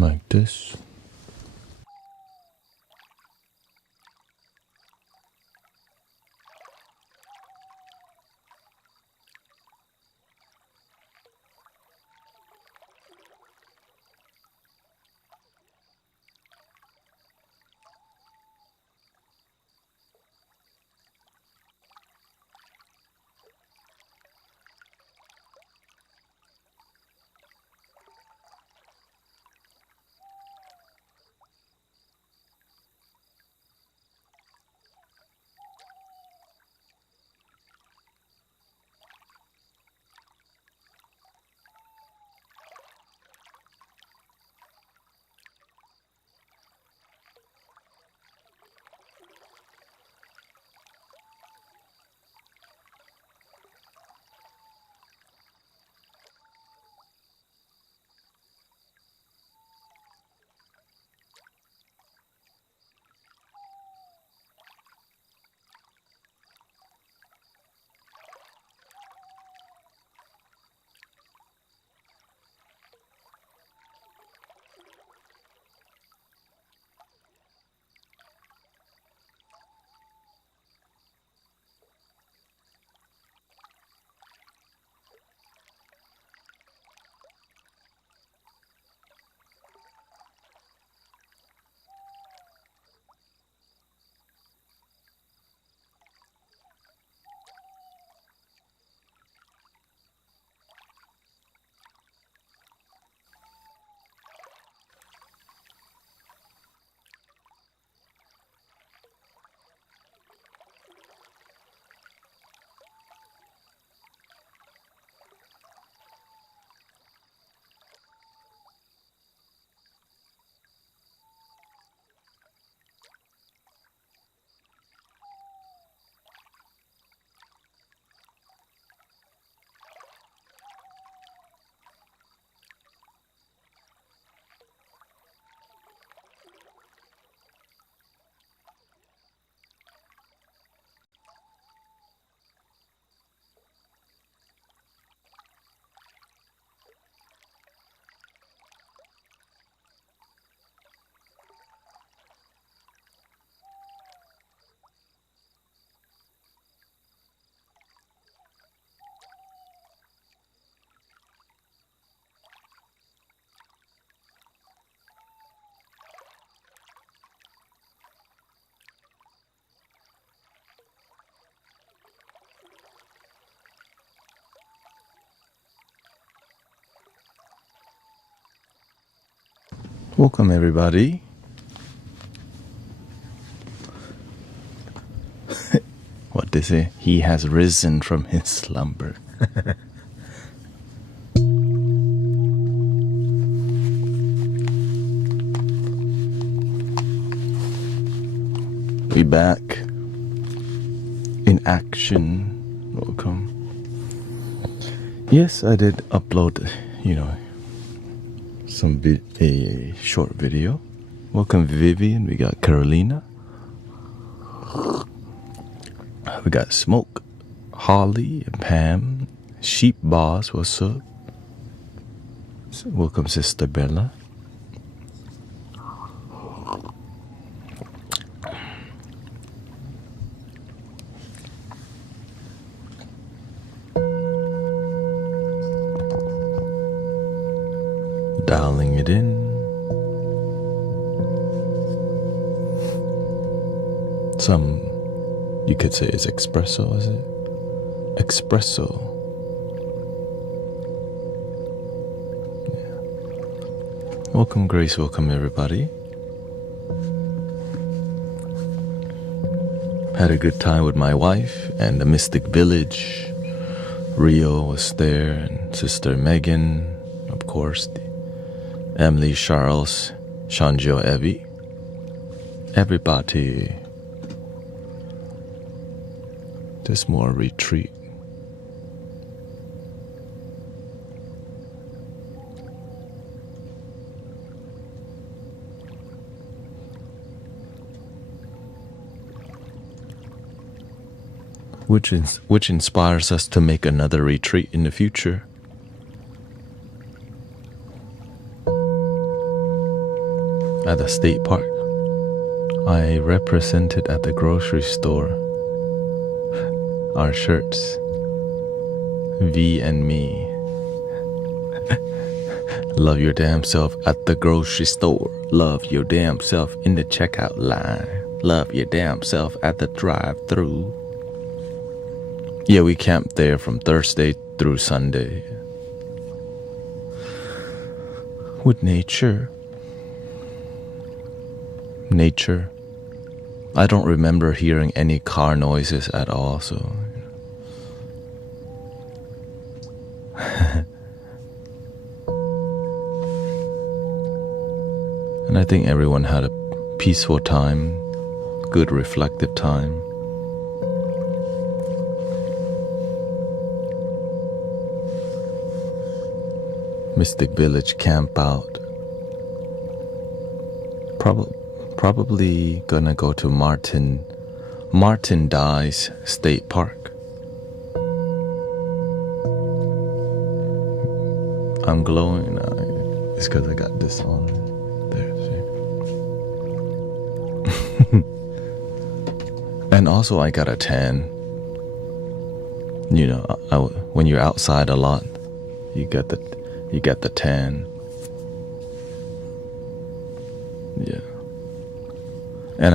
like this. Welcome everybody. What they say? He has risen from his slumber. We back in action. Welcome. Yes, I did upload, a short video. Welcome Vivian. We got Carolina. We got Smoke, Holly, and Pam, Sheep Boss. What's up? Welcome Sister Bella. Dialing it in. Some, you could say it's espresso, is it? Espresso. Yeah. Welcome Grace, welcome everybody. Had a good time with my wife and the Mystic Village. Rio was there and Sister Megan, of course. Emily, Charles, Shanjo, Evie. Everybody. There's more retreat. Which inspires us to make another retreat in the future. at the state park. I represented at the grocery store. Our shirts, V and me. Love your damn self at the grocery store. Love your damn self in the checkout line. Love your damn self at the drive-thru. Yeah, we camped there from Thursday through Sunday. With nature. I don't remember hearing any car noises at all, so and I think everyone had a peaceful time, good reflective time. Mystic Village camp out. Probably gonna go to Martin Dice State Park. I'm glowing. It's because I got this on. There, see? And also I got a tan. You know, when you're outside a lot, you get the tan. Yeah. And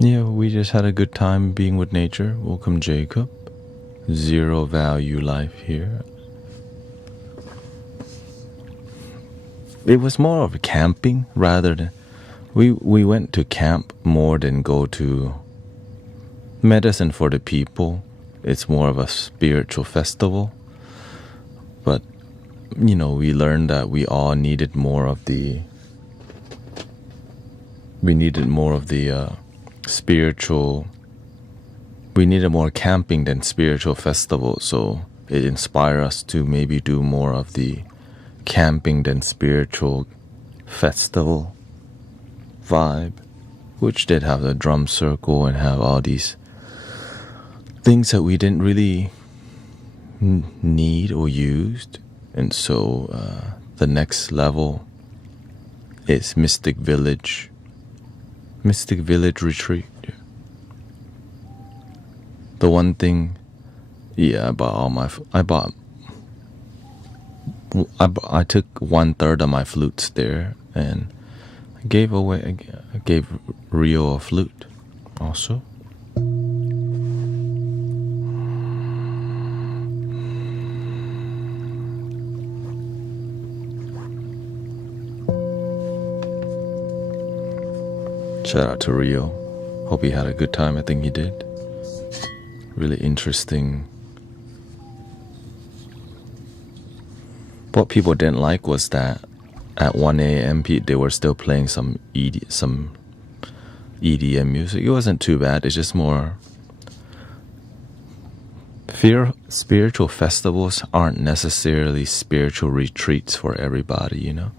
yeah, we just had a good time being with nature. Welcome, Jacob. Zero value life here. It was more of a camping rather than we went to camp more than go to medicine for the people. It's more of a spiritual festival. But you know, we learned that we all needed more of the spiritual. We needed more camping than spiritual festival, so it inspired us to maybe do more of the camping than spiritual festival vibe, which did have the drum circle and have all these things that we didn't really need or used. And so the next level is Mystic Village retreat. The one thing, yeah, I took 1/3 of my flutes there, and I gave Rio a flute also. Shout out to Rio. Hope he had a good time. I think he did. Really interesting. What people didn't like was that at 1 a.m. they were still playing some EDM music. It wasn't too bad. It's just more spiritual festivals aren't necessarily spiritual retreats for everybody, you know.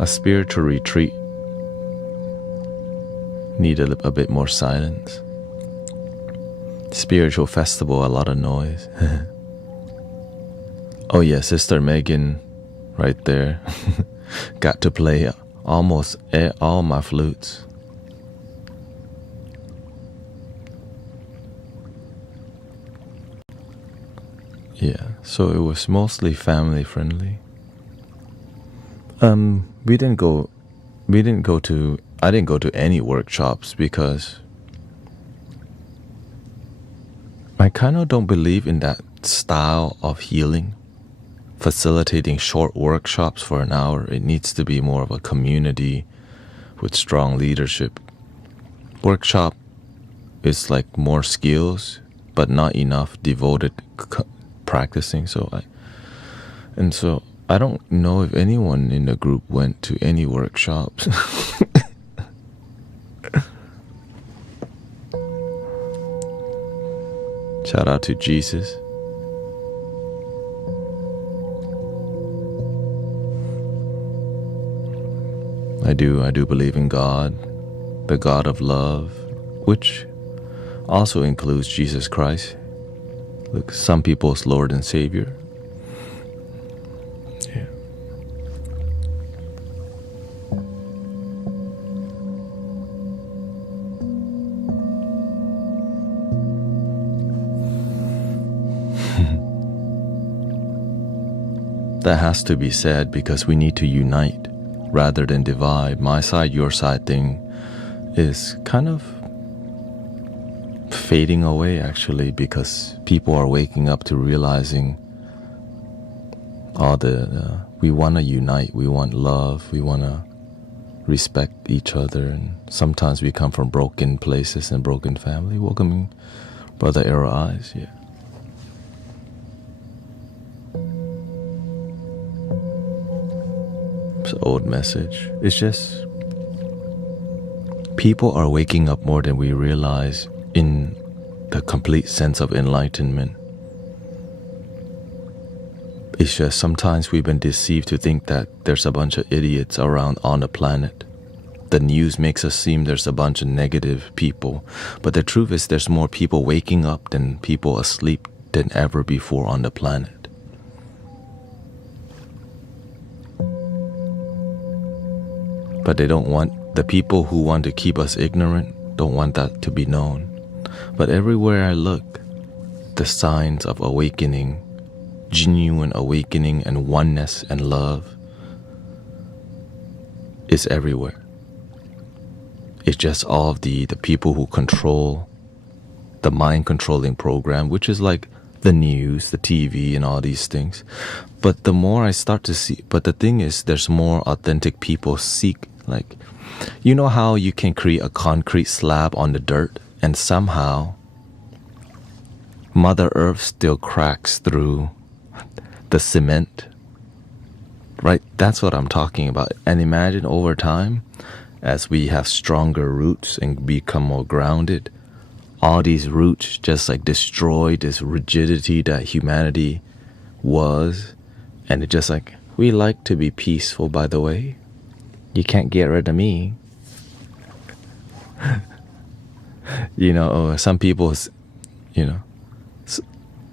A spiritual retreat needed a bit more silence. Spiritual festival, a lot of noise. Oh yeah, Sister Megan, right there, got to play almost all my flutes. Yeah, so it was mostly family friendly. I didn't go to any workshops because I kind of don't believe in that style of healing, facilitating short workshops for an hour. It needs to be more of a community with strong leadership. Workshop is like more skills, but not enough devoted practicing. So I don't know if anyone in the group went to any workshops. Shout out to Jesus. I do believe in God, the God of love, which also includes Jesus Christ. Look, some people's Lord and Savior. Yeah. That has to be said because we need to unite rather than divide. My side, your side thing is kind of fading away actually, because people are waking up to realizing we want to unite, we want love, we want to respect each other, and sometimes we come from broken places and broken family. Welcoming Brother Arrow Eyes. Yeah. It's an old message. It's just people are waking up more than we realize in the complete sense of enlightenment. It's just sometimes we've been deceived to think that there's a bunch of idiots around on the planet. The news makes us seem there's a bunch of negative people, but the truth is there's more people waking up than people asleep than ever before on the planet. But they don't want, the people who want to keep us ignorant don't want that to be known. But everywhere I look, the signs of awakening, genuine awakening and oneness and love is everywhere. It's just all of the people who control the mind controlling program, which is like the news, the TV and all these things. But the more I start to see, but the thing is there's more authentic people seek, like, you know how you can create a concrete slab on the dirt and somehow Mother Earth still cracks through the cement, right? That's what I'm talking about. And imagine over time, as we have stronger roots and become more grounded, all these roots just like destroy this rigidity that humanity was. And it just like, we like to be peaceful, by the way. You can't get rid of me. You know, some people, you know,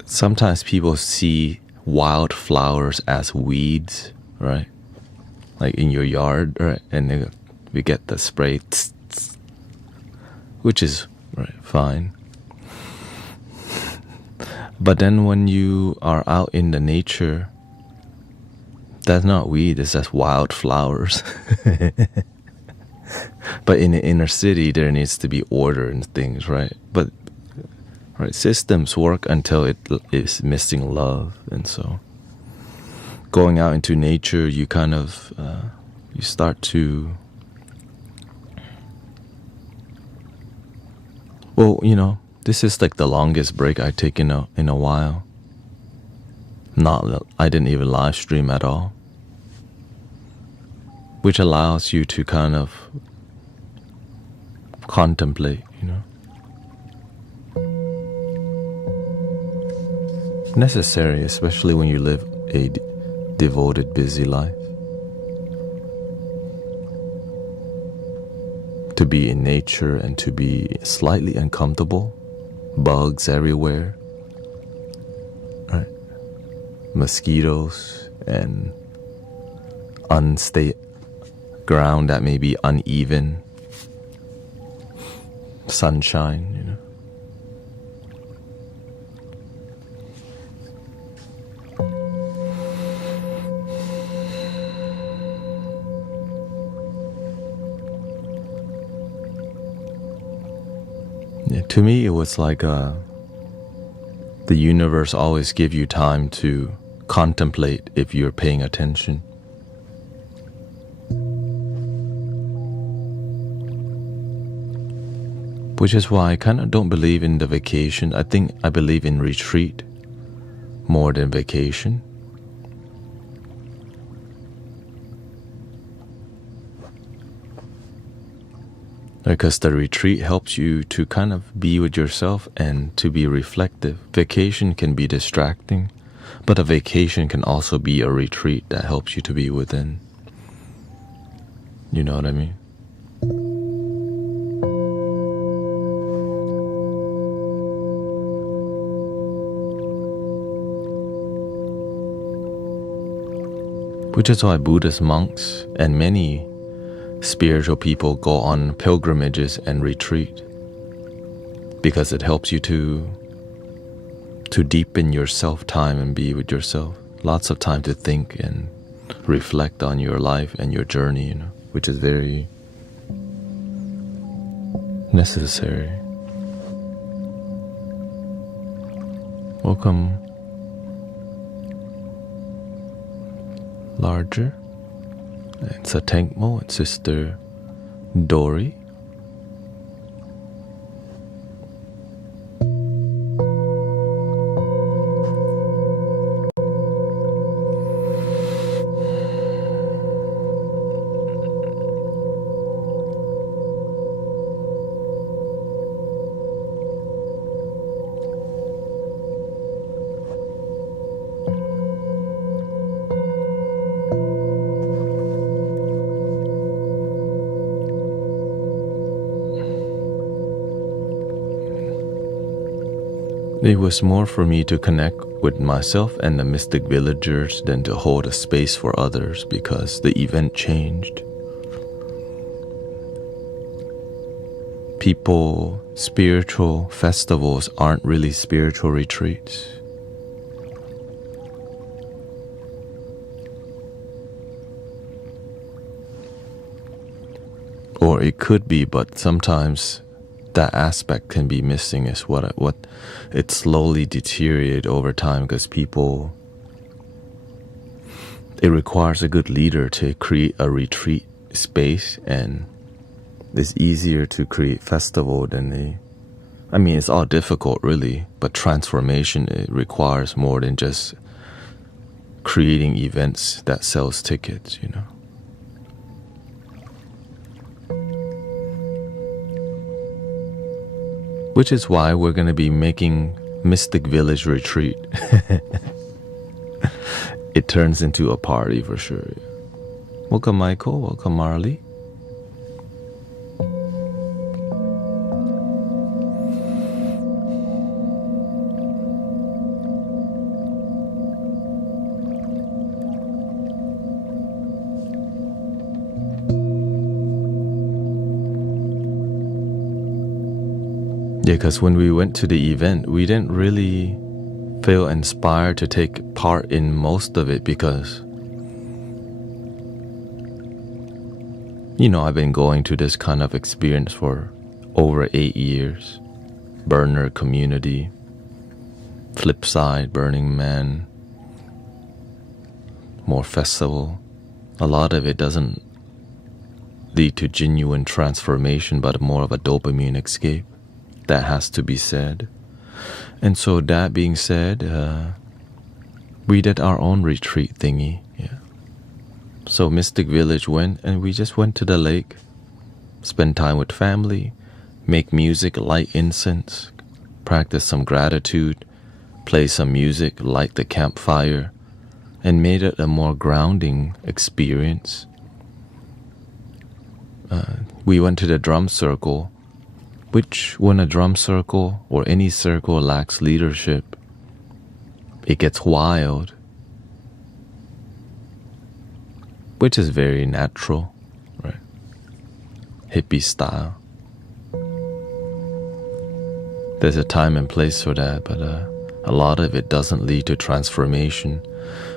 sometimes people see wildflowers as weeds, right? Like in your yard, right? And we get the spray, tss, tss, which is right, fine. But then when you are out in the nature, that's not weed, it's just wildflowers. But in the inner city, there needs to be order and things, right? But right, systems work until it is missing love. And so going out into nature, you kind of, you start to, well, you know, this is like the longest break I take in a while. I didn't even live stream at all, which allows you to kind of contemplate, you know. Necessary, especially when you live a devoted, busy life. To be in nature and to be slightly uncomfortable, bugs everywhere, right? Mosquitoes and unstable ground that may be uneven, sunshine, you know. Yeah, to me, it was like the universe always gives you time to contemplate if you're paying attention. Which is why I kind of don't believe in the vacation. I think I believe in retreat more than vacation. Because the retreat helps you to kind of be with yourself and to be reflective. Vacation can be distracting, but a vacation can also be a retreat that helps you to be within. You know what I mean? which is why Buddhist monks and many spiritual people go on pilgrimages and retreat, because it helps you to deepen your self-time and be with yourself. Lots of time to think and reflect on your life and your journey, which is very necessary. Welcome, Larger. It's a Tankmo and Sister Dory. It was more for me to connect with myself and the mystic villagers than to hold a space for others, because the event changed. Spiritual festivals aren't really spiritual retreats. Or it could be, but sometimes that aspect can be missing, is what it slowly deteriorated over time, because it requires a good leader to create a retreat space, and it's easier to create festival than it's all difficult really, but transformation, it requires more than just creating events that sells tickets, Which is why we're going to be making Mystic Village Retreat. It turns into a party for sure. Welcome, Michael. Welcome, Marley. Yeah, because when we went to the event, we didn't really feel inspired to take part in most of it, because I've been going to this kind of experience for over 8 years. Burner community, Flipside, Burning Man, more festival. A lot of it doesn't lead to genuine transformation, but more of a dopamine escape. That has to be said. And so that being said, we did our own retreat thingy. Yeah. So Mystic Village went, and we just went to the lake, spend time with family, make music, light incense, practice some gratitude, play some music, light the campfire, and made it a more grounding experience. We went to the drum circle, which, when a drum circle or any circle lacks leadership, it gets wild, which is very natural, right? Hippie style. There's a time and place for that, but a lot of it doesn't lead to transformation,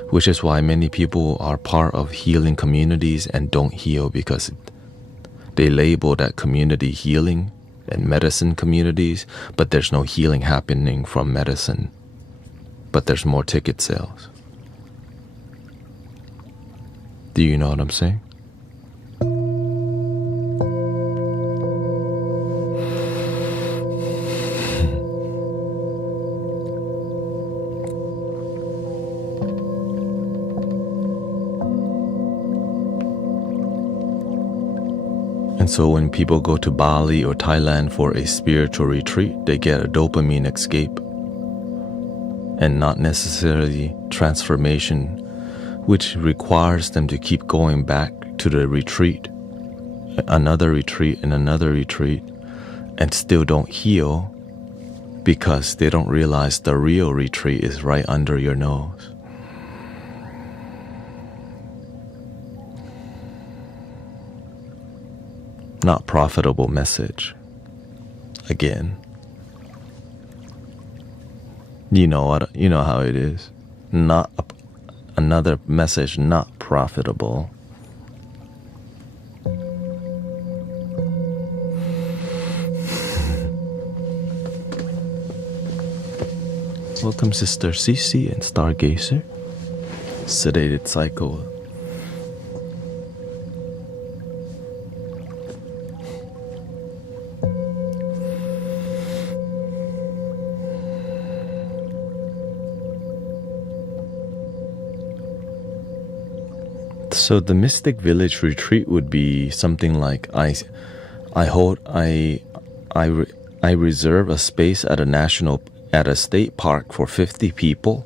which is why many people are part of healing communities and don't heal, because they label that community healing and medicine communities, but there's no healing happening from medicine, but there's more ticket sales. Do you know what I'm saying? And so when people go to Bali or Thailand for a spiritual retreat, they get a dopamine escape and not necessarily transformation, which requires them to keep going back to the retreat, another retreat and another retreat, and still don't heal, because they don't realize the real retreat is right under your nose. not profitable message. Again, you know how it is. Another message not profitable. Welcome, Sister Cece and Stargazer. Sedated Psycho. So the Mystic Village retreat would be something like I reserve a space at a state park for 50 people,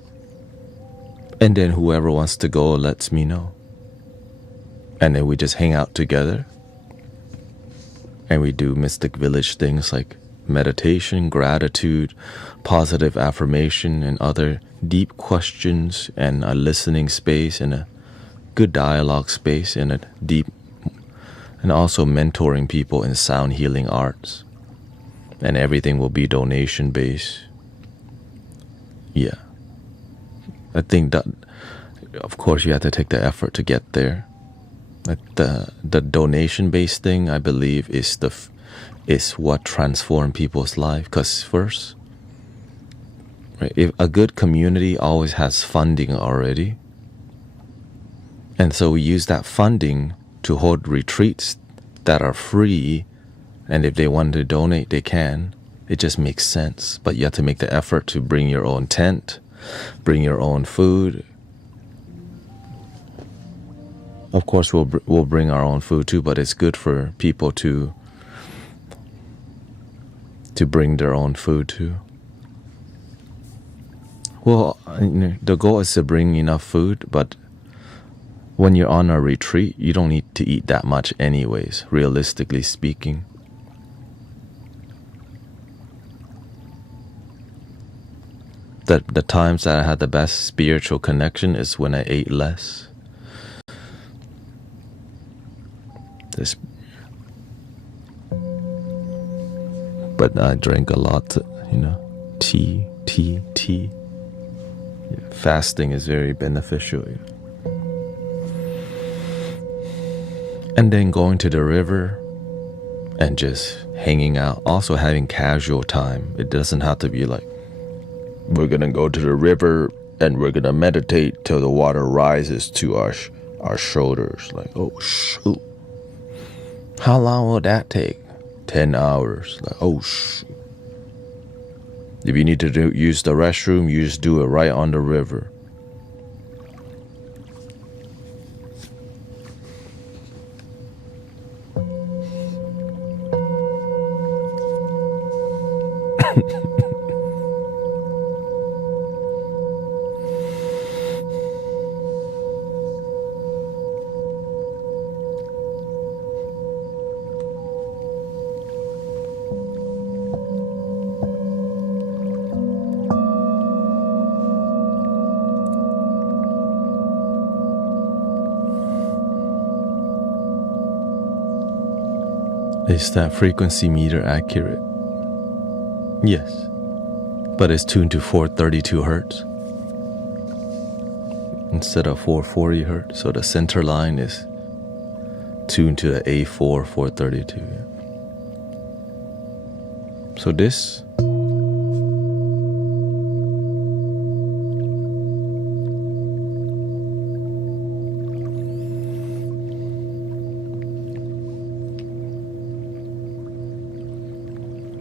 and then whoever wants to go lets me know, and then we just hang out together and we do Mystic Village things like meditation, gratitude, positive affirmation, and other deep questions, and a listening space and a good dialogue space and a deep, and also mentoring people in sound healing arts, and everything will be donation based. Yeah, I think that of course you have to take the effort to get there. The donation based thing, I believe, is what transforms people's life. Because first, right, if a good community always has funding already, and so we use that funding to hold retreats that are free, and if they want to donate, they can. It just makes sense. But you have to make the effort to bring your own tent, bring your own food. Of course, we'll bring our own food too, but it's good for people to bring their own food too. Well, the goal is to bring enough food, but when you're on a retreat, you don't need to eat that much anyways, realistically speaking. The times that I had the best spiritual connection is when I ate less. But I drank a lot, tea. Yeah, fasting is very beneficial. And then going to the river and just hanging out, also having casual time. It doesn't have to be like, we're gonna go to the river and we're gonna meditate till the water rises to our shoulders. Like, oh shoot, how long will that take? 10 hours. Like, oh shoot. If you need to use the restroom, you just do it right on the river. Is that frequency meter accurate? Yes, but it's tuned to 432 hertz instead of 440 hertz. So the center line is tuned to the A4 432. So this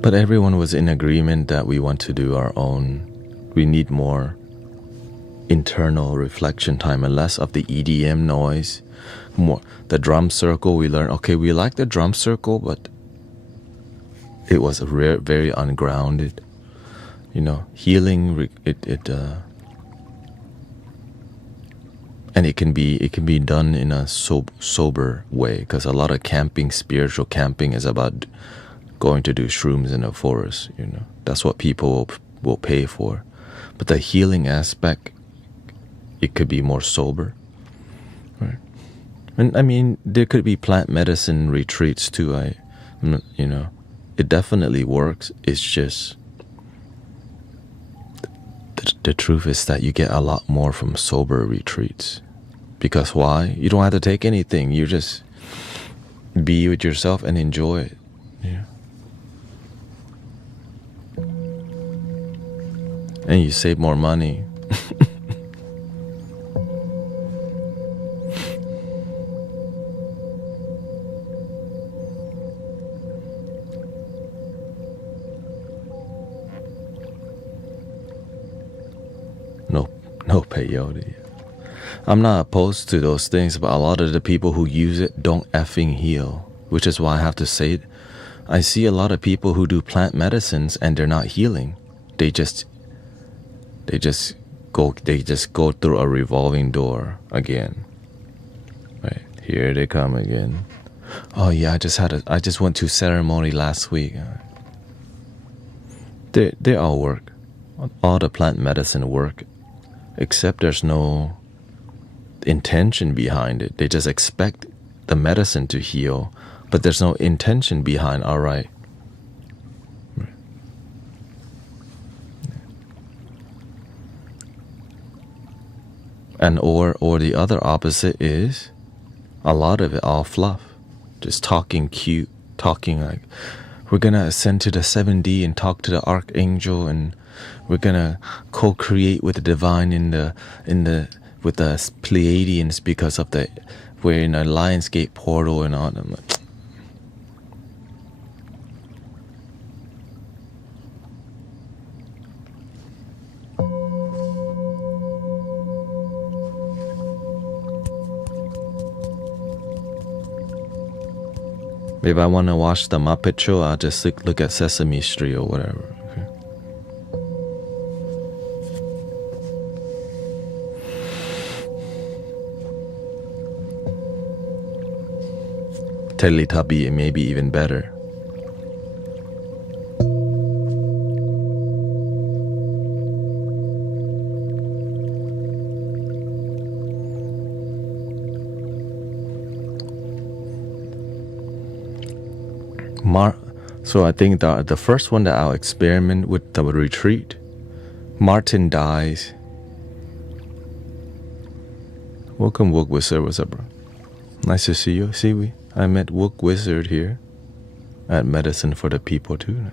But everyone was in agreement that we want to do our own. We need more internal reflection time and less of the EDM noise. More the drum circle, we learned, okay, we like the drum circle, but it was very ungrounded. Healing, and it can be done in a sober way, because a lot of spiritual camping is about going to do shrooms in a forest. That's what people will pay for. But the healing aspect, it could be more sober, right? And I mean, there could be plant medicine retreats too. You know, it definitely works. It's just the truth is that you get a lot more from sober retreats. Because why? You don't have to take anything. You just be with yourself and enjoy it. Yeah. And you save more money. No peyote. I'm not opposed to those things, but a lot of the people who use it don't effing heal, which is why I have to say it. I see a lot of people who do plant medicines and they're not healing. They just go through a revolving door again. Right, here they come again. Oh yeah, I just went to ceremony last week. They all work. All the plant medicine work, except there's no intention behind it. They just expect the medicine to heal, but there's no intention behind. All right. And or the other opposite is a lot of it all fluff, just talking cute, talking like we're gonna ascend to the 7D and talk to the archangel, and we're gonna co-create with the divine with the Pleiadians because of we're in a Lionsgate portal and all. I'm like, if I want to watch the Muppet Show, I'll just look at Sesame Street or whatever. Okay. Teletubby, may be even better. So I think the first one that I'll experiment with the retreat, Martin dies. Welcome, Wook Wizard. What's up, bro? Nice to see you. I met Wook Wizard here at Medicine for the People too. Nice.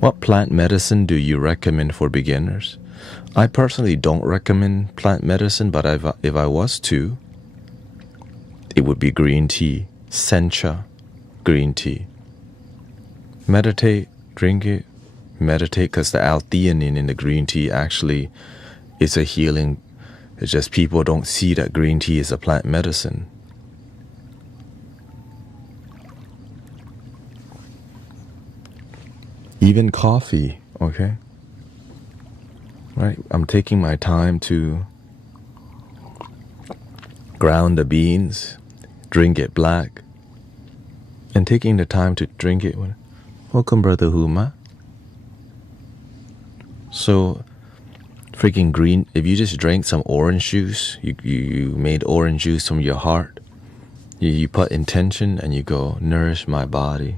What plant medicine do you recommend for beginners? I personally don't recommend plant medicine, but if I was to, it would be green tea, sencha green tea. Meditate, drink it, meditate, because the L-theanine in the green tea actually is a healing. It's just people don't see that green tea is a plant medicine. Even coffee, okay? Right, I'm taking my time to ground the beans, drink it black, and taking the time to drink it. Welcome, Brother Huma. So, freaking green, if you just drank some orange juice, you made orange juice from your heart, you put intention and you go, nourish my body.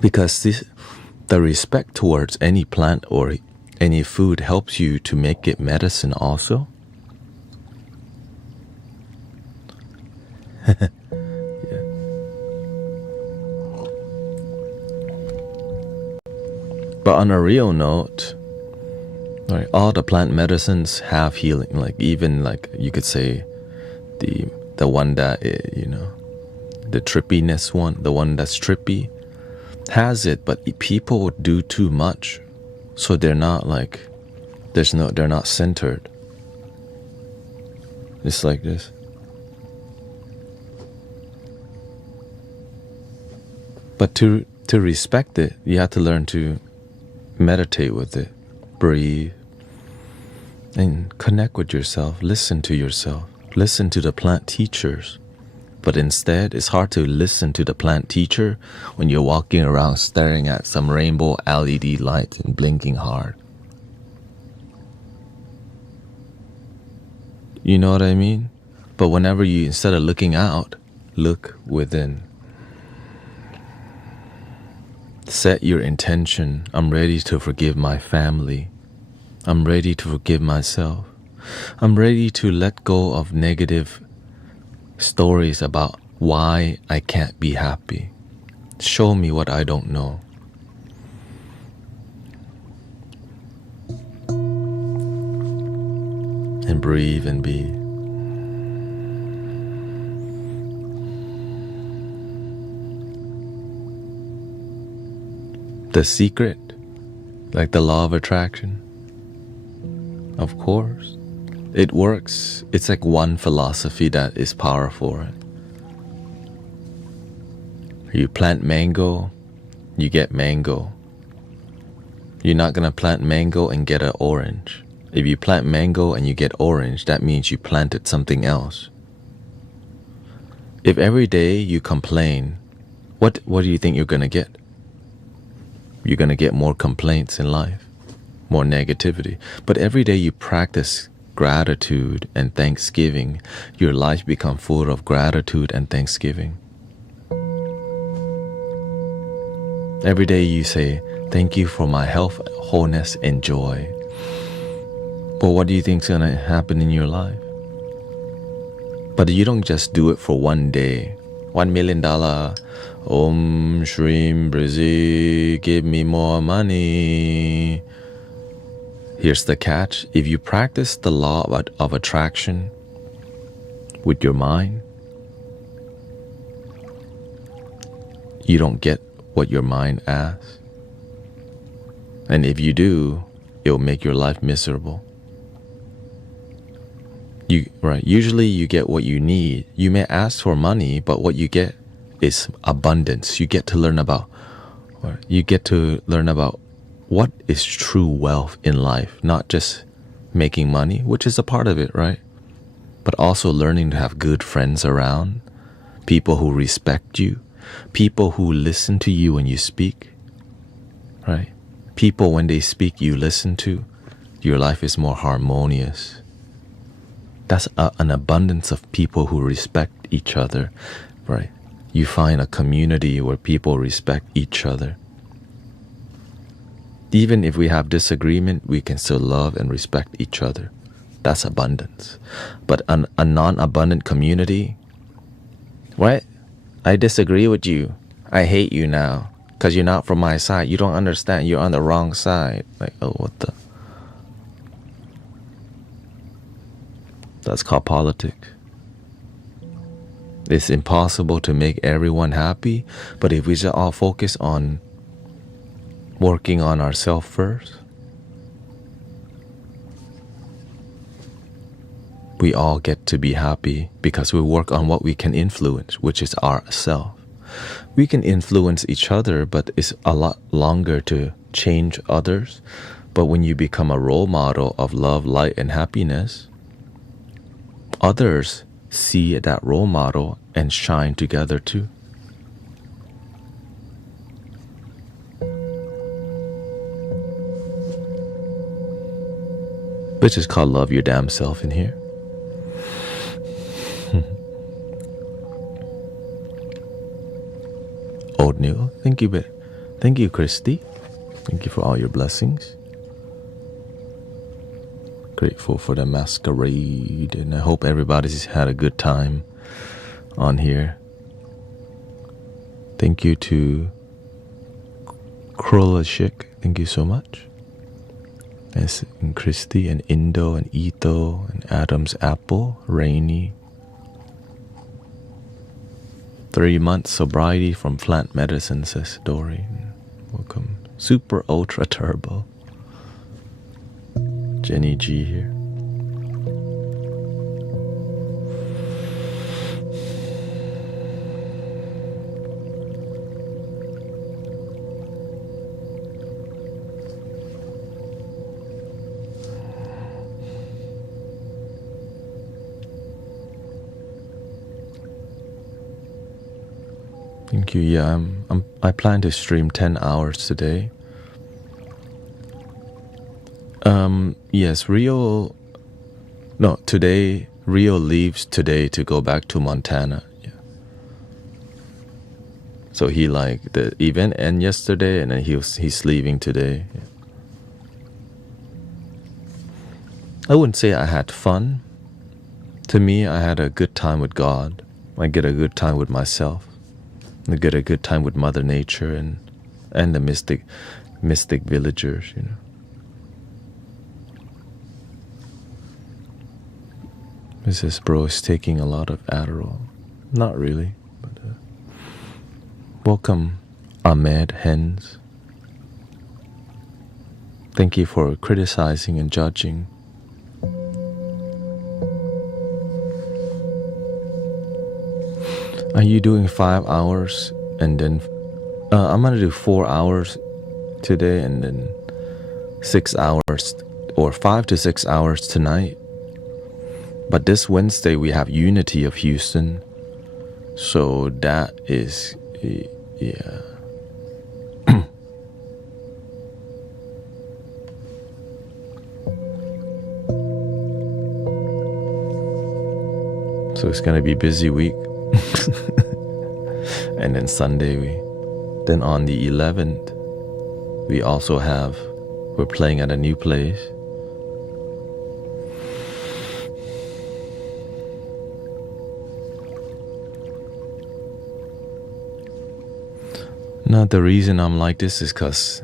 Because the respect towards any plant or any food helps you to make it medicine also. Yeah. But on a real note, right, all the plant medicines have healing. Like even like you could say, the one that the trippiness one, the one that's trippy, has it. But people do too much, so they're not like they're not centered. It's like this. But to respect it, you have to learn to meditate with it, breathe, and connect with yourself, listen to yourself, listen to the plant teachers. But instead, it's hard to listen to the plant teacher when you're walking around staring at some rainbow LED lights and blinking hard. You know what I mean? But whenever you, instead of looking out, look within. Set your intention. I'm ready to forgive my family. I'm ready to forgive myself. I'm ready to let go of negative stories about why I can't be happy. Show me what I don't know. And breathe and be. The secret, like the law of attraction, of course, it works. It's like one philosophy that is powerful. Right? You plant mango, you get mango. You're not gonna plant mango and get an orange. If you plant mango and you get orange, that means you planted something else. If every day you complain, what do you think you're gonna get? You're gonna get more complaints in life, more negativity. But every day you practice gratitude and thanksgiving, your life becomes full of gratitude and thanksgiving. Every day you say, thank you for my health, wholeness, and joy. But what do you think is gonna happen in your life? But you don't just do it for one day. $1 million. Om Shrim Brizzy, give me more money. Here's the catch. If you practice the law of attraction with your mind, you don't get what your mind asks. And if you do, it'll make your life miserable. Usually you get what you need. You may ask for money, but what you get is abundance. You get to learn about what is true wealth in life, not just making money, which is a part of it, right? But also learning to have good friends around, people who respect you, people who listen to you when you speak, right? People, when they speak, you listen to. Your life is more harmonious. That's an abundance of people who respect each other, right? You find a community where people respect each other. Even if we have disagreement, we can still love and respect each other. That's abundance. But a non-abundant community, right? I disagree with you. I hate you now because you're not from my side. You don't understand. You're on the wrong side. Like, oh, what the? That's called politics. It's impossible to make everyone happy, but if we just all focus on working on ourselves first, we all get to be happy because we work on what we can influence, which is ourself. We can influence each other, but it's a lot longer to change others. But when you become a role model of love, light, and happiness, others see that role model and shine together too. Which is called love your damn self in here. Old New, thank you, thank you, Christy. Thank you for all your blessings. Grateful for the masquerade, and I hope everybody's had a good time on here. Thank you to Krolashik, thank you so much. And Christy and Indo and Ito and Adam's Apple, Rainy. 3 months sobriety from plant medicine, says Dory. Welcome. Super Ultra Turbo. Jenny G here. Thank you. Yeah, I plan to stream 10 hours today. Yes, today Rio leaves today to go back to Montana. Yeah. So he like the event ended yesterday, and then he's leaving today. Yeah. I wouldn't say I had fun. To me, I had a good time with God. I get a good time with myself. I get a good time with Mother Nature and the mystic villagers, you know. Mrs. Bro is taking a lot of Adderall. Not really, but welcome, Ahmed Hens. Thank you for criticizing and judging. Are you doing 5 hours and then I'm gonna do 4 hours today and then 6 hours or 5 to 6 hours tonight? But this Wednesday we have Unity of Houston, so that is, yeah. So it's gonna be a busy week. And then Sunday then on the 11th we also we're playing at a new place. Now the reason I'm like this is because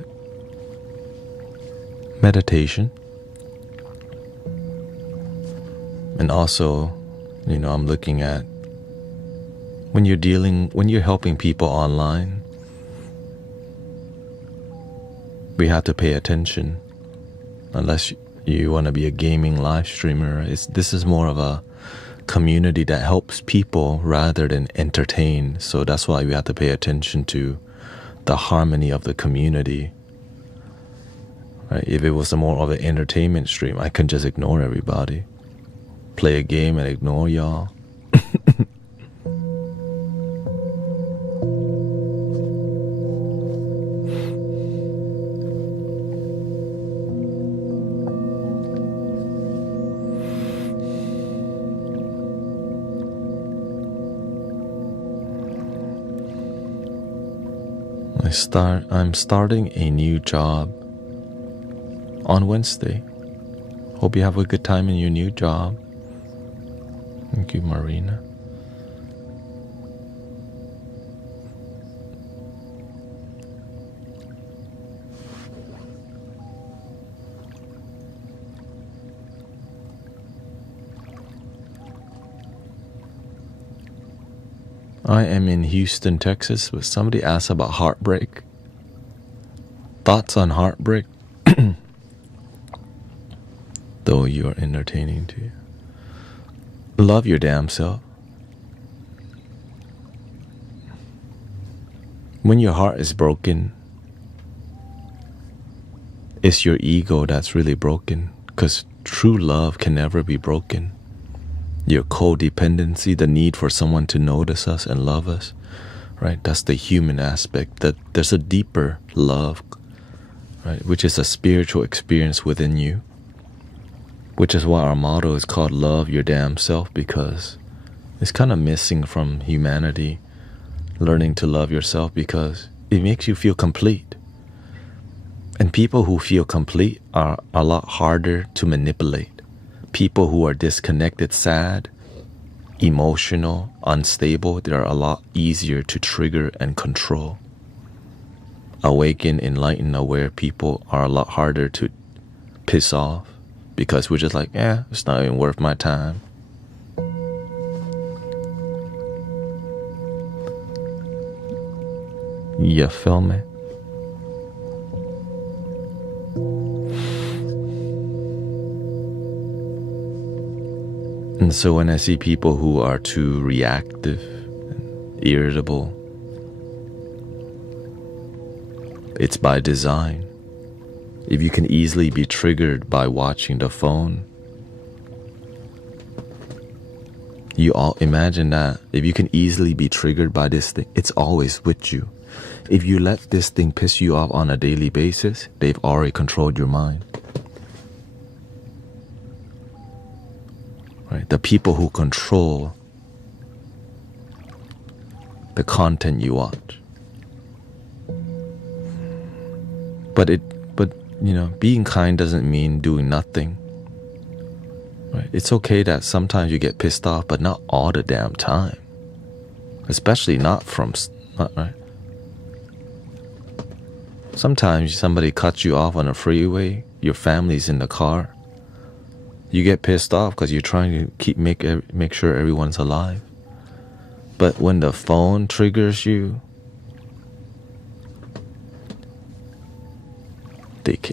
meditation, and also, you know, I'm looking at when you're helping people online, we have to pay attention. Unless you want to be a gaming live streamer, this is more of a community that helps people rather than entertain. So that's why we have to pay attention to the harmony of the community. Right? If it was more of an entertainment stream, I can just ignore everybody, play a game and ignore y'all. I'm starting a new job on Wednesday. Hope you have a good time in your new job. Thank you, Marina. I am in Houston, Texas, but somebody asked about heartbreak. Thoughts on heartbreak? Though you are entertaining to you. Love your damn self. When your heart is broken, it's your ego that's really broken, because true love can never be broken. Your codependency, the need for someone to notice us and love us, right? That's the human aspect. That there's a deeper love, right? Which is a spiritual experience within you. Which is why our motto is called Love Your Damn Self, because it's kind of missing from humanity, learning to love yourself, because it makes you feel complete. And people who feel complete are a lot harder to manipulate. People who are disconnected, sad, emotional, unstable, they are a lot easier to trigger and control. Awakened, enlightened, aware people are a lot harder to piss off, because we're just like, it's not even worth my time. You feel me? And so when I see people who are too reactive and irritable, it's by design. If you can easily be triggered by watching the phone, you all imagine that if you can easily be triggered by this thing, it's always with you. If you let this thing piss you off on a daily basis, they've already controlled your mind. Right? right? The people who control the content you watch. But being kind doesn't mean doing nothing. Right? It's okay that sometimes you get pissed off, but not all the damn time. Especially not right? Sometimes somebody cuts you off on a freeway, your family's in the car. You get pissed off because you're trying to make sure everyone's alive. But when the phone triggers you,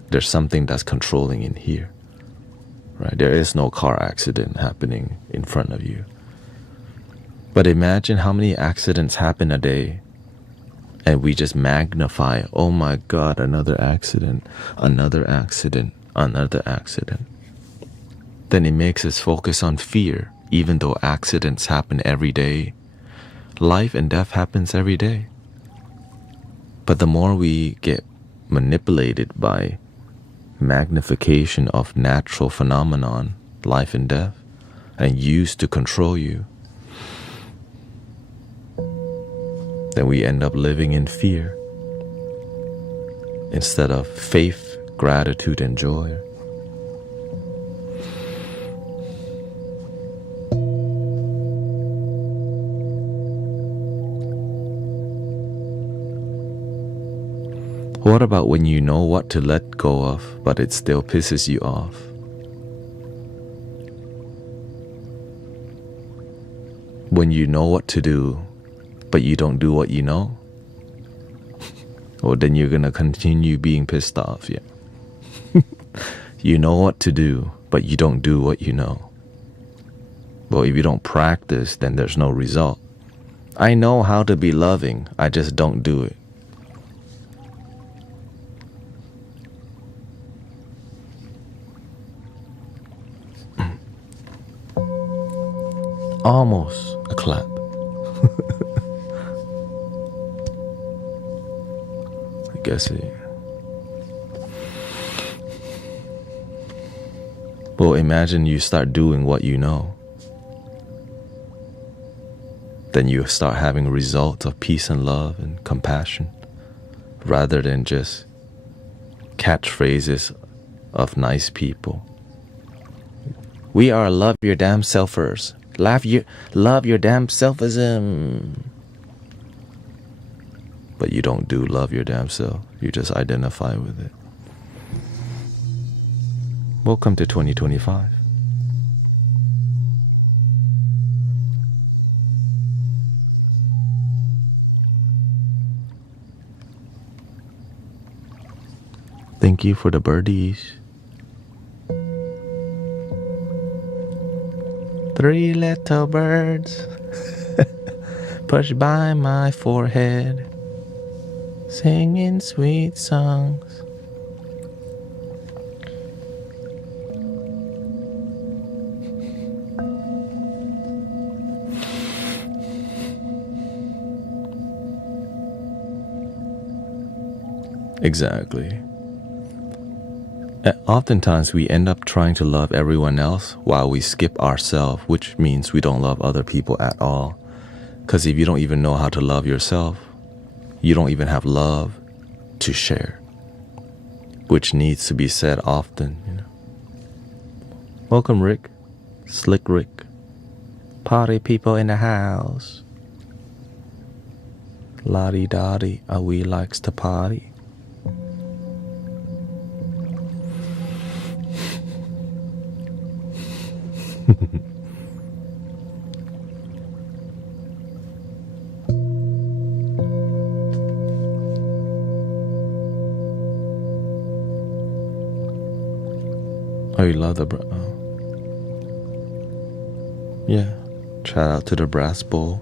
there's something that's controlling in here, right? There is no car accident happening in front of you. But imagine how many accidents happen a day, and we just magnify, oh my God, another accident, another accident, another accident. Then it makes us focus on fear, even though accidents happen every day. Life and death happens every day. But the more we get manipulated by magnification of natural phenomenon, life and death, and used to control you, then we end up living in fear instead of faith, gratitude, and joy. What about when you know what to let go of, but it still pisses you off? When you know what to do, but you don't do what you know? Well, then you're gonna continue being pissed off, yeah. You know what to do, but you don't do what you know. Well, if you don't practice, then there's no result. I know how to be loving, I just don't do it. Almost a clap. I guess it. Well, imagine you start doing what you know. Then you start having results of peace and love and compassion, rather than just catchphrases of nice people. We are love your damn selfers. Love your damn selfism. But you don't do love your damn self. You just identify with it. Welcome to 2025. Thank you for the birdies. 3 little birds push by my forehead, singing sweet songs. Exactly. Oftentimes we end up trying to love everyone else while we skip ourselves, which means we don't love other people at all. Because if you don't even know how to love yourself, you don't even have love to share, which needs to be said often, you know. Welcome, Rick. Slick Rick. Party people in the house. Lottie-dottie, we likes to party. Oh, you love the yeah. Shout out to the brass bowl.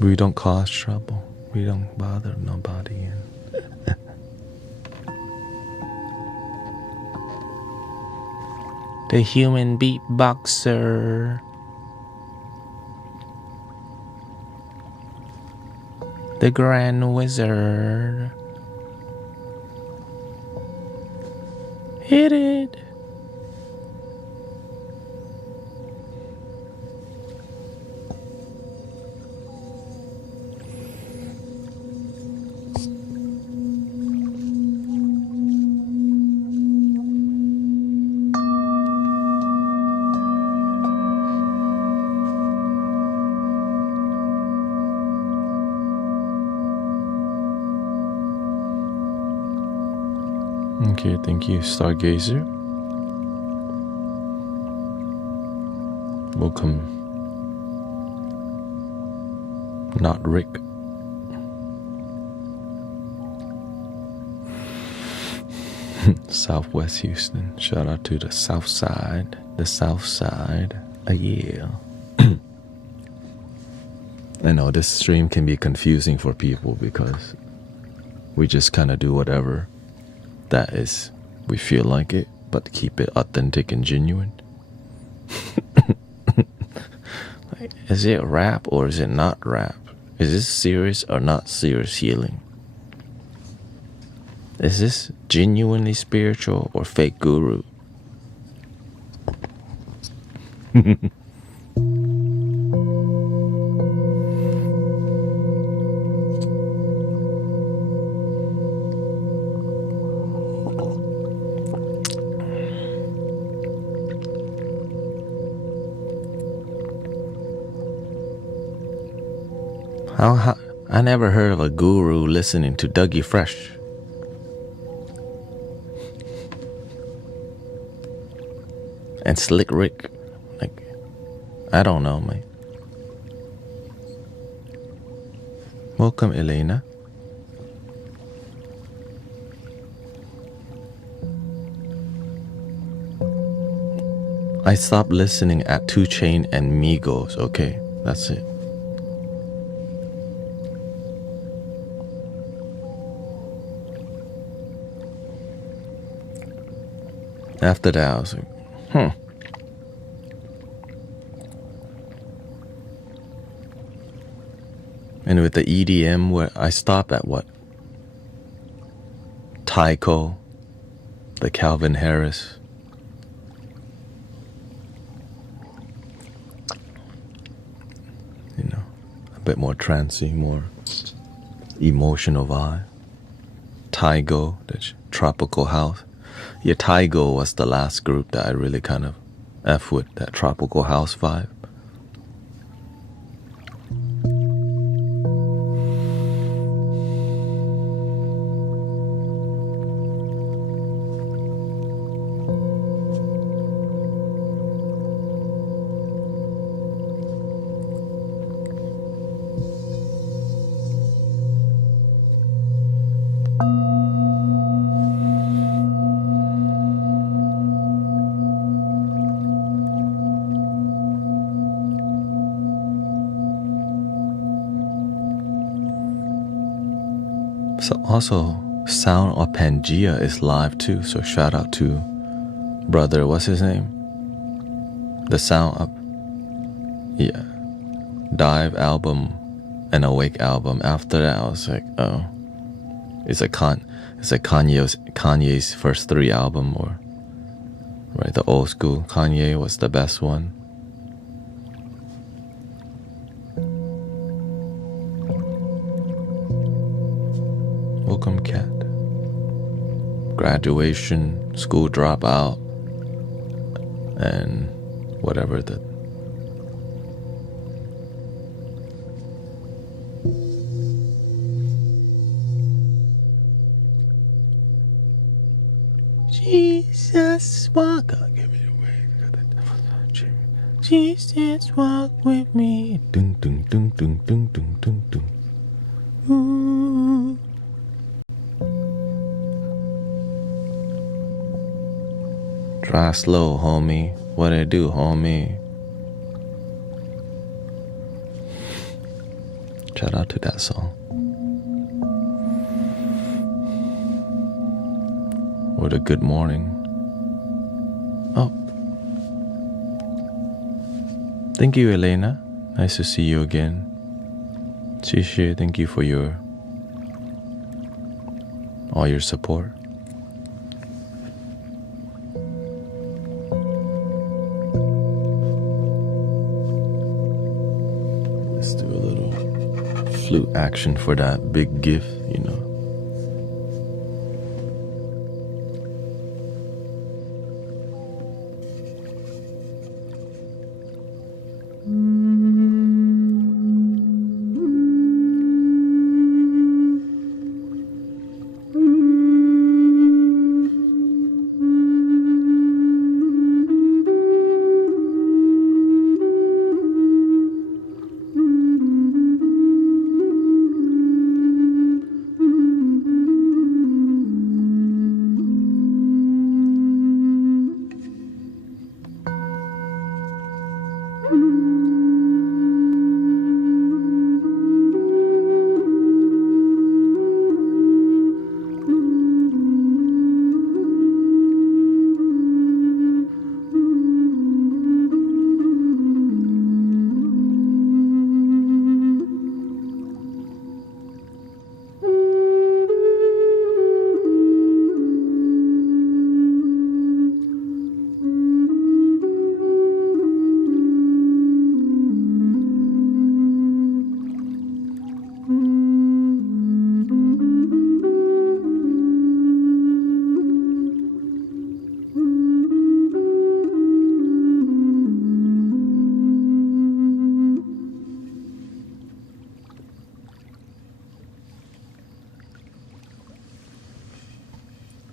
We don't cause trouble. We don't bother nobody. The human beatboxer. The grand wizard. Hit it. Okay, thank you, Stargazer. Welcome, Not Rick. Southwest Houston. Shout out to the South Side. The South Side. Yeah. I know this stream can be confusing for people because we just kind of do whatever that is we feel like it, but keep it authentic and genuine. Like, is it rap or is it not rap? Is this serious or not serious healing? Is this genuinely spiritual or fake guru? I never heard of a guru listening to Dougie Fresh. And Slick Rick. Like, I don't know, man. Welcome, Elena. I stopped listening at 2 Chainz and Migos. Okay, that's it. After that, I was like, And with the EDM, where I stopped at what? Tycho, the Calvin Harris. You know, a bit more trancey, more emotional vibe. Tygo, the tropical house. Yeah, Tygo was the last group that I really kind of F with, that tropical house vibe. So also, Sound of Pangea is live too, so shout out to brother, what's his name? The Sound of, yeah, Dive album and Awake album. After that, I was like, oh, it's like Kanye's first 3 album, or right, the old school Kanye was the best one. Welcome, Cat. Graduation, school dropout, and whatever the Jesus walk. Give me away. Jesus walk with me. Dun dun dun dun dun dun dun dun. Ooh. Drive slow, homie. What I do, homie? Shout out to that song. What a good morning. Oh. Thank you, Elena. Nice to see you again. Shishi, thank you for all your support. flute action for that big gift, you know.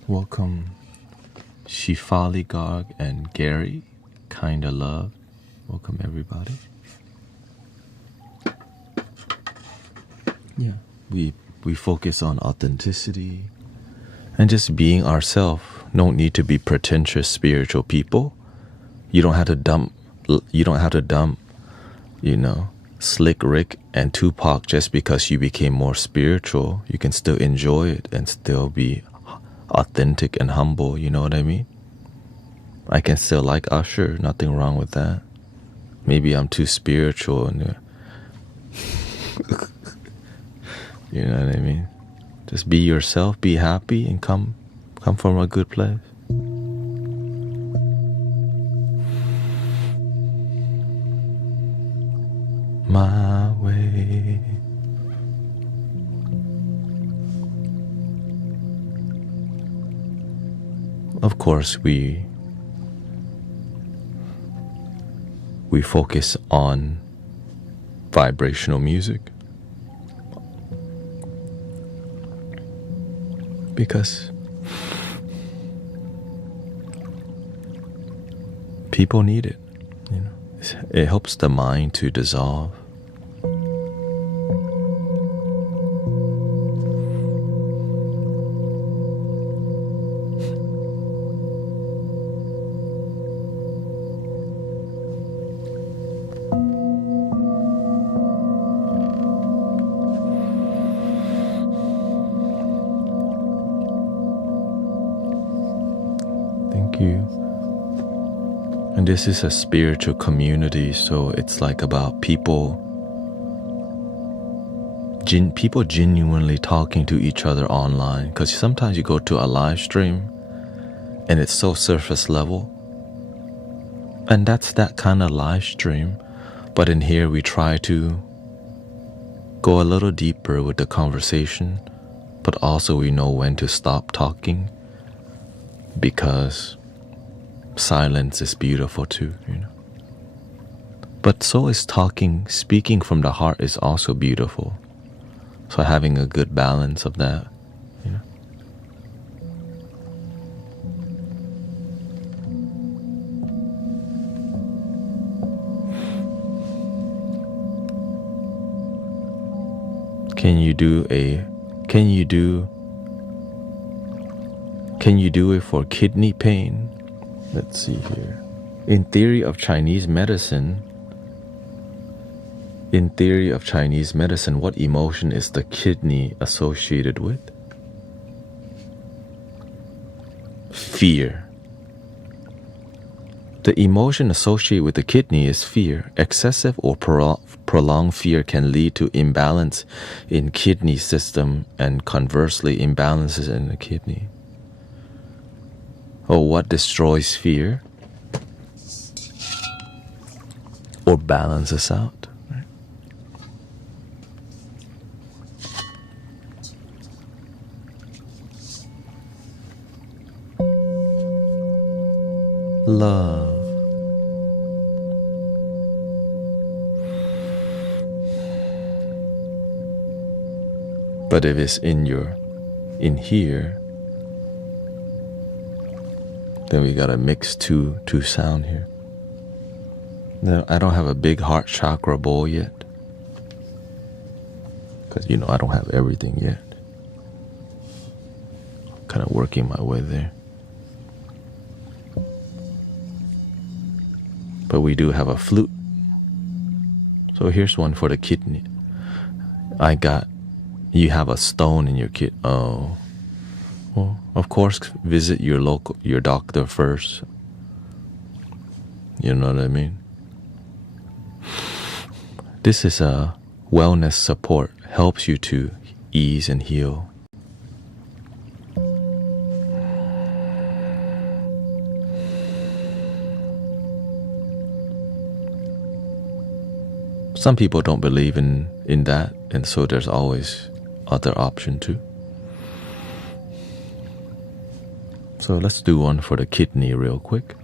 Welcome Shifali Garg and Gary, Kinda Love. Welcome everybody. Yeah, we focus on authenticity and just being ourselves. Don't need to be pretentious spiritual people. You don't have to dump, you know, Slick Rick and Tupac just because you became more spiritual. You can still enjoy it and still be authentic and humble, you know what I mean? I can still like Usher, nothing wrong with that. Maybe I'm too spiritual and you know what I mean? Just be yourself, be happy, and come from a good place. My way. Of course, we focus on vibrational music because people need it, you know. It helps the mind to dissolve. And this is a spiritual community, so it's like about people genuinely talking to each other online. Because sometimes you go to a live stream and it's so surface level, and that's that kind of live stream. But in here we try to go a little deeper with the conversation, but also we know when to stop talking, because silence is beautiful too, you know. But so is speaking from the heart is also beautiful. So having a good balance of that, you know. Can you do it for kidney pain? Let's see here. In theory of Chinese medicine, what emotion is the kidney associated with? Fear. The emotion associated with the kidney is fear. Excessive or prolonged fear can lead to imbalance in kidney system and conversely imbalances in the kidney. Or what destroys fear or balances out? Right? love. But if it's in here, then we gotta mix two sound here. Now, I don't have a big heart chakra bowl yet, because I don't have everything yet. Kind of working my way there. But we do have a flute. So here's one for the kidney. You have a stone in your kidney. Oh. Well, of course, visit your doctor first. You know what I mean? This is a wellness support. Helps you to ease and heal. Some people don't believe in that, and so there's always other option too. So let's do one for the kidney real quick.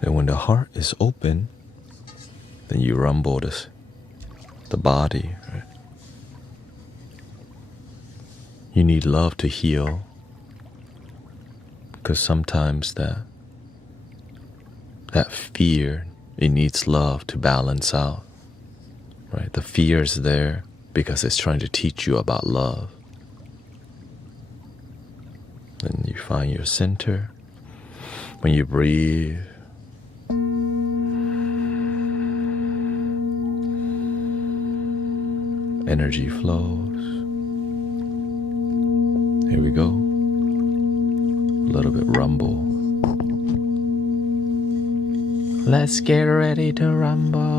And when the heart is open, then you rumble the body. Right? You need love to heal, because sometimes that fear, it needs love to balance out. Right? The fear is there because it's trying to teach you about love. Then you find your center. When you breathe, energy flows. Here we go. A little bit rumble. Let's get ready to rumble.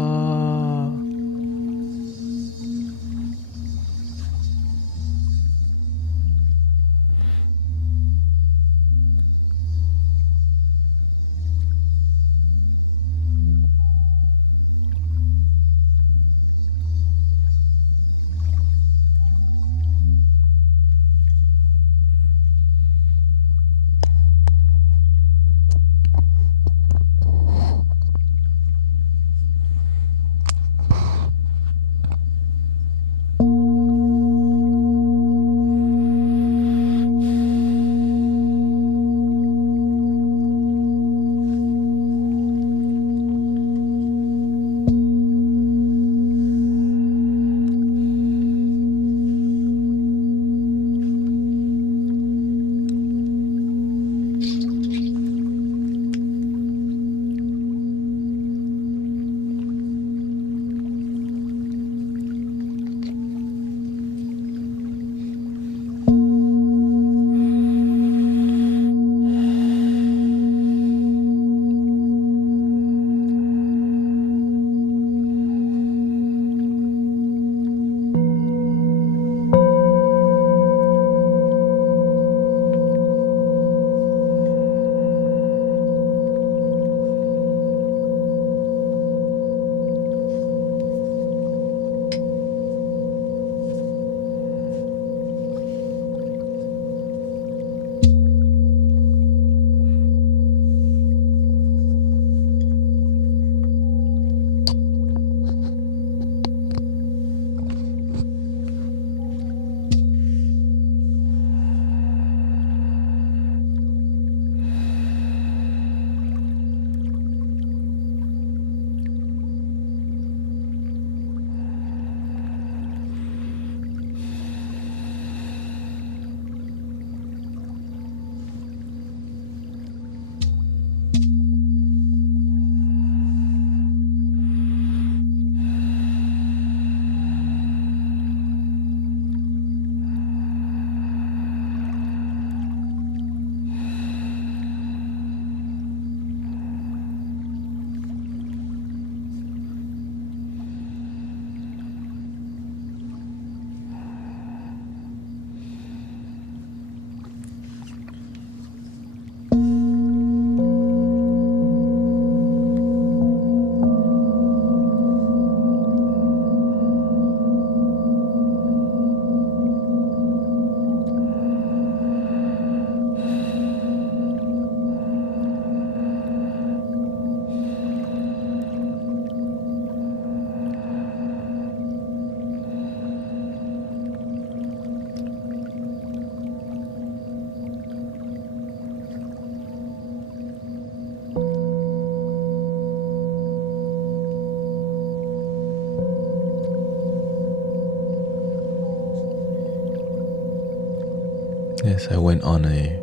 Yes, I went on a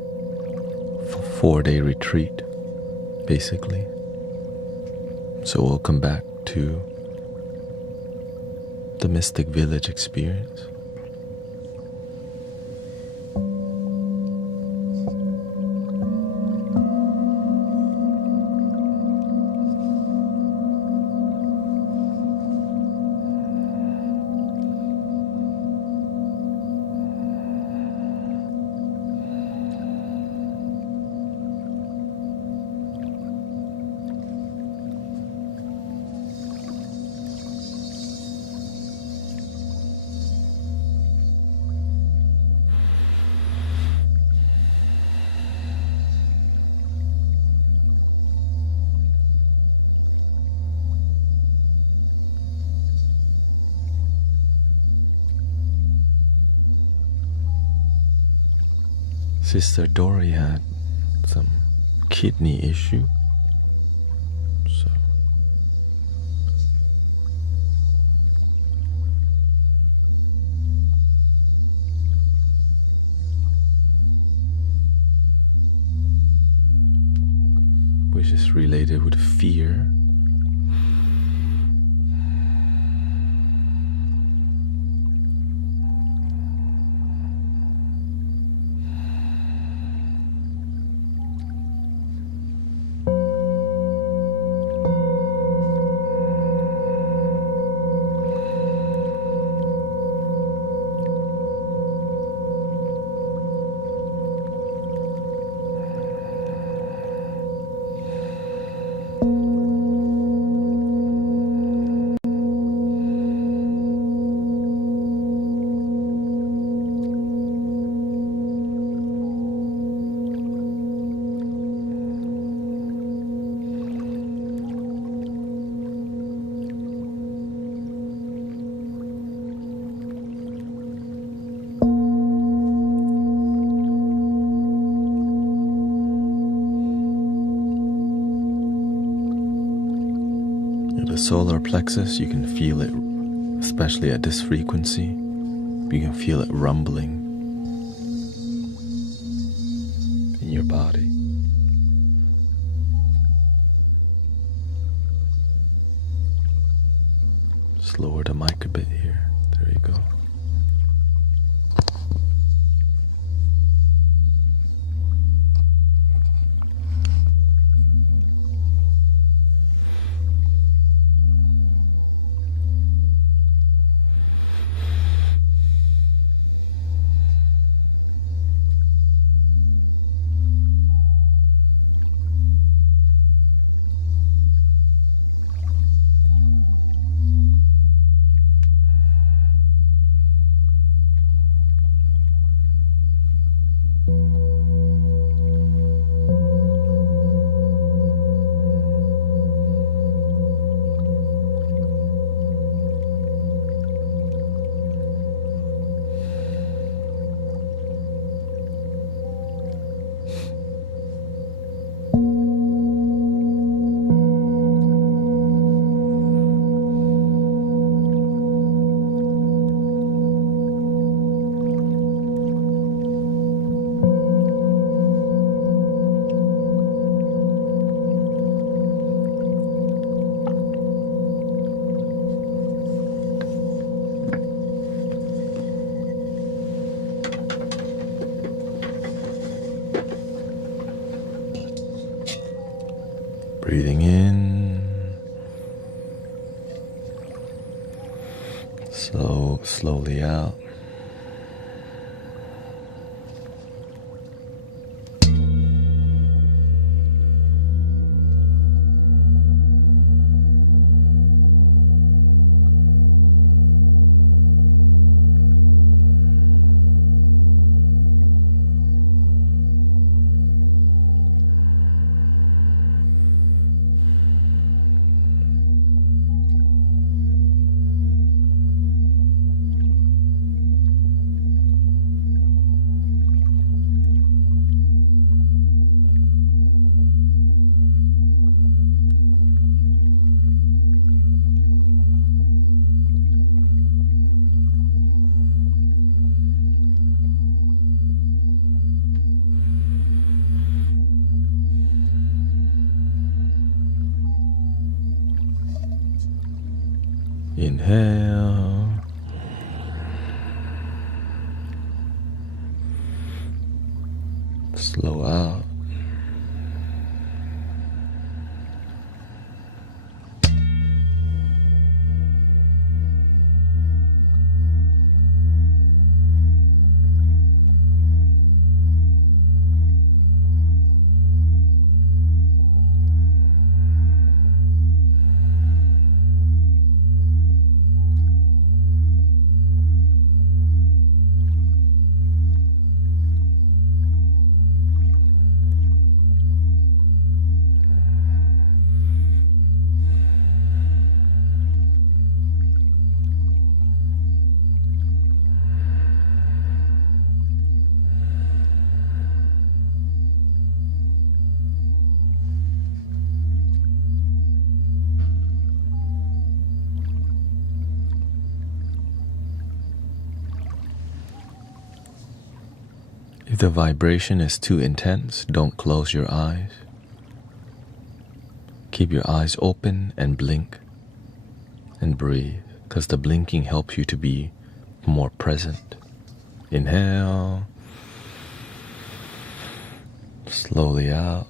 4-day retreat, basically. So we'll come back to the Mystic Village experience. Sister Dory had some kidney issue, so which is related with fear. The solar plexus, you can feel it, especially at this frequency. You can feel it rumbling in your body. Just lower the mic a bit here. There you go. Breathing in, slowly out. Inhale. Slow out. If the vibration is too intense, don't close your eyes. Keep your eyes open and blink and breathe, because the blinking helps you to be more present. Inhale, slowly out.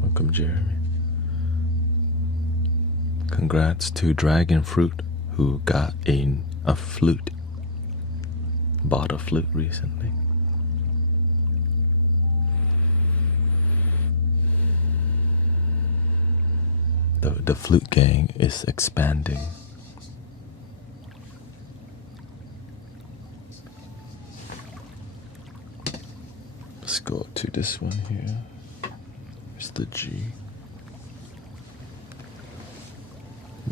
Welcome, Jeremy. Congrats to Dragon Fruit, who got a flute. Bought a flute recently. The flute gang is expanding. Let's go to this one here. Here's the G.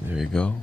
There we go.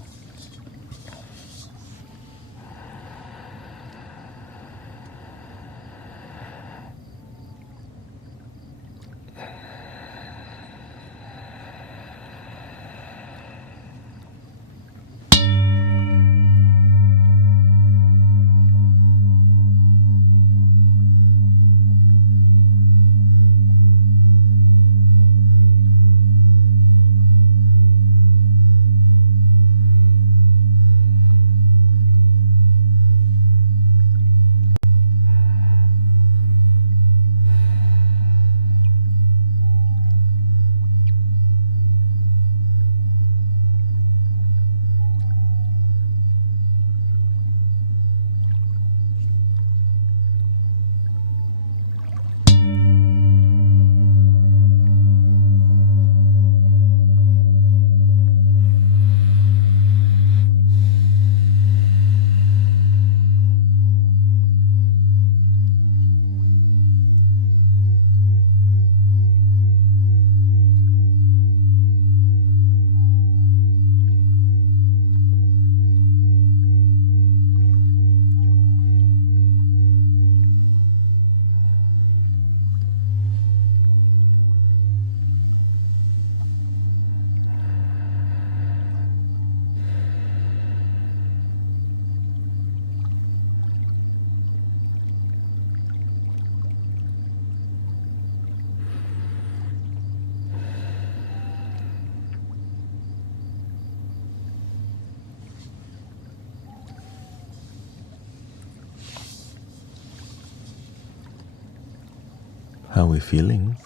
How are we feeling?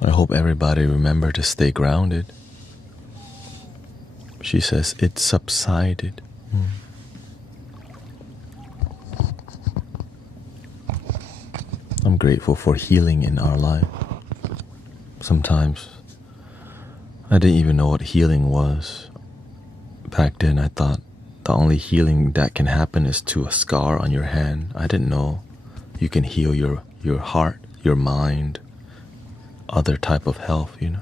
I hope everybody remember to stay grounded. She says it subsided. I'm grateful for healing in our life. Sometimes I didn't even know what healing was. Back then I thought the only healing that can happen is to a scar on your hand. I didn't know you can heal your heart, your mind, other type of health, you know.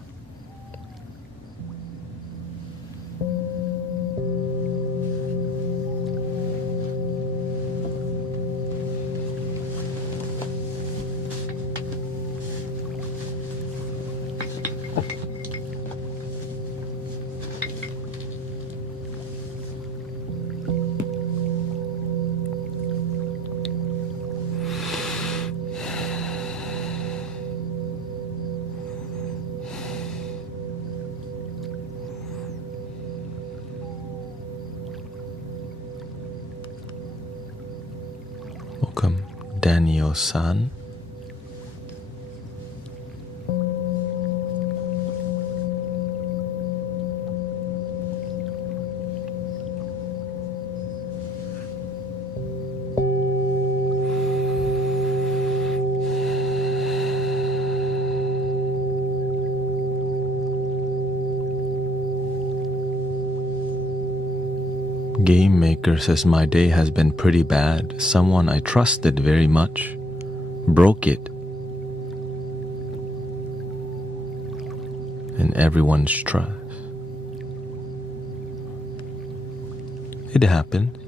Daniel-san. Game Maker says, my day has been pretty bad. Someone I trusted very much broke it. And everyone's trust. It happened.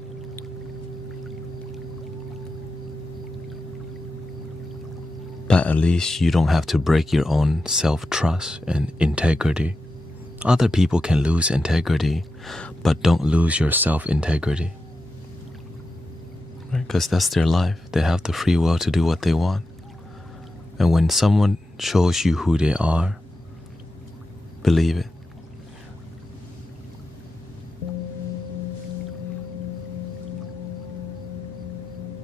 But at least you don't have to break your own self-trust and integrity. Other people can lose integrity, but don't lose your self-integrity. Right? Because that's their life. They have the free will to do what they want. And when someone shows you who they are, believe it.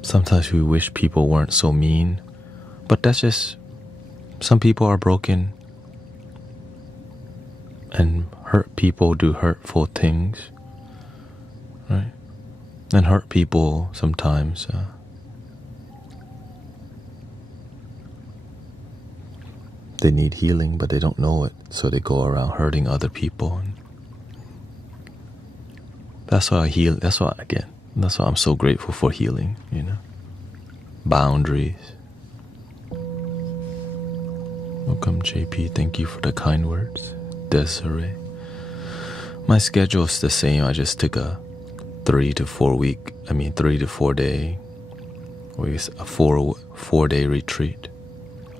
Sometimes we wish people weren't so mean, but that's just, some people are broken and hurt people do hurtful things, right? And hurt people sometimes they need healing, but they don't know it, so they go around hurting other people. And that's why I heal. That's why I'm so grateful for healing. Boundaries. Welcome, JP. Thank you for the kind words. Desiree. My schedule is the same. I just took a 3 to 4 day, or a 4-day retreat,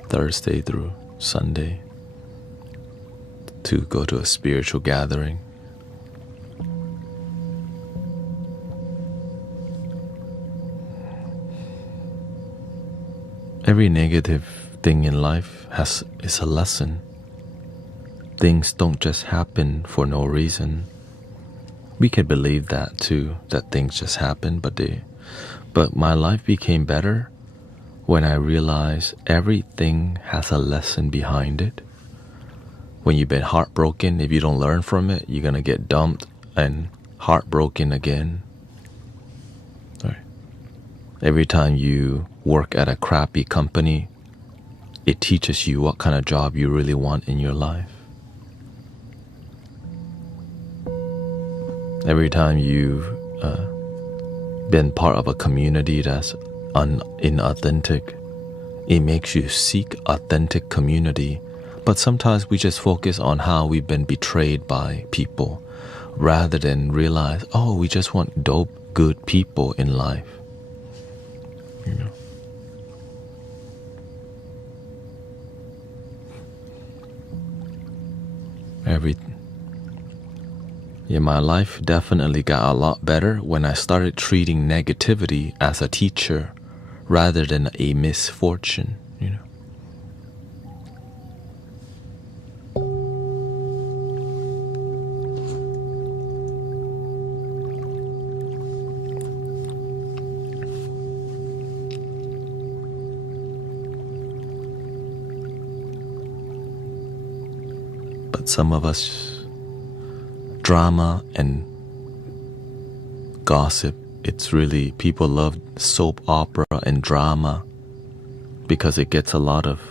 Thursday through Sunday, to go to a spiritual gathering. Every negative thing in life is a lesson. Things don't just happen for no reason. We can believe that too, that things just happen, but my life became better when I realized everything has a lesson behind it. When you've been heartbroken, if you don't learn from it, you're gonna get dumped and heartbroken again. Right. Every time you work at a crappy company, it teaches you what kind of job you really want in your life. Every time you've been part of a community that's inauthentic, it makes you seek authentic community. But sometimes we just focus on how we've been betrayed by people rather than realize, oh, we just want dope, good people in life. My life definitely got a lot better when I started treating negativity as a teacher rather than a misfortune, But some of us, drama and gossip, it's really, people love soap opera and drama because it gets a lot of,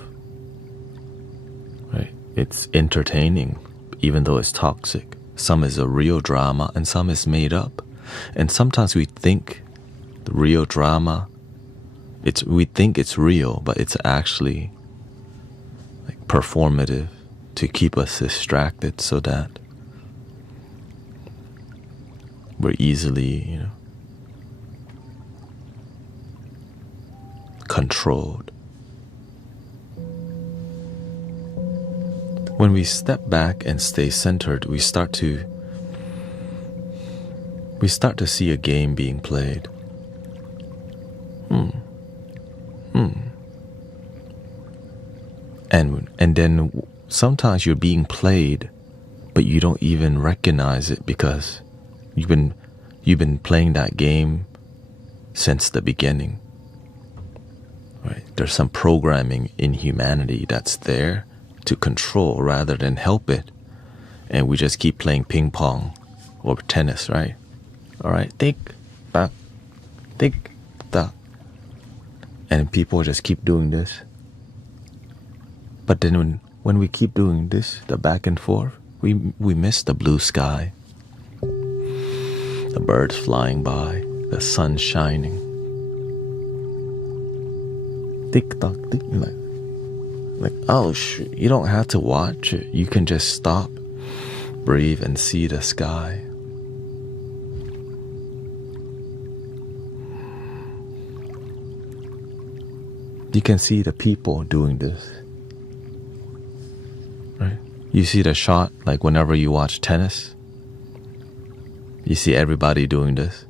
right? It's entertaining, even though it's toxic. Some is a real drama and some is made up. And sometimes we think the real drama, we think it's real, but it's actually like performative to keep us distracted so that we're easily, controlled. When we step back and stay centered, we start to see a game being played. And then sometimes you're being played, but you don't even recognize it because you've been playing that game since the beginning. right? There's some programming in humanity that's there to control rather than help it. And we just keep playing ping pong or tennis, right? All right, tick, tock, tick, tock. And people just keep doing this. But then when we keep doing this, the back and forth, we miss the blue sky, the birds flying by, the sun shining. Tick tock, tick, like oh shoot, you don't have to watch it. You can just stop, breathe, and see the sky. You can see the people doing this, right? You see the shot, like whenever you watch tennis, you see everybody doing this.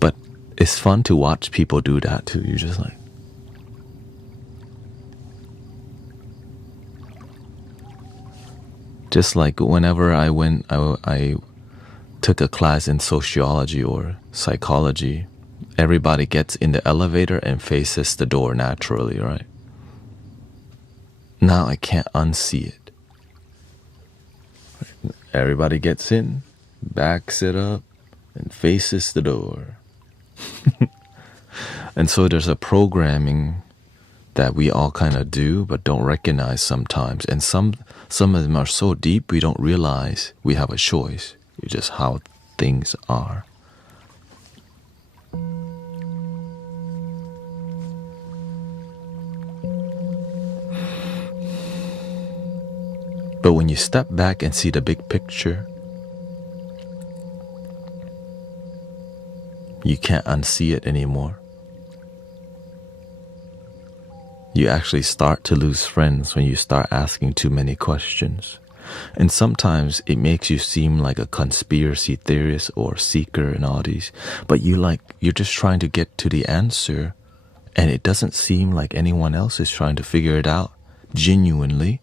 But it's fun to watch people do that too. You're just like, just like whenever I took a class in sociology or psychology, everybody gets in the elevator and faces the door naturally, right? Now I can't unsee it. Everybody gets in, backs it up, and faces the door. And so there's a programming that we all kind of do but don't recognize sometimes. And some of them are so deep we don't realize we have a choice. It's just how things are. But when you step back and see the big picture, you can't unsee it anymore. You actually start to lose friends when you start asking too many questions. And sometimes it makes you seem like a conspiracy theorist or seeker and all these, but you're just trying to get to the answer, and it doesn't seem like anyone else is trying to figure it out genuinely.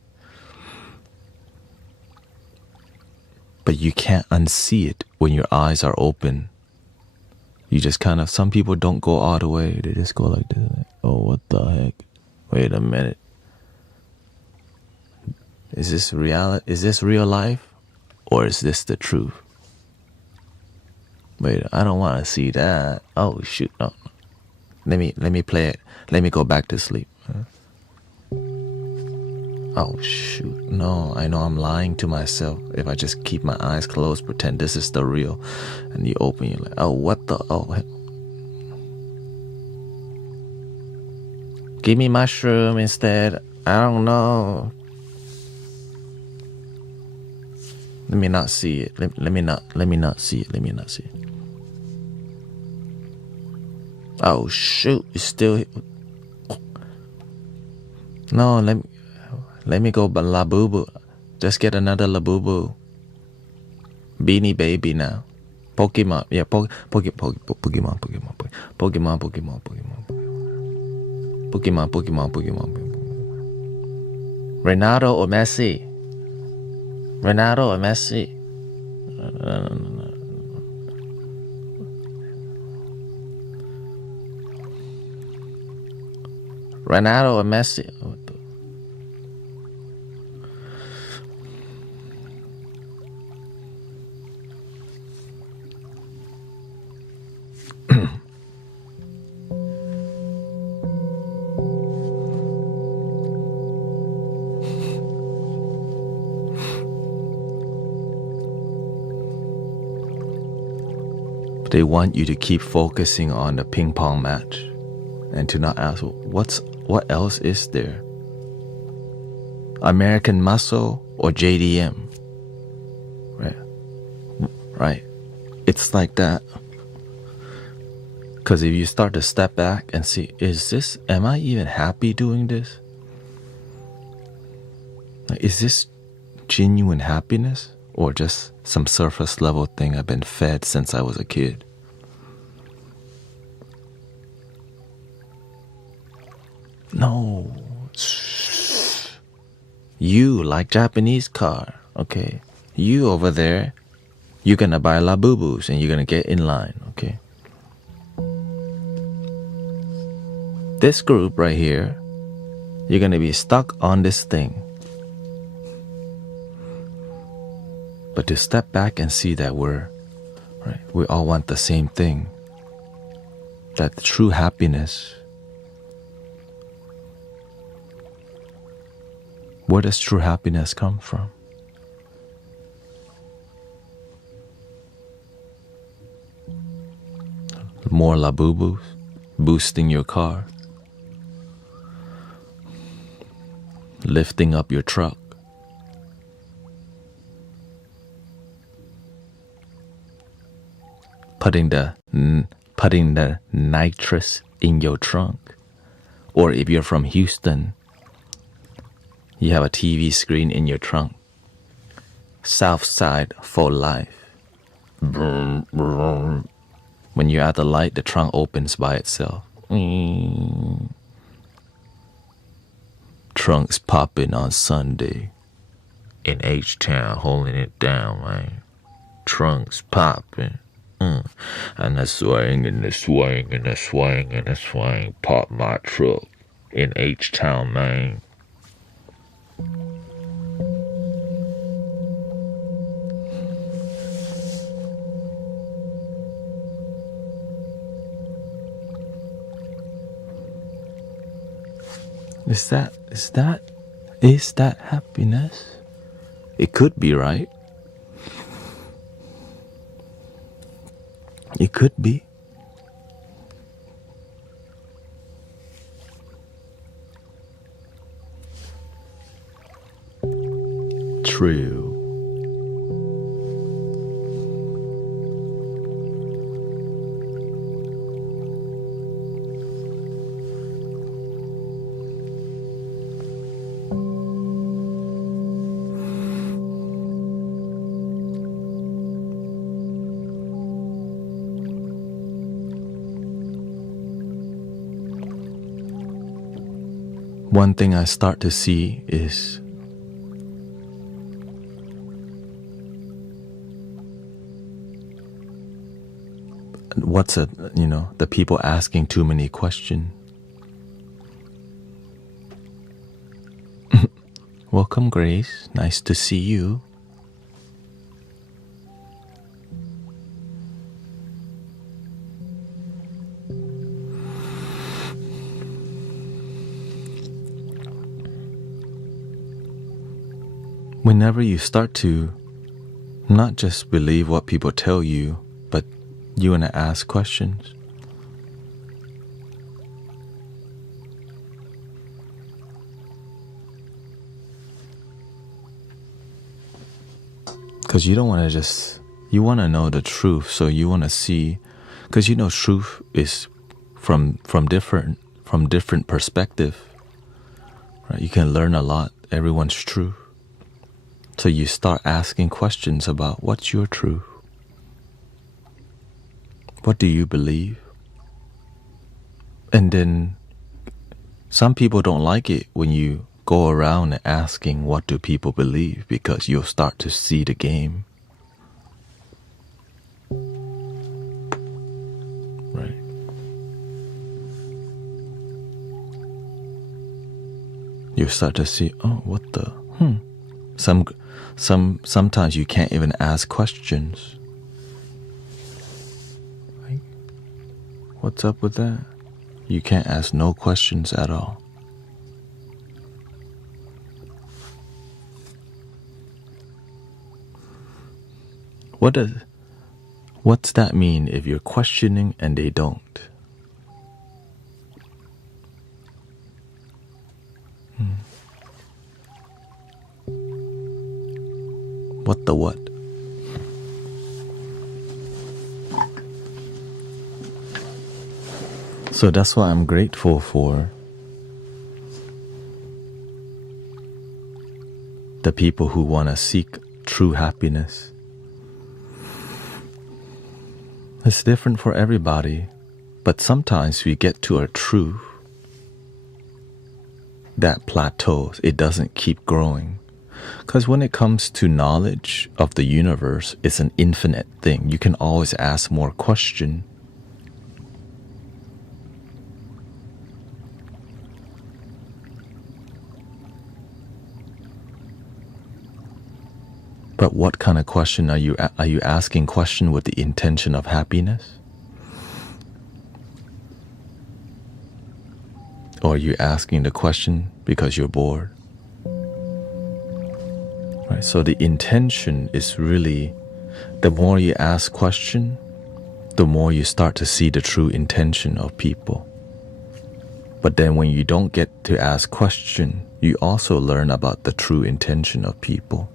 But you can't unsee it when your eyes are open. You just kind of, some people don't go all the way, they just go like this. Like, oh, what the heck? Wait a minute. Is this reality? Is this real life? Or is this the truth? Wait, I don't want to see that. Oh shoot, no. Let me play it. Let me go back to sleep. Oh shoot, no, I know I'm lying to myself. If I just keep my eyes closed, pretend this is the real, and you open, you're like, oh, what the, oh. Give me mushroom instead. I don't know. Let me not see it. Let me not see it. Let me not see it. Oh shoot, it's still here. No, let me go Labubu. Just get another Labubu. Beanie Baby now. Pokemon. Yeah, Pokemon. Ronaldo or Messi? Ronaldo or Messi? Ronaldo or Messi? They want you to keep focusing on the ping pong match and to not ask, what else is there? American Muscle or JDM? Right. It's like that. Because if you start to step back and see, am I even happy doing this? Like, is this genuine happiness or just some surface level thing I've been fed since I was a kid? No. You like Japanese car, okay? You over there, You're gonna buy Labubus and you're gonna get in line, okay? This group right here, you're gonna be stuck on this thing. But to step back and see that we all want the same thing. That true happiness. Where does true happiness come from? More Labubus, boosting your car, lifting up your truck, putting the nitrous in your trunk. Or if you're from Houston, you have a TV screen in your trunk. South side for life. Vroom, vroom. When you're at the light, the trunk opens by itself. Trunks popping on Sunday. In H-Town, holding it down, man. Trunks popping. And the swing and the swing and the swing and the swing. Pop my truck in H-Town, man. Is that happiness? It could be, right? It could be. True. One thing I start to see is the people asking too many questions. Welcome, Grace. Nice to see you. Whenever you start to not just believe what people tell you, but you want to ask questions. Because you don't want to you want to know the truth, so you want to see, because truth is from different perspective, right? You can learn a lot. Everyone's truth. So you start asking questions about what's your truth? What do you believe? And then some people don't like it when you go around asking what do people believe, because you'll start to see the game. Right? You start to see, what the Sometimes you can't even ask questions. Right? What's up with that? You can't ask no questions at all. What's that mean if you're questioning and they don't? What the what? So that's what I'm grateful for. The people who want to seek true happiness. It's different for everybody, but sometimes we get to our truth that plateaus. It doesn't keep growing. Because when it comes to knowledge of the universe, it's an infinite thing. You can always ask more questions. But what kind of question are you asking? Question with the intention of happiness? Or are you asking the question because you're bored? Right, so the intention is really, the more you ask question, the more you start to see the true intention of people. But then when you don't get to ask question, you also learn about the true intention of people.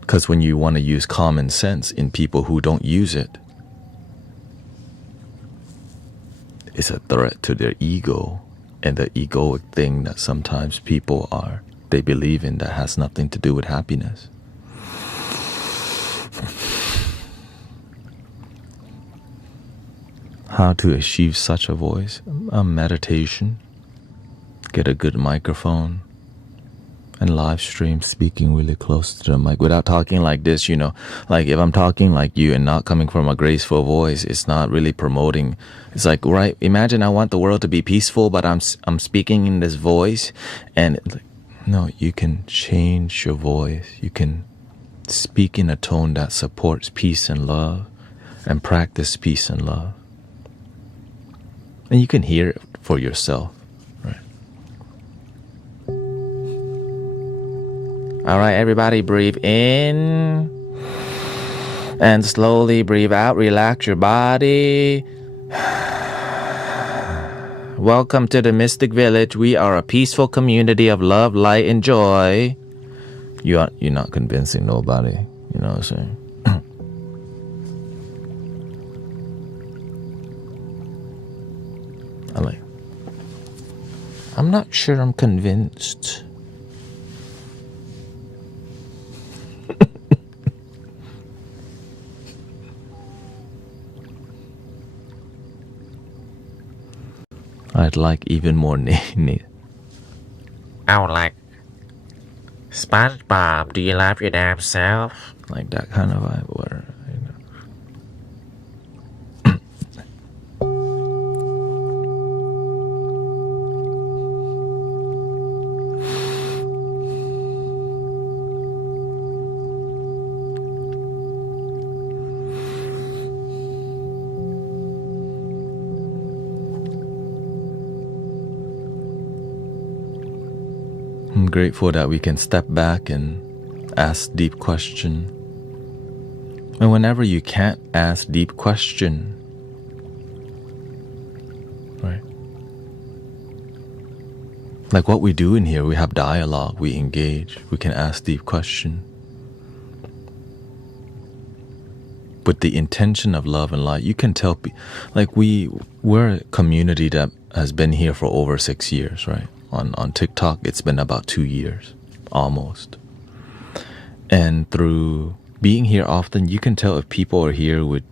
Because when you want to use common sense in people who don't use it, it's a threat to their ego and the egoic thing that sometimes people they believe in that has nothing to do with happiness. How to achieve such a voice? A meditation, get a good microphone, and live stream speaking really close to the mic without talking like this, you know. Like if I'm talking like you and not coming from a graceful voice, it's not really promoting. It's like, right, imagine I want the world to be peaceful, but I'm speaking in this voice, and no, you can change your voice. You can speak in a tone that supports peace and love and practice peace and love. And you can hear it for yourself. All right, everybody breathe in and slowly breathe out. Relax your body. Welcome to the Mystic Village. We are a peaceful community of love, light, and joy. You're not convincing nobody. You know what I'm saying? I'm not sure I'm convinced. I'd like even more Oh, like SpongeBob, do you love your damn self? Like that kind of vibe. Where, I'm grateful that we can step back and ask deep question. And whenever you can't ask deep question, right? Like what we do in here, we have dialogue, we engage, we can ask deep question. With the intention of love and light, you can tell, like we're a community that has been here for over 6 years, right? On TikTok, it's been about 2 years, almost. And through being here often, you can tell if people are here with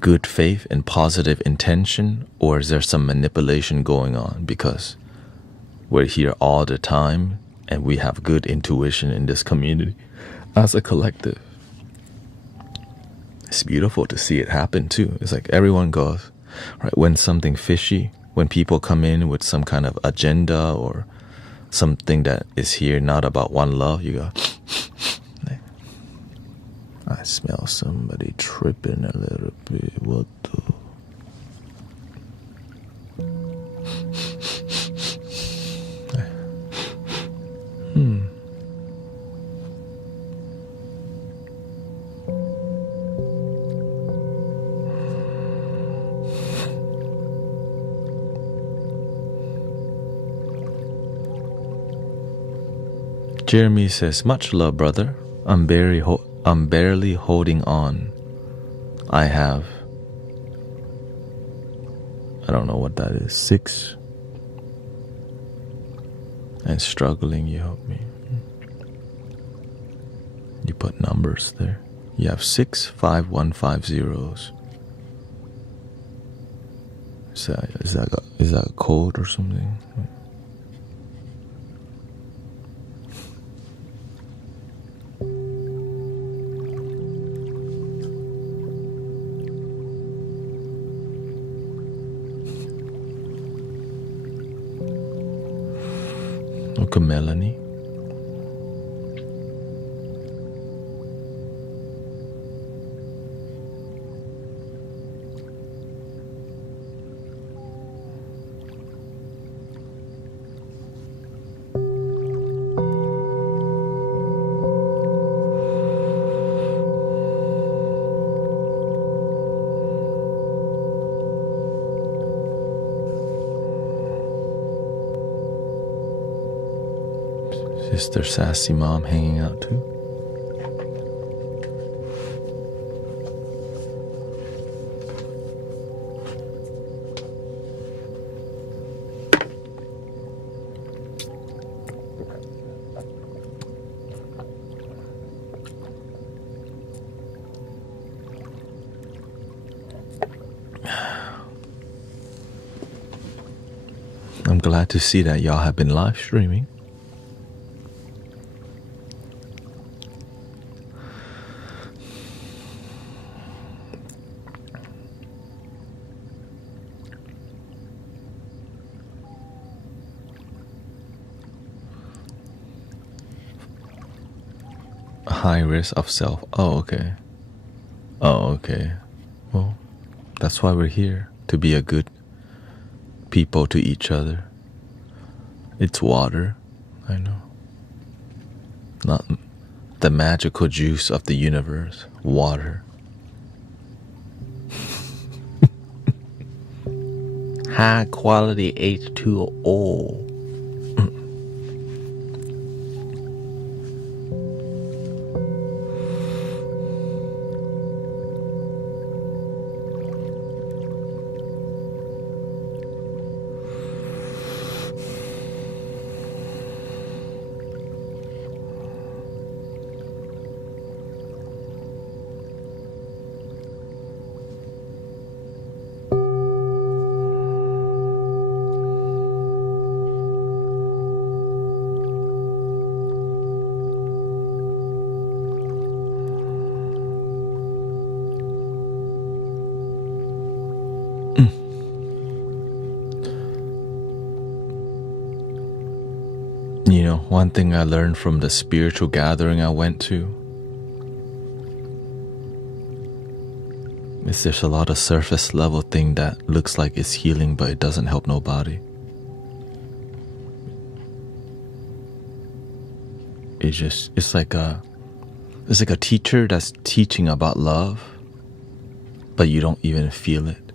good faith and positive intention, or is there some manipulation going on because we're here all the time and we have good intuition in this community as a collective. It's beautiful to see it happen too. It's like everyone goes, right, when something fishy, when people come in with some kind of agenda or something that is here not about one love, you go, I smell somebody tripping a little bit. What the? Jeremy says, much love, brother. I'm barely holding on. I don't know what that is, 6. And struggling, you help me. You put numbers there. You have 65150s. Is that a code or something? Okay, Melanie. Sister Sassy Mom hanging out too. I'm glad to see that y'all have been live streaming. High risk of self. Oh, okay. Well, that's why we're here, to be a good people to each other. It's water, I know. Not the magical juice of the universe. Water. High quality H2O. You know, one thing I learned from the spiritual gathering I went to is there's a lot of surface level thing that looks like it's healing, but it doesn't help nobody. It's like a teacher that's teaching about love, but you don't even feel it.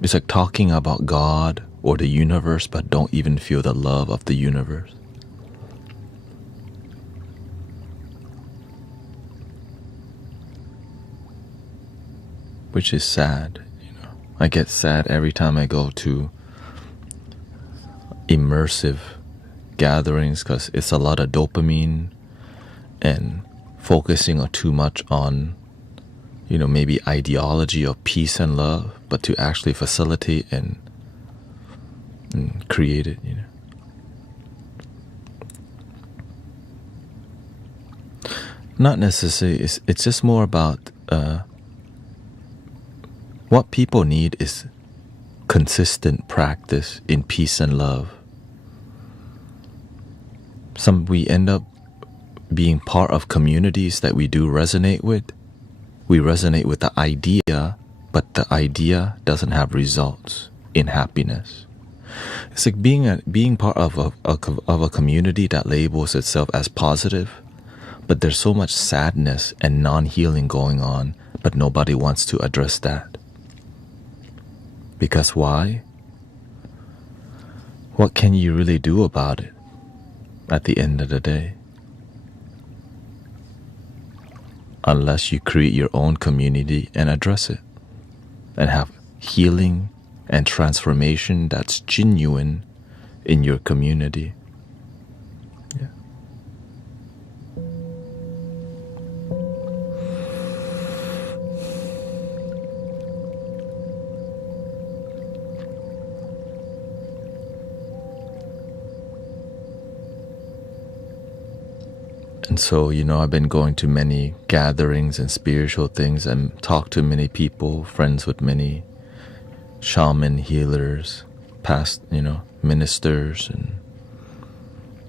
It's like talking about God or the universe, but don't even feel the love of the universe. Which is sad, you know. I get sad every time I go to immersive gatherings because it's a lot of dopamine and focusing too much on, you know, maybe ideology of peace and love, but to actually facilitate and create it, you know. Not necessarily. It's just more about what people need is consistent practice in peace and love. We end up being part of communities that we do resonate with. We resonate with the idea, but the idea doesn't have results in happiness. It's like being part of a community that labels itself as positive, but there's so much sadness and non-healing going on, but nobody wants to address that. Because why? What can you really do about it at the end of the day? Unless you create your own community and address it, and have healing and transformation that's genuine in your community. Yeah. And so, I've been going to many gatherings and spiritual things and talked to many people, friends with many shaman healers, past, ministers and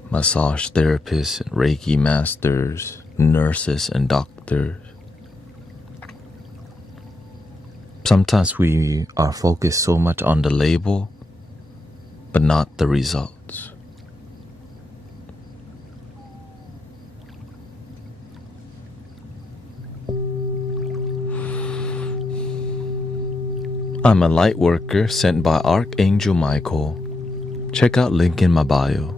massage therapists, and Reiki masters, nurses and doctors. Sometimes we are focused so much on the label, but not the results. I'm a light worker sent by Archangel Michael. Check out link in my bio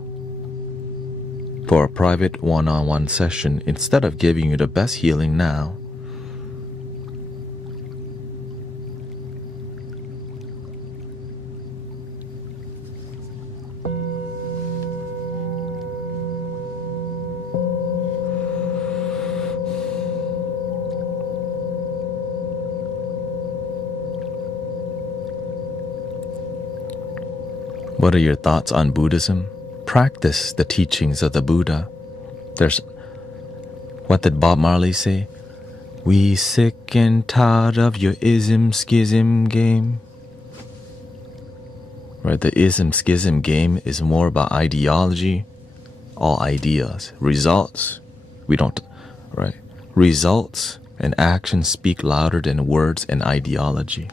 for a private one-on-one session instead of giving you the best healing now. What are your thoughts on Buddhism? Practice the teachings of the Buddha. What did Bob Marley say? We sick and tired of your ism schism game. Right, the ism schism game is more about ideology, all ideas. Results, we don't, right? Results and actions speak louder than words and ideology.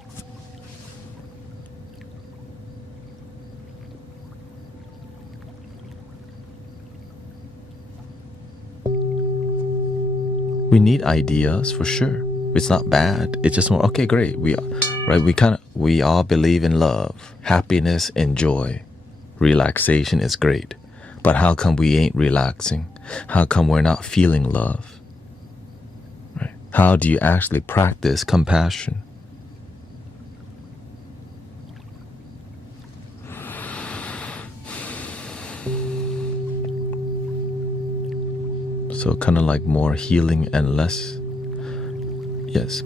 We need ideas for sure. It's not bad. It's just more, okay, great. We all believe in love, happiness, and joy. Relaxation is great. But how come we ain't relaxing? How come we're not feeling love? Right? How do you actually practice compassion? So kind of like more healing and less,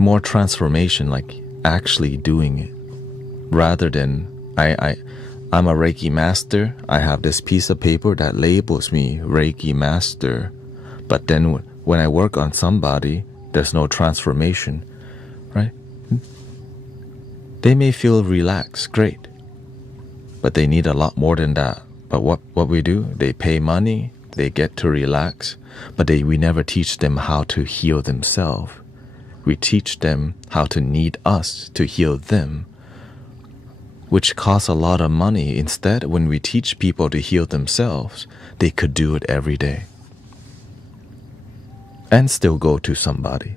more transformation, like actually doing it, rather than I'm a Reiki master. I have this piece of paper that labels me Reiki master, but then when I work on somebody, there's no transformation, right? They may feel relaxed, great, but they need a lot more than that. But what we do, they pay money, they get to relax, but we never teach them how to heal themselves. We teach them how to need us to heal them, which costs a lot of money. Instead, when we teach people to heal themselves, they could do it every day and still go to somebody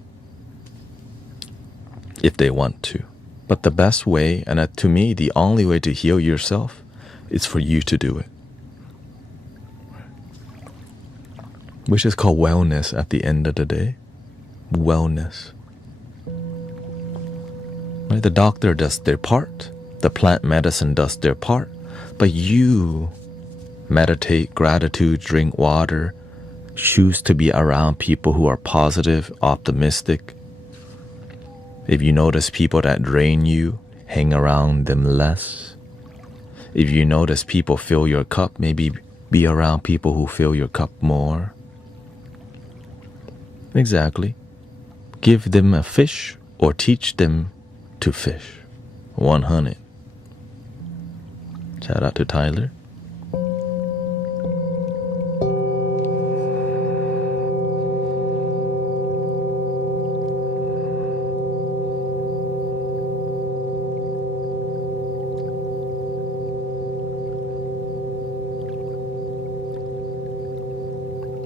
if they want to. But the best way, and to me, the only way to heal yourself is for you to do it, which is called wellness at the end of the day. Wellness. Right? The doctor does their part. The plant medicine does their part. But you meditate, gratitude, drink water, choose to be around people who are positive, optimistic. If you notice people that drain you, hang around them less. If you notice people fill your cup, maybe be around people who fill your cup more. Exactly. Give them a fish or teach them to fish. 100. Shout out to Tyler.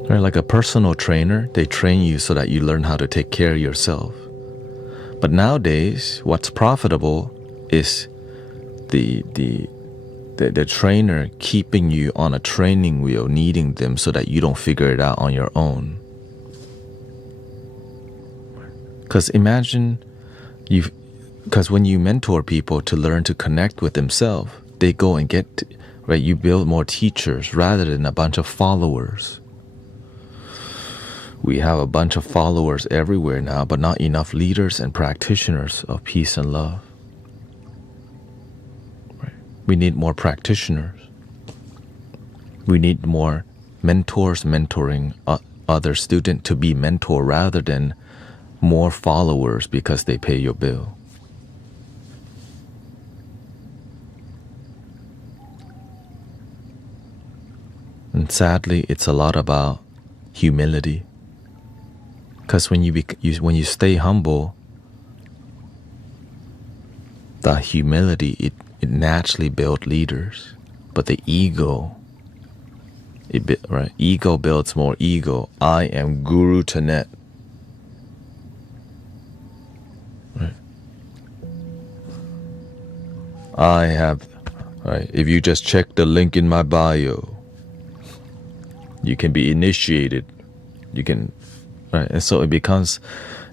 Right, like a personal trainer, they train you so that you learn how to take care of yourself. But nowadays, what's profitable is the trainer keeping you on a training wheel, needing them so that you don't figure it out on your own. Because imagine because when you mentor people to learn to connect with themselves, they go and you build more teachers rather than a bunch of followers. We have a bunch of followers everywhere now, but not enough leaders and practitioners of peace and love. Right? We need more practitioners. We need more mentors mentoring other student to be mentor rather than more followers because they pay your bill. And sadly, it's a lot about humility. Because when you stay humble, the humility, it naturally builds leaders. But the ego, ego builds more ego. I am Guru Thanet. Right? I have, right? If you just check the link in my bio, you can be initiated. You can, right? And so it becomes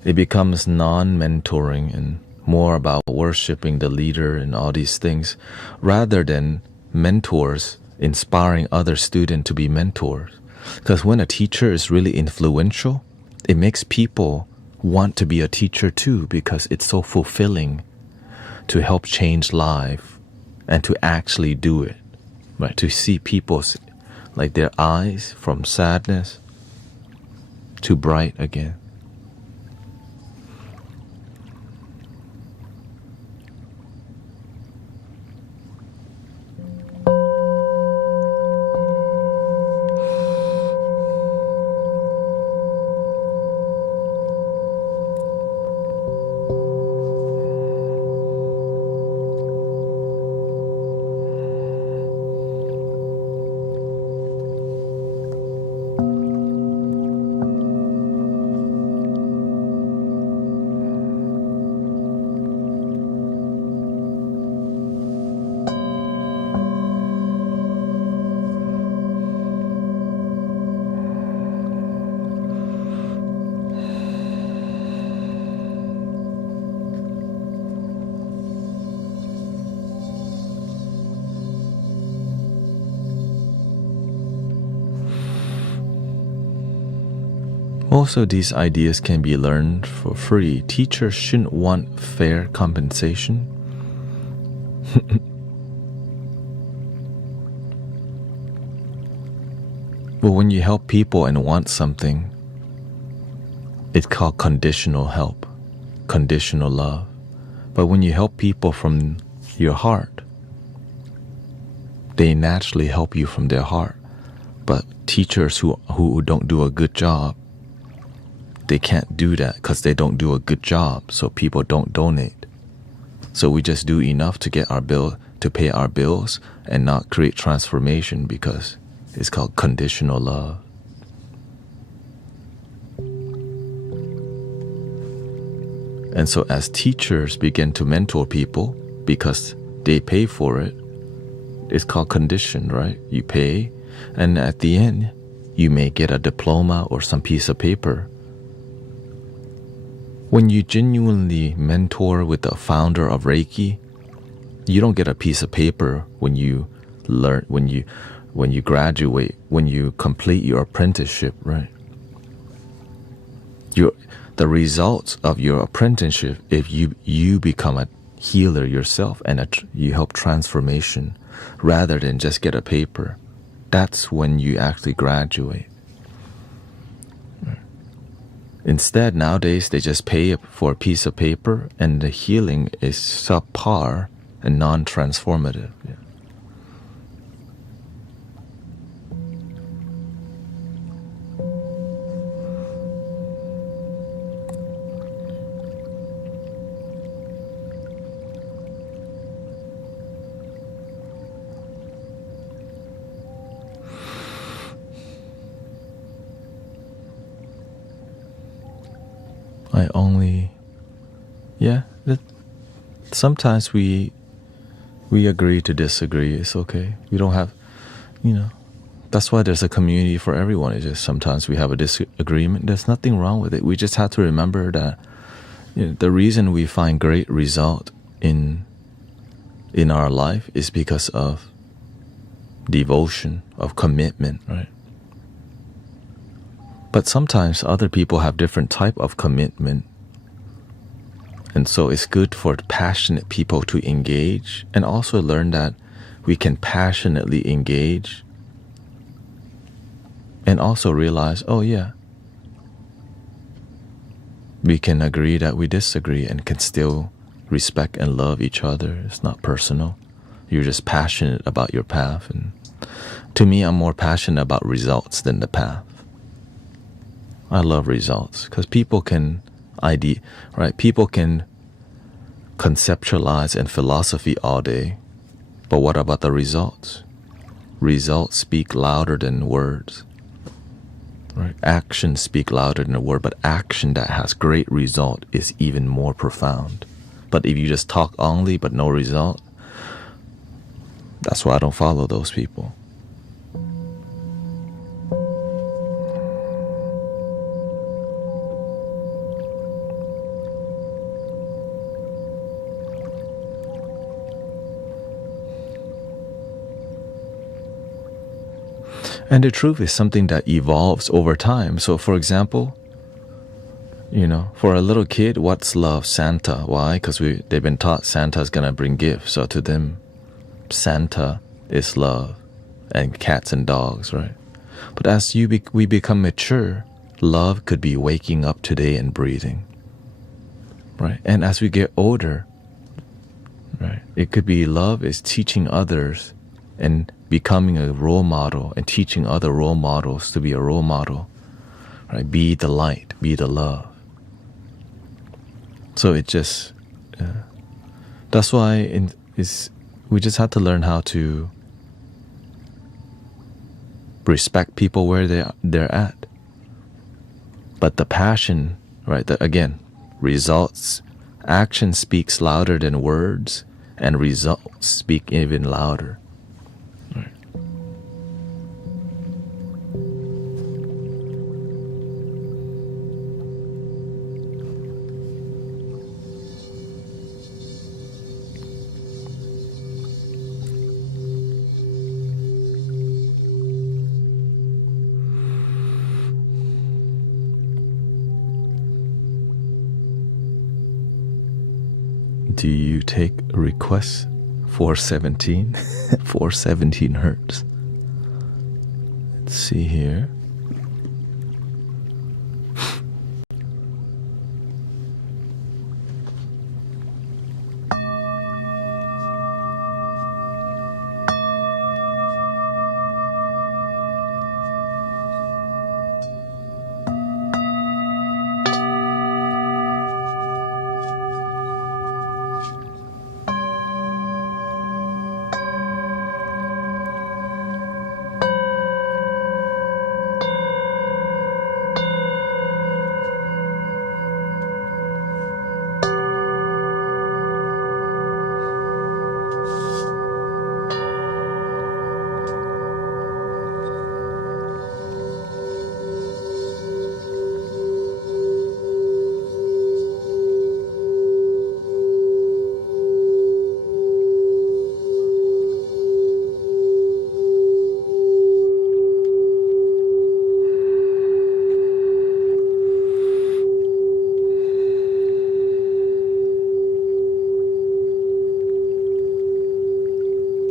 non-mentoring and more about worshiping the leader and all these things, rather than mentors inspiring other students to be mentors. Because when a teacher is really influential, it makes people want to be a teacher too, because it's so fulfilling to help change life and to actually do it, right? To see people's, like, their eyes from sadness to bright again. Most of these ideas can be learned for free. Teachers shouldn't want fair compensation. But when you help people and want something, it's called conditional help, conditional love. But when you help people from your heart, they naturally help you from their heart. But teachers who don't do a good job, they can't do that because they don't do a good job, so people don't donate. So we just do enough to get our bill, to pay our bills, and not create transformation, because it's called conditional love. And so as teachers begin to mentor people because they pay for it, it's called condition, right? You pay, and at the end, you may get a diploma or some piece of paper. When you genuinely mentor with the founder of Reiki, you don't get a piece of paper when you learn, when you graduate, when you complete your apprenticeship, right? The results of your apprenticeship, if you become a healer yourself and you help transformation rather than just get a paper, that's when you actually graduate. Instead, nowadays, they just pay for a piece of paper, and the healing is subpar and non-transformative. Yeah. Sometimes we agree to disagree. It's okay. We don't have, that's why there's a community for everyone. It's just sometimes we have a disagreement. There's nothing wrong with it. We just have to remember that the reason we find great result in our life is because of devotion, of commitment, right? But sometimes other people have different type of commitment. And so it's good for passionate people to engage and also learn that we can passionately engage and also realize, oh yeah, We can agree that we disagree and can still respect and love each other. It's not personal. You're just passionate about your path. And to me, I'm more passionate about results than the path. I love results because people can people can conceptualize and philosophy all day, but what about the results? Results speak louder than words. Right? Actions speak louder than a word, but action that has great result is even more profound. But if you just talk only but no result, that's why I don't follow those people. And the truth is something that evolves over time. So for example, for a little kid, what's love? Santa. Why? Because they've been taught Santa's gonna bring gifts. So to them, Santa is love, and cats and dogs, right? But as we become mature, love could be waking up today and breathing, right? And as we get older, right, it could be love is teaching others and becoming a role model and teaching other role models to be a role model, right? Be the light, be the love. So it just, that's why we just have to learn how to respect people where they're at. But the passion, right? Again, results, action speaks louder than words, and results speak even louder. Do you take requests? 417? 417 hertz. Let's see here.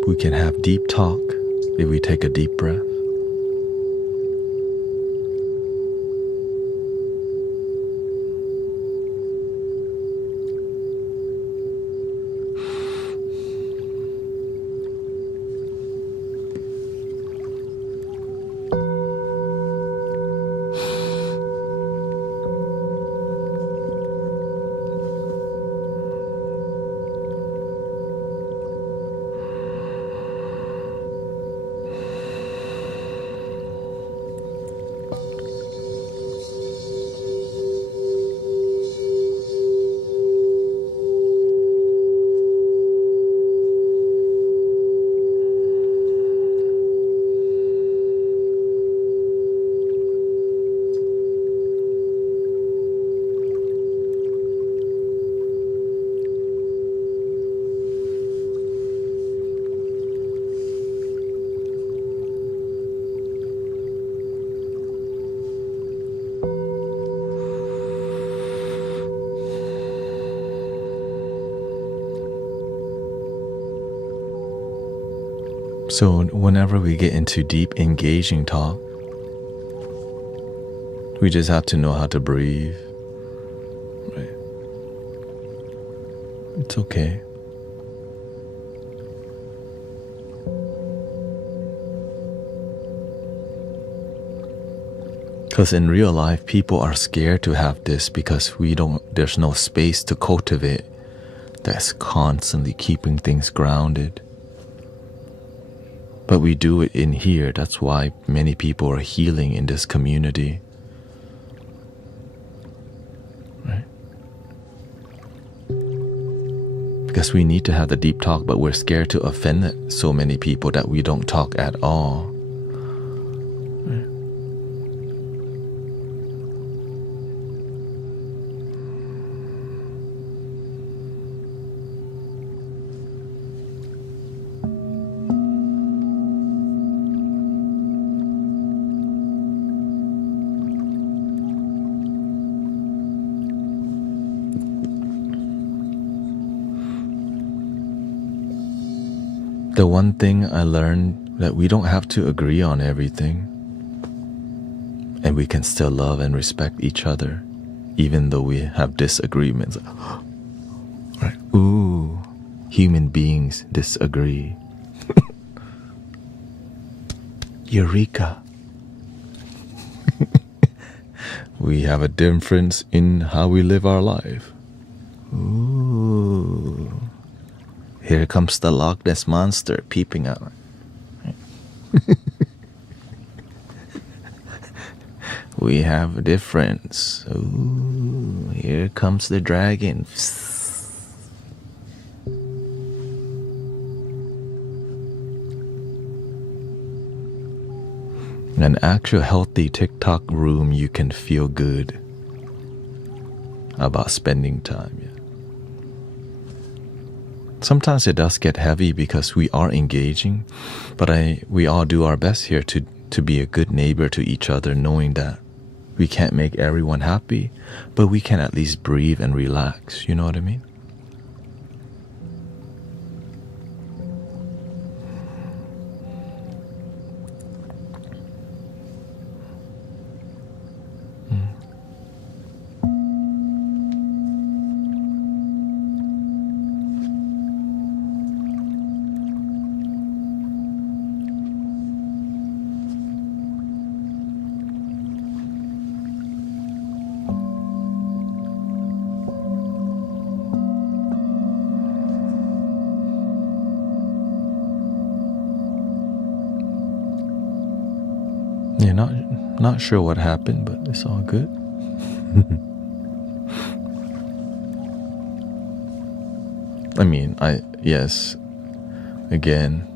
We can have deep talk if we take a deep breath. So whenever we get into deep, engaging talk, we just have to know how to breathe It's okay. Because in real life, people are scared to have this because there's no space to cultivate that's constantly keeping things grounded. But we do it in here. That's why many people are healing in this community. Right? Because we need to have the deep talk, but we're scared to offend so many people that we don't talk at all. Right? The one thing I learned that we don't have to agree on everything, and we can still love and respect each other, even though we have disagreements. Right? Ooh, human beings disagree. Eureka! We have a difference in how we live our life. Ooh. Here comes the Loch Ness Monster peeping out. We have a difference. Ooh, here comes the dragon. In an actual healthy TikTok room, you can feel good about spending time. Yeah. Sometimes it does get heavy because we are engaging, but we all do our best here to be a good neighbor to each other, knowing that we can't make everyone happy, but we can at least breathe and relax. You know what I mean? Yeah, not sure what happened, but it's all good. I mean, again,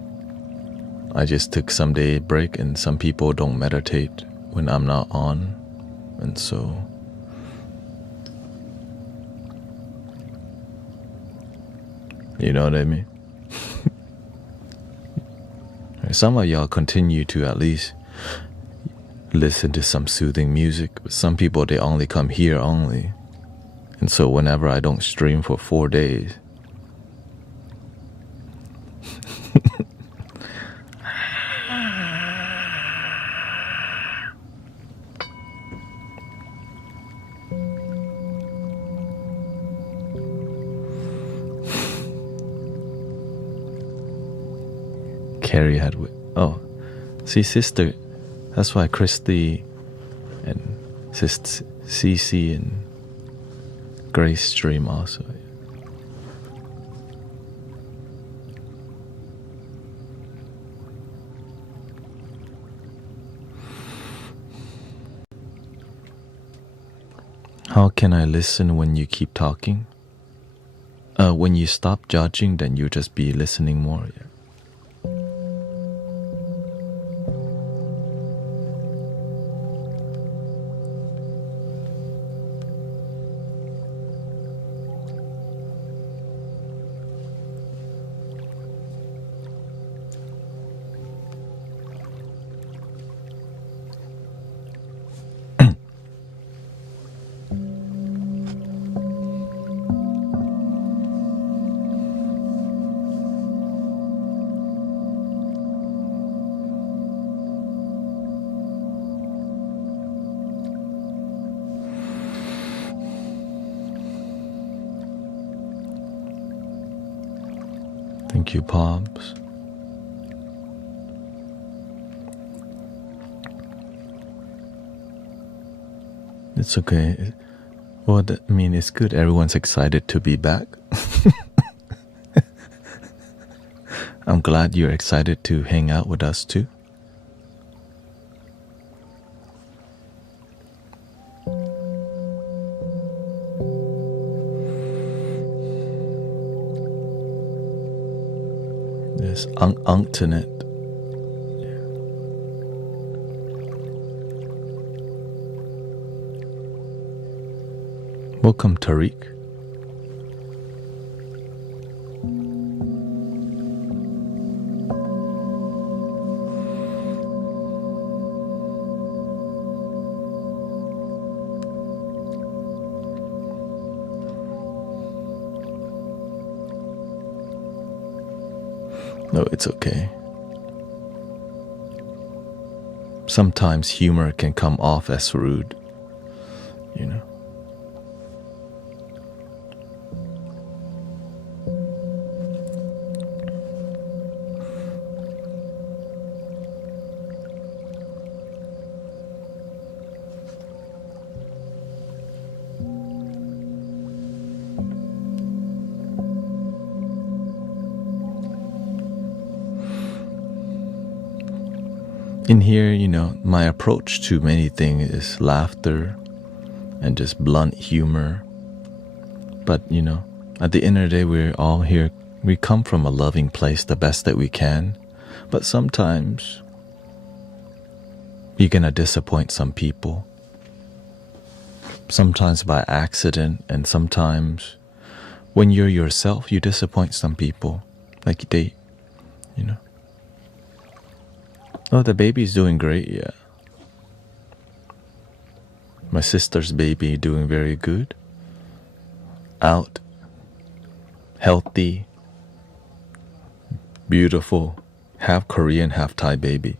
I just took some day break, and some people don't meditate when I'm not on, and so you know what I mean? Some of y'all continue to at least listen to some soothing music, but some people, they only come here only. And so whenever I don't stream for 4 days, Carrie had see, sister, that's why Christy and Sister Cece and Grace stream also. How can I listen when you keep talking? When you stop judging, then you just be listening more. Yeah. Thank you, Pops. It's okay. Well, I mean, it's good. Everyone's excited to be back. I'm glad you're excited to hang out with us too. Yes, Thanet. Welcome, Tariq. No, it's okay. Sometimes humor can come off as rude, you know. In here, you know, my approach to many things is laughter and just blunt humor. But, you know, at the end of the day, we're all here. We come from a loving place the best that we can. But sometimes you're going to disappoint some people. Sometimes by accident, and sometimes when you're yourself, you disappoint some people. Like they, you know. Oh, the baby's doing great, yeah. My sister's baby doing very good. Out, healthy, beautiful, half Korean, half Thai baby.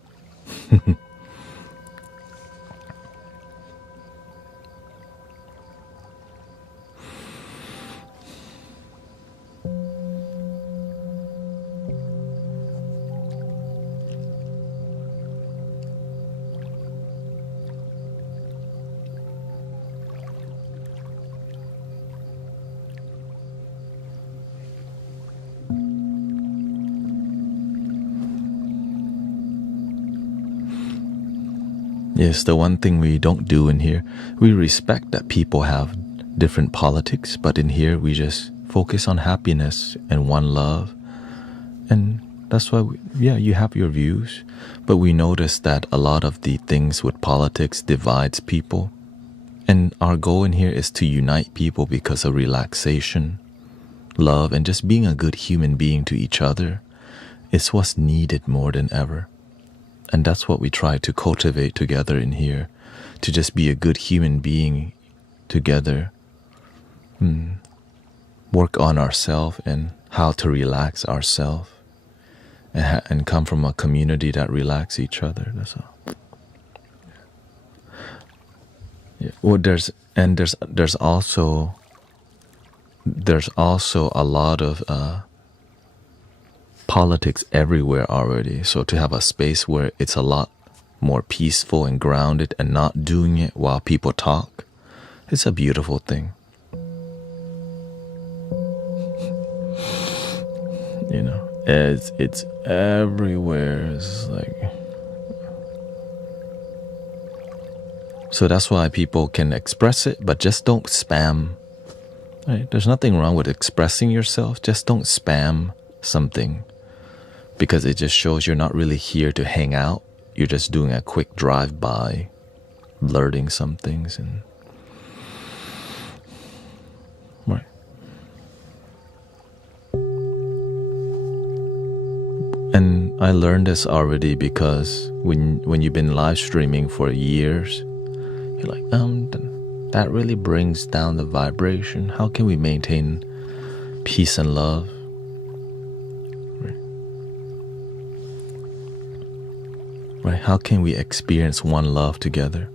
Yes, the one thing we don't do in here, we respect that people have different politics, but in here we just focus on happiness and one love. And that's why, you have your views, but we notice that a lot of the things with politics divides people. And our goal in here is to unite people because of relaxation, love, and just being a good human being to each other. It's what's needed more than ever. And that's what we try to cultivate together in here, to just be a good human being together. Work on ourselves and how to relax ourselves, and come from a community that relax each other. That's all. Yeah. Well, there's also a lot of politics everywhere already. So to have a space where it's a lot more peaceful and grounded and not doing it while people talk, it's a beautiful thing. You know, it's everywhere. It's like, so that's why people can express it, but just don't spam. Right? There's nothing wrong with expressing yourself. Just don't spam something, because it just shows you're not really here to hang out. You're just doing a quick drive-by, blurting some things. And right. And I learned this already, because when you've been live streaming for years, you're like, that really brings down the vibration. How can we maintain peace and love? Right? How can we experience one love together?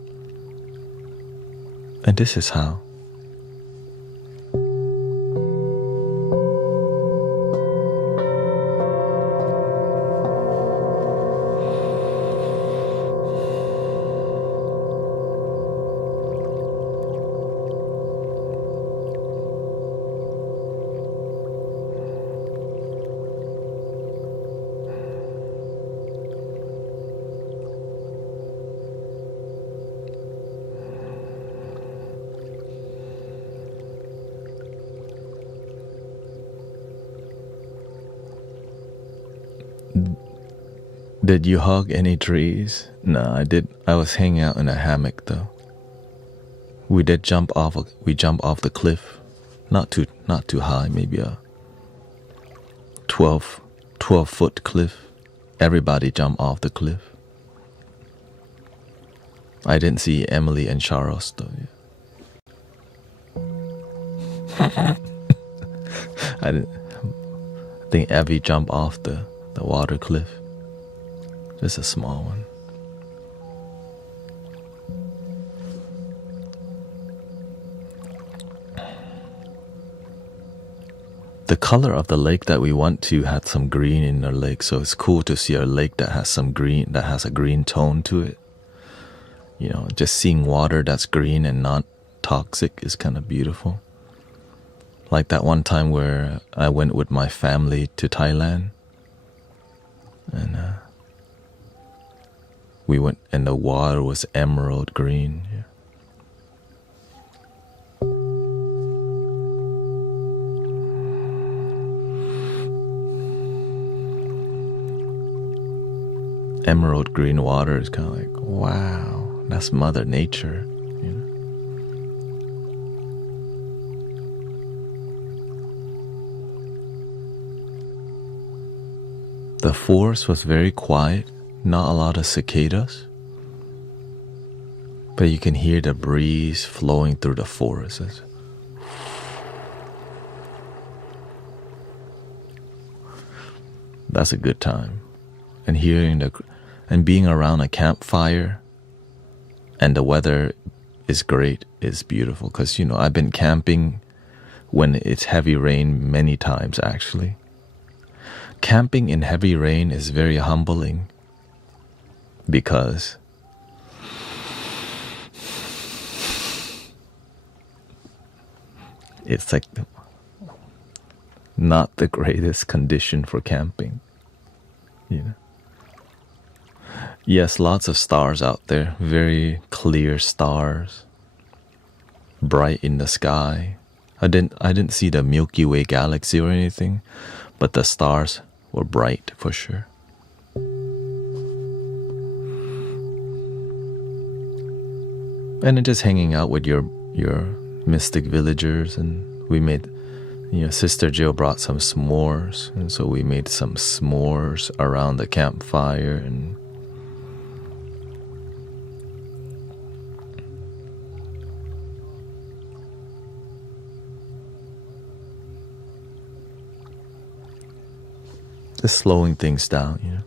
And this is how. Did you hug any trees? No, I did. I was hanging out in a hammock though. We jumped off the cliff. Not too high, maybe a 12-foot cliff. Everybody jumped off the cliff. I didn't see Emily and Charles though. Yeah. I think Abby jumped off the water cliff. Just a small one. The color of the lake that we went to had some green in the lake, so it's cool to see a lake that has some green, that has a green tone to it. You know, just seeing water that's green and not toxic is kind of beautiful. Like that one time where I went with my family to Thailand, and we went, and the water was emerald green. Yeah. Emerald green water is kind of like, wow, that's Mother Nature, you know. The forest was very quiet, not a lot of cicadas, but you can hear the breeze flowing through the forest. That's a good time. And being around a campfire and the weather is great, is beautiful, because you know, I've been camping when it's heavy rain many times actually. Camping in heavy rain is very humbling because it's like not the greatest condition for camping, you know. Yes, lots of stars out there, very clear stars, bright in the sky. I didn't see the Milky Way galaxy or anything, but the stars were bright for sure. And then just hanging out with your mystic villagers, and we made, you know, Sister Jill brought some s'mores, and so we made some s'mores around the campfire, and just slowing things down, you know.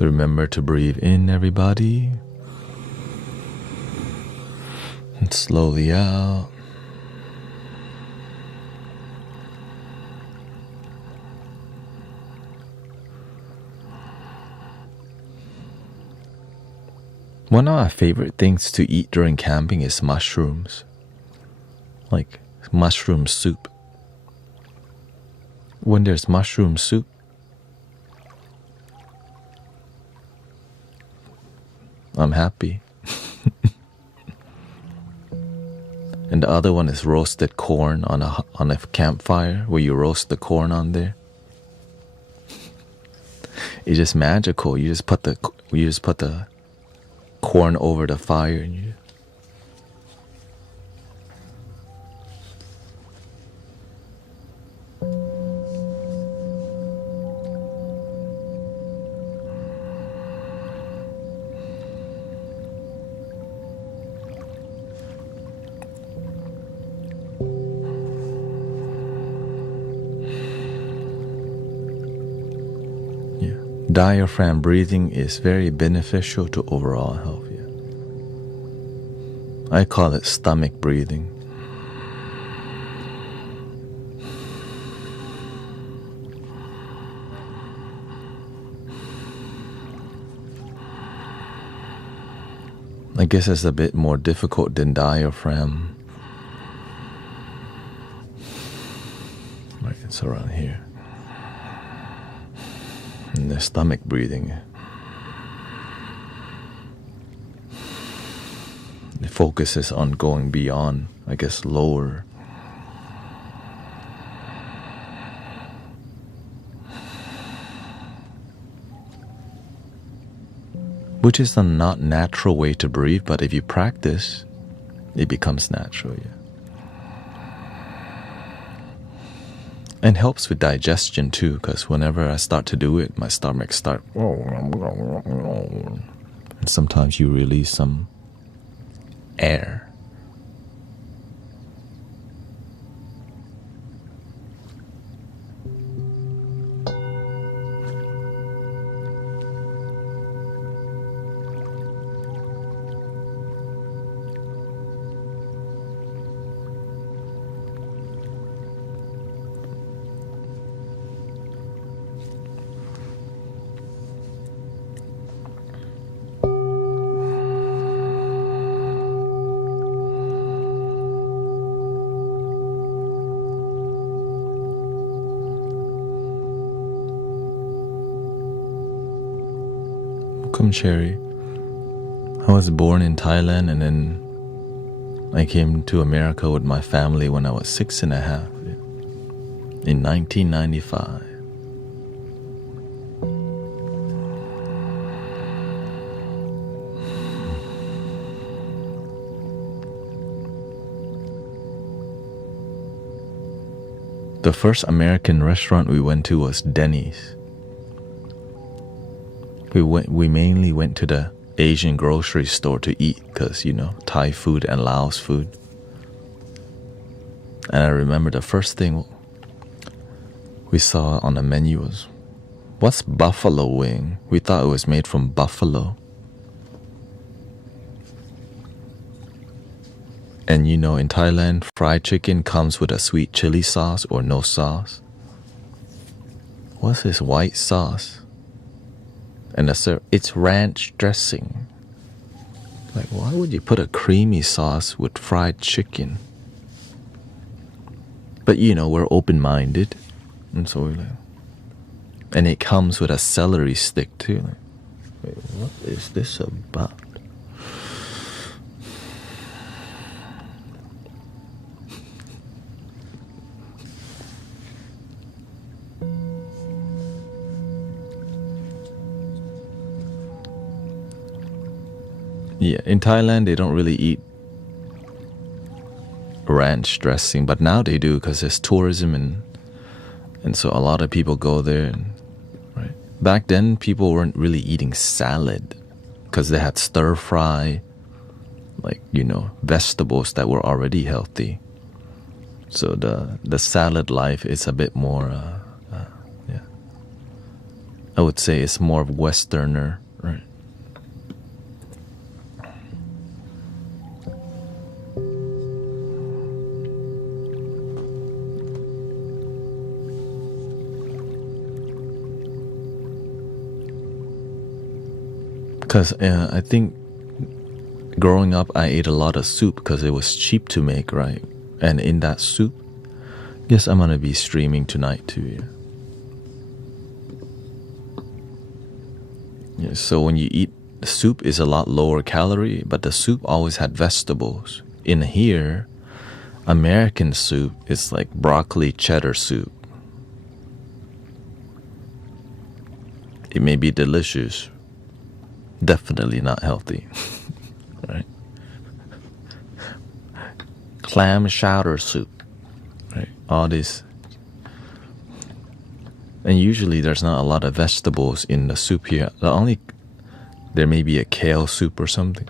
Remember to breathe in, everybody, and slowly out. One of my favorite things to eat during camping is mushrooms, like mushroom soup. When there's mushroom soup, I'm happy. And the other one is roasted corn on a campfire, where you roast the corn on there. It's just magical. You just put the corn over the fire, and you diaphragm breathing is very beneficial to overall health. Yeah. I call it stomach breathing. I guess it's a bit more difficult than diaphragm. Right, it's around here. And the stomach breathing. focuses on going beyond, I guess, lower. Which is a not natural way to breathe, but if you practice, it becomes natural, yeah. And helps with digestion too, because whenever I start to do it, my stomach starts. And sometimes you release some air. Welcome, Cherry. I was born in Thailand, and then I came to America with my family when I was 6.5 in 1995. The first American restaurant we went to was Denny's. We mainly went to the Asian grocery store to eat because, Thai food and Laos food. And I remember the first thing we saw on the menu was, what's buffalo wing? We thought it was made from buffalo. And in Thailand, fried chicken comes with a sweet chili sauce or no sauce. What's this white sauce? And it's ranch dressing. Like, why would you put a creamy sauce with fried chicken? But we're open-minded, and so we're like, and it comes with a celery stick too. Like, wait, what is this about? Yeah, in Thailand they don't really eat ranch dressing, but now they do because there's tourism and so a lot of people go there. Right. Back then people weren't really eating salad because they had stir fry, like vegetables that were already healthy. So the salad life is a bit more, yeah. I would say it's more of Westerner, right? Because I think growing up I ate a lot of soup because it was cheap to make, right? And in that soup, yes, I'm gonna be streaming tonight too. Yeah, so when you eat the soup is a lot lower calorie, but the soup always had vegetables. In here, American soup is like broccoli cheddar soup. It may be delicious, definitely not healthy, right? Clam chowder soup, right? All this. And usually there's not a lot of vegetables in the soup here. There may be a kale soup or something.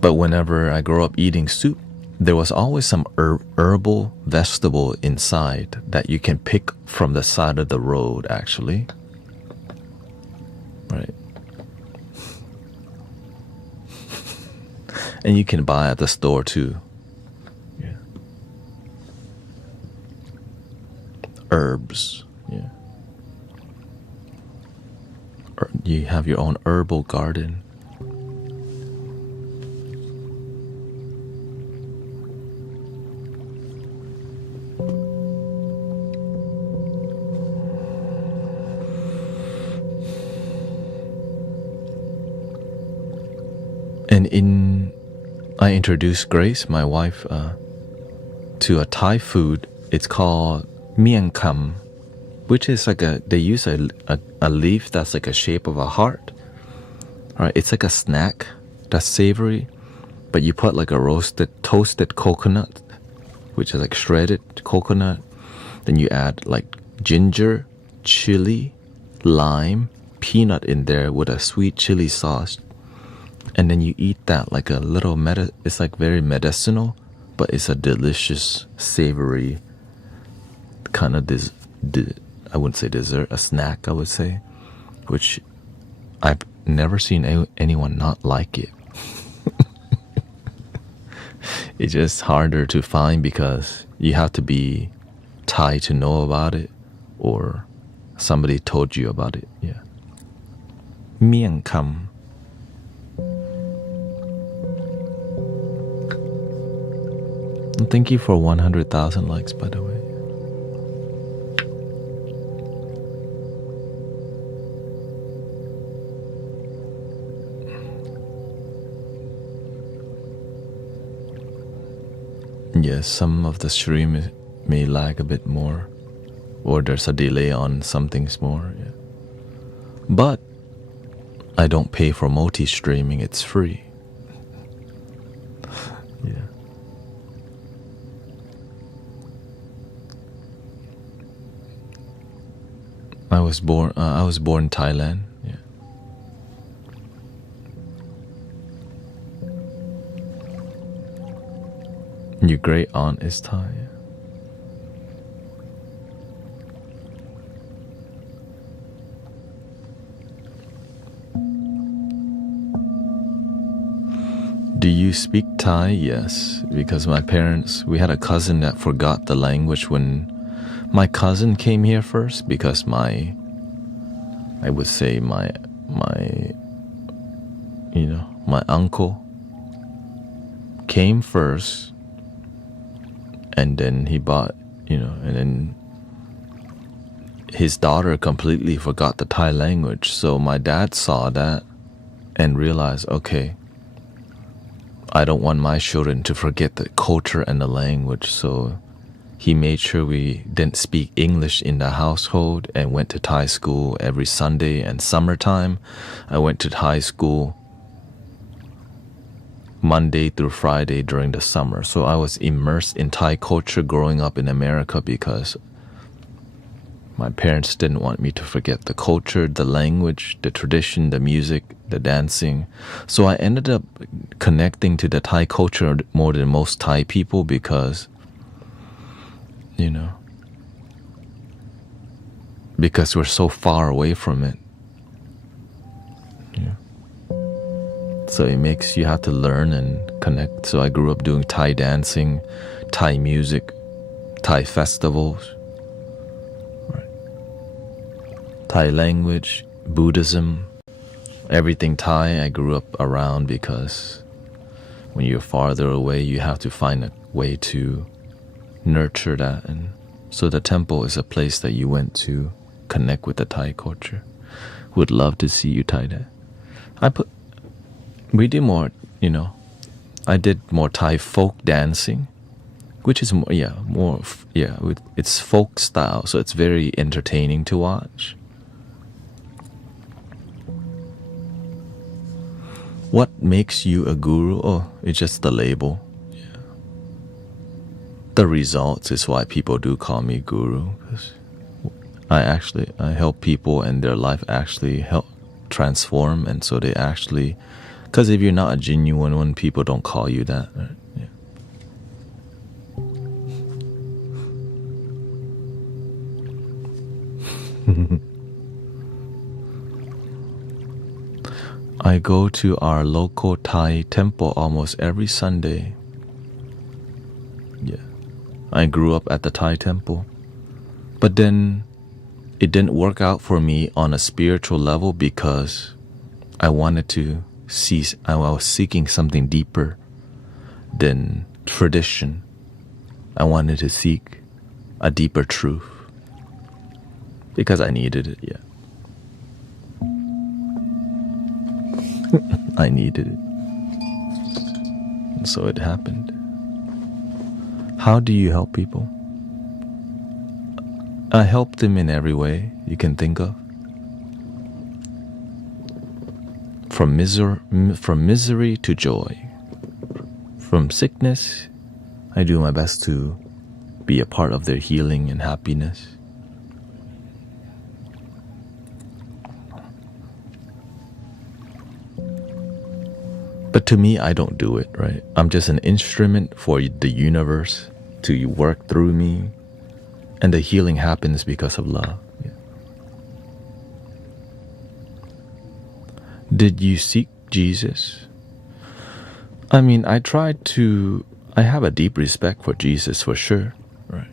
But whenever I grew up eating soup, there was always some herbal vegetable inside that you can pick from the side of the road, actually. Right. And you can buy at the store too. Yeah. Herbs. Yeah. You have your own herbal garden. And I introduced Grace, my wife, to a Thai food. It's called miang kam, which is like they use a leaf that's like a shape of a heart. Right? It's like a snack that's savory, but you put like a toasted coconut, which is like shredded coconut. Then you add like ginger, chili, lime, peanut in there with a sweet chili sauce. And then you eat that like a little it's like very medicinal, but it's a delicious, savory kind of I wouldn't say dessert, a snack, I would say, which I've never seen anyone not like it. It's just harder to find because you have to be Thai to know about it, or somebody told you about it. Yeah. Miang kam. And thank you for 100,000 likes, by the way. Yes, some of the stream may lag a bit more, or there's a delay on some things more. Yeah. But I don't pay for multi-streaming, it's free. Yeah. I was born in Thailand. Yeah. Your great aunt is Thai. Yeah. Do you speak Thai? Yes, because we had a cousin that forgot the language when my cousin came here first, because my uncle came first, and then he bought, and then his daughter completely forgot the Thai language. So my dad saw that and realized, okay, I don't want my children to forget the culture and the language. So he made sure we didn't speak English in the household and went to Thai school every Sunday. And summertime, I went to Thai school Monday through Friday during the summer. So I was immersed in Thai culture growing up in America because my parents didn't want me to forget the culture, the language, the tradition, the music, the dancing. So I ended up connecting to the Thai culture more than most Thai people because, because we're so far away from it. Yeah. So it makes you have to learn and connect. So I grew up doing Thai dancing, Thai music, Thai festivals, right? Thai language, Buddhism, everything Thai I grew up around, because when you're farther away, you have to find a way to nurture that. And so the temple is a place that you went to connect with the Thai culture. Would love to see you Thai that. We did more, I did more Thai folk dancing, which is it's folk style, so it's very entertaining to watch. What makes you a guru? Oh, it's just the label. Yeah. The results is why people do call me guru, because I help people and their life actually help transform, and so they actually, because if you're not a genuine one, people don't call you that. Right? Yeah. I go to our local Thai temple almost every Sunday. Yeah. I grew up at the Thai temple. But then it didn't work out for me on a spiritual level because I was seeking something deeper than tradition. I wanted to seek a deeper truth because I needed it, yeah. I needed it. So it happened. How do you help people? I help them in every way you can think of. From misery to joy. From sickness, I do my best to be a part of their healing and happiness. But to me, I don't do it, right? I'm just an instrument for the universe to work through me, and the healing happens because of love. Yeah. Did you seek Jesus? I mean, I have a deep respect for Jesus for sure, right?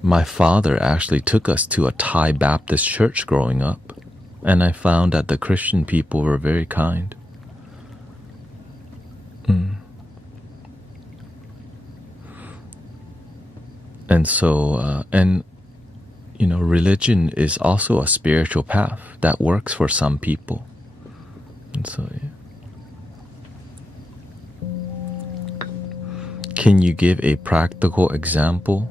My father actually took us to a Thai Baptist church growing up, and I found that the Christian people were very kind. And so, religion is also a spiritual path that works for some people. And so, yeah. Can you give a practical example?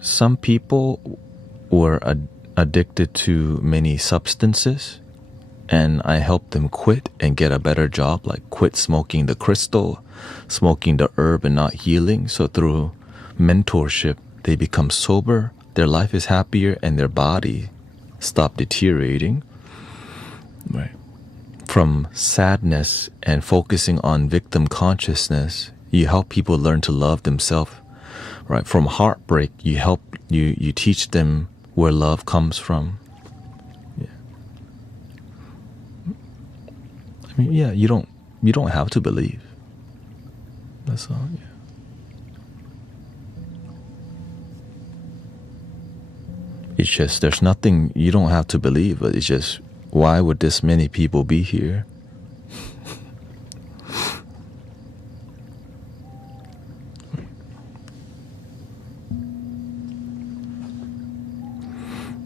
Some people were addicted to many substances, and I helped them quit and get a better job, like quit smoking the crystal, smoking the herb and not healing. So through mentorship, they become sober, their life is happier, and their body stop deteriorating. Right. From sadness and focusing on victim consciousness, you help people learn to love themselves. Right. From heartbreak, you teach them where love comes from. Yeah. I mean, yeah, you don't have to believe. That's all. Yeah. It's just, there's nothing, you don't have to believe, but it's just, why would this many people be here?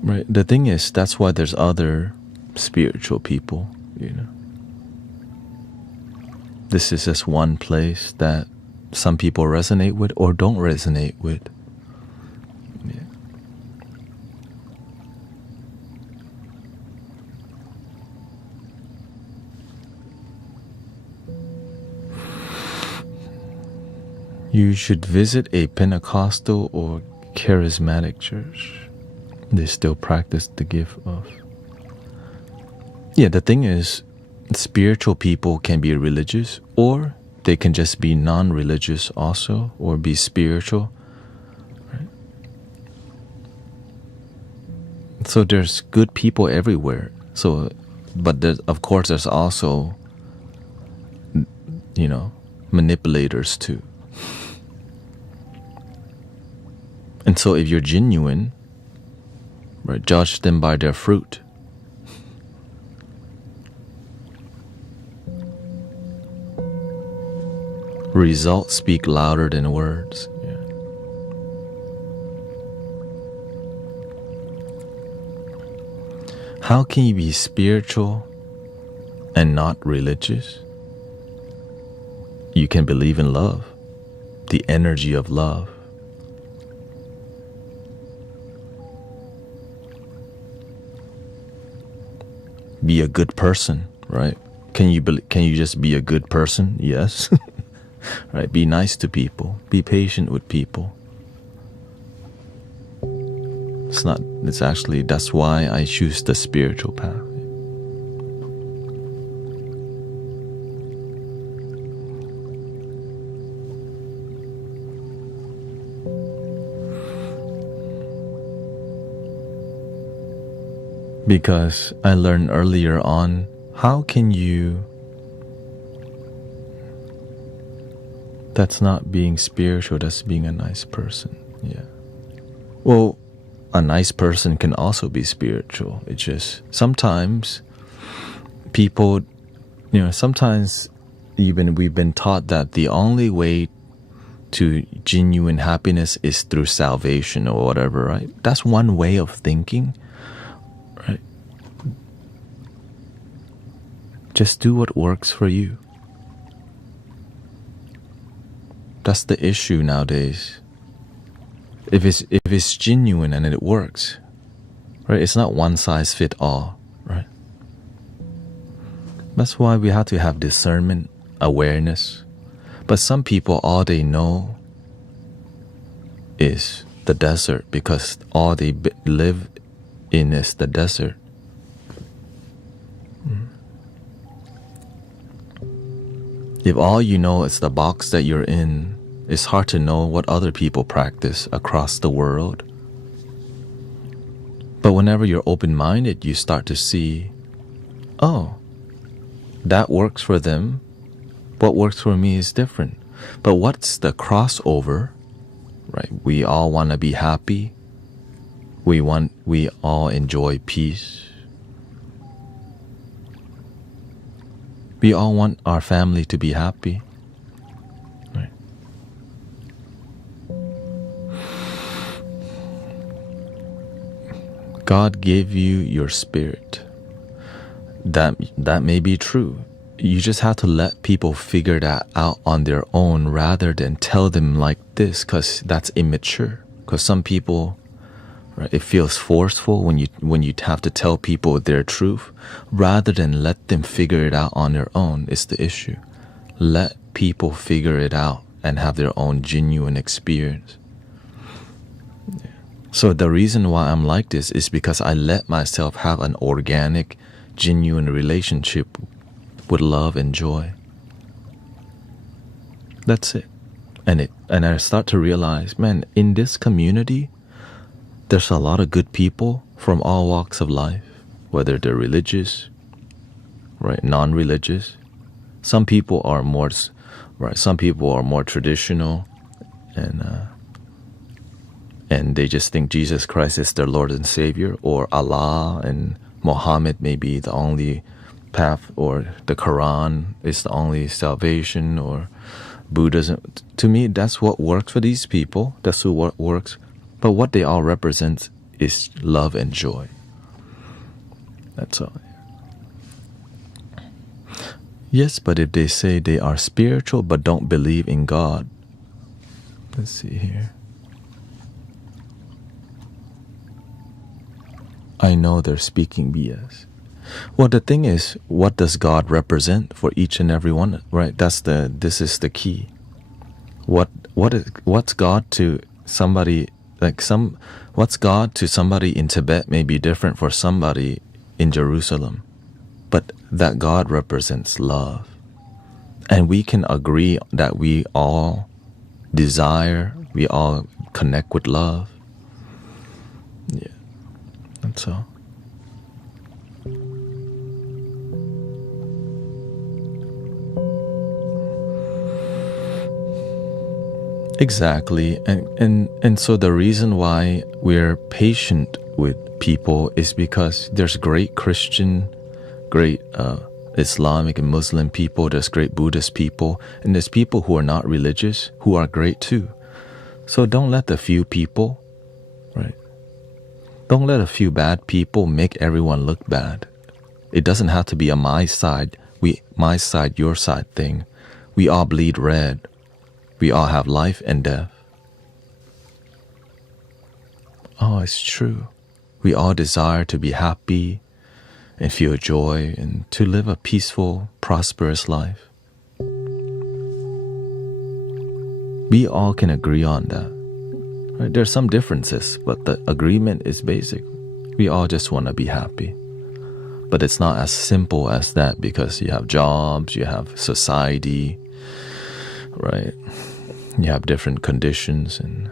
Right. The thing is, that's why there's other spiritual people, This is just one place that some people resonate with or don't resonate with. Yeah. You should visit a Pentecostal or charismatic church. They still practice the gift of. Yeah, the thing is, spiritual people can be religious, or they can just be non-religious also, or be spiritual. Right? So there's good people everywhere. So, but of course, there's also, manipulators too. And so if you're genuine, right, judge them by their fruit. Results speak louder than words. Yeah. How can you be spiritual and not religious? You can believe in love, the energy of love. Be a good person, right? Can you just be a good person? Yes. Right? Be nice to people. Be patient with people. That's why I choose the spiritual path. Because I learned earlier on, how can you... That's not being spiritual, that's being a nice person. Yeah. Well, a nice person can also be spiritual. It's just sometimes people, sometimes even we've been taught that the only way to genuine happiness is through salvation or whatever, right? That's one way of thinking, right? Just do what works for you. That's the issue nowadays. If it's genuine and it works, right? It's not one size fit all, right? That's why we have to have discernment, awareness. But some people, all they know is the desert because all they live in is the desert. If all you know is the box that you're in, it's hard to know what other people practice across the world. But whenever you're open-minded, you start to see, oh, that works for them. What works for me is different. But what's the crossover? Right? We all want to be happy. We all enjoy peace. We all want our family to be happy. Right? God gave you your spirit. That may be true. You just have to let people figure that out on their own rather than tell them like this, because that's immature. Because some people, right, it feels forceful when you have to tell people their truth rather than let them figure it out on their own is the issue. Let people figure it out and have their own genuine experience. So the reason why I'm like this is because I let myself have an organic, genuine relationship with love and joy. That's it. And I start to realize, man, in this community, there's a lot of good people from all walks of life, whether they're religious, right, non-religious. Some people are more, right, some people are more traditional, and they just think Jesus Christ is their Lord and Savior, or Allah and Muhammad may be the only path, or the Quran is the only salvation, or Buddhism. To me, that's what works for these people. That's what works. But what they all represent is love and joy. That's all. Yes, but if they say they are spiritual but don't believe in God, let's see here. I know they're speaking BS. Well, the thing is, what does God represent for each and every one? Right? This is the key. What's God to somebody what's God to somebody in Tibet may be different for somebody in Jerusalem, but that God represents love, and we can agree that we all we all connect with love. Yeah, that's all. Exactly. And so the reason why we're patient with people is because there's great Christian, great Islamic and Muslim people, there's great Buddhist people, and there's people who are not religious who are great too. So don't let the few people, right? Don't let a few bad people make everyone look bad. It doesn't have to be a my side, your side thing. We all bleed red. We all have life and death. Oh, it's true. We all desire to be happy and feel joy and to live a peaceful, prosperous life. We all can agree on that. Right? There's some differences, but the agreement is basic. We all just want to be happy. But it's not as simple as that because you have jobs, you have society, right? You have different conditions, and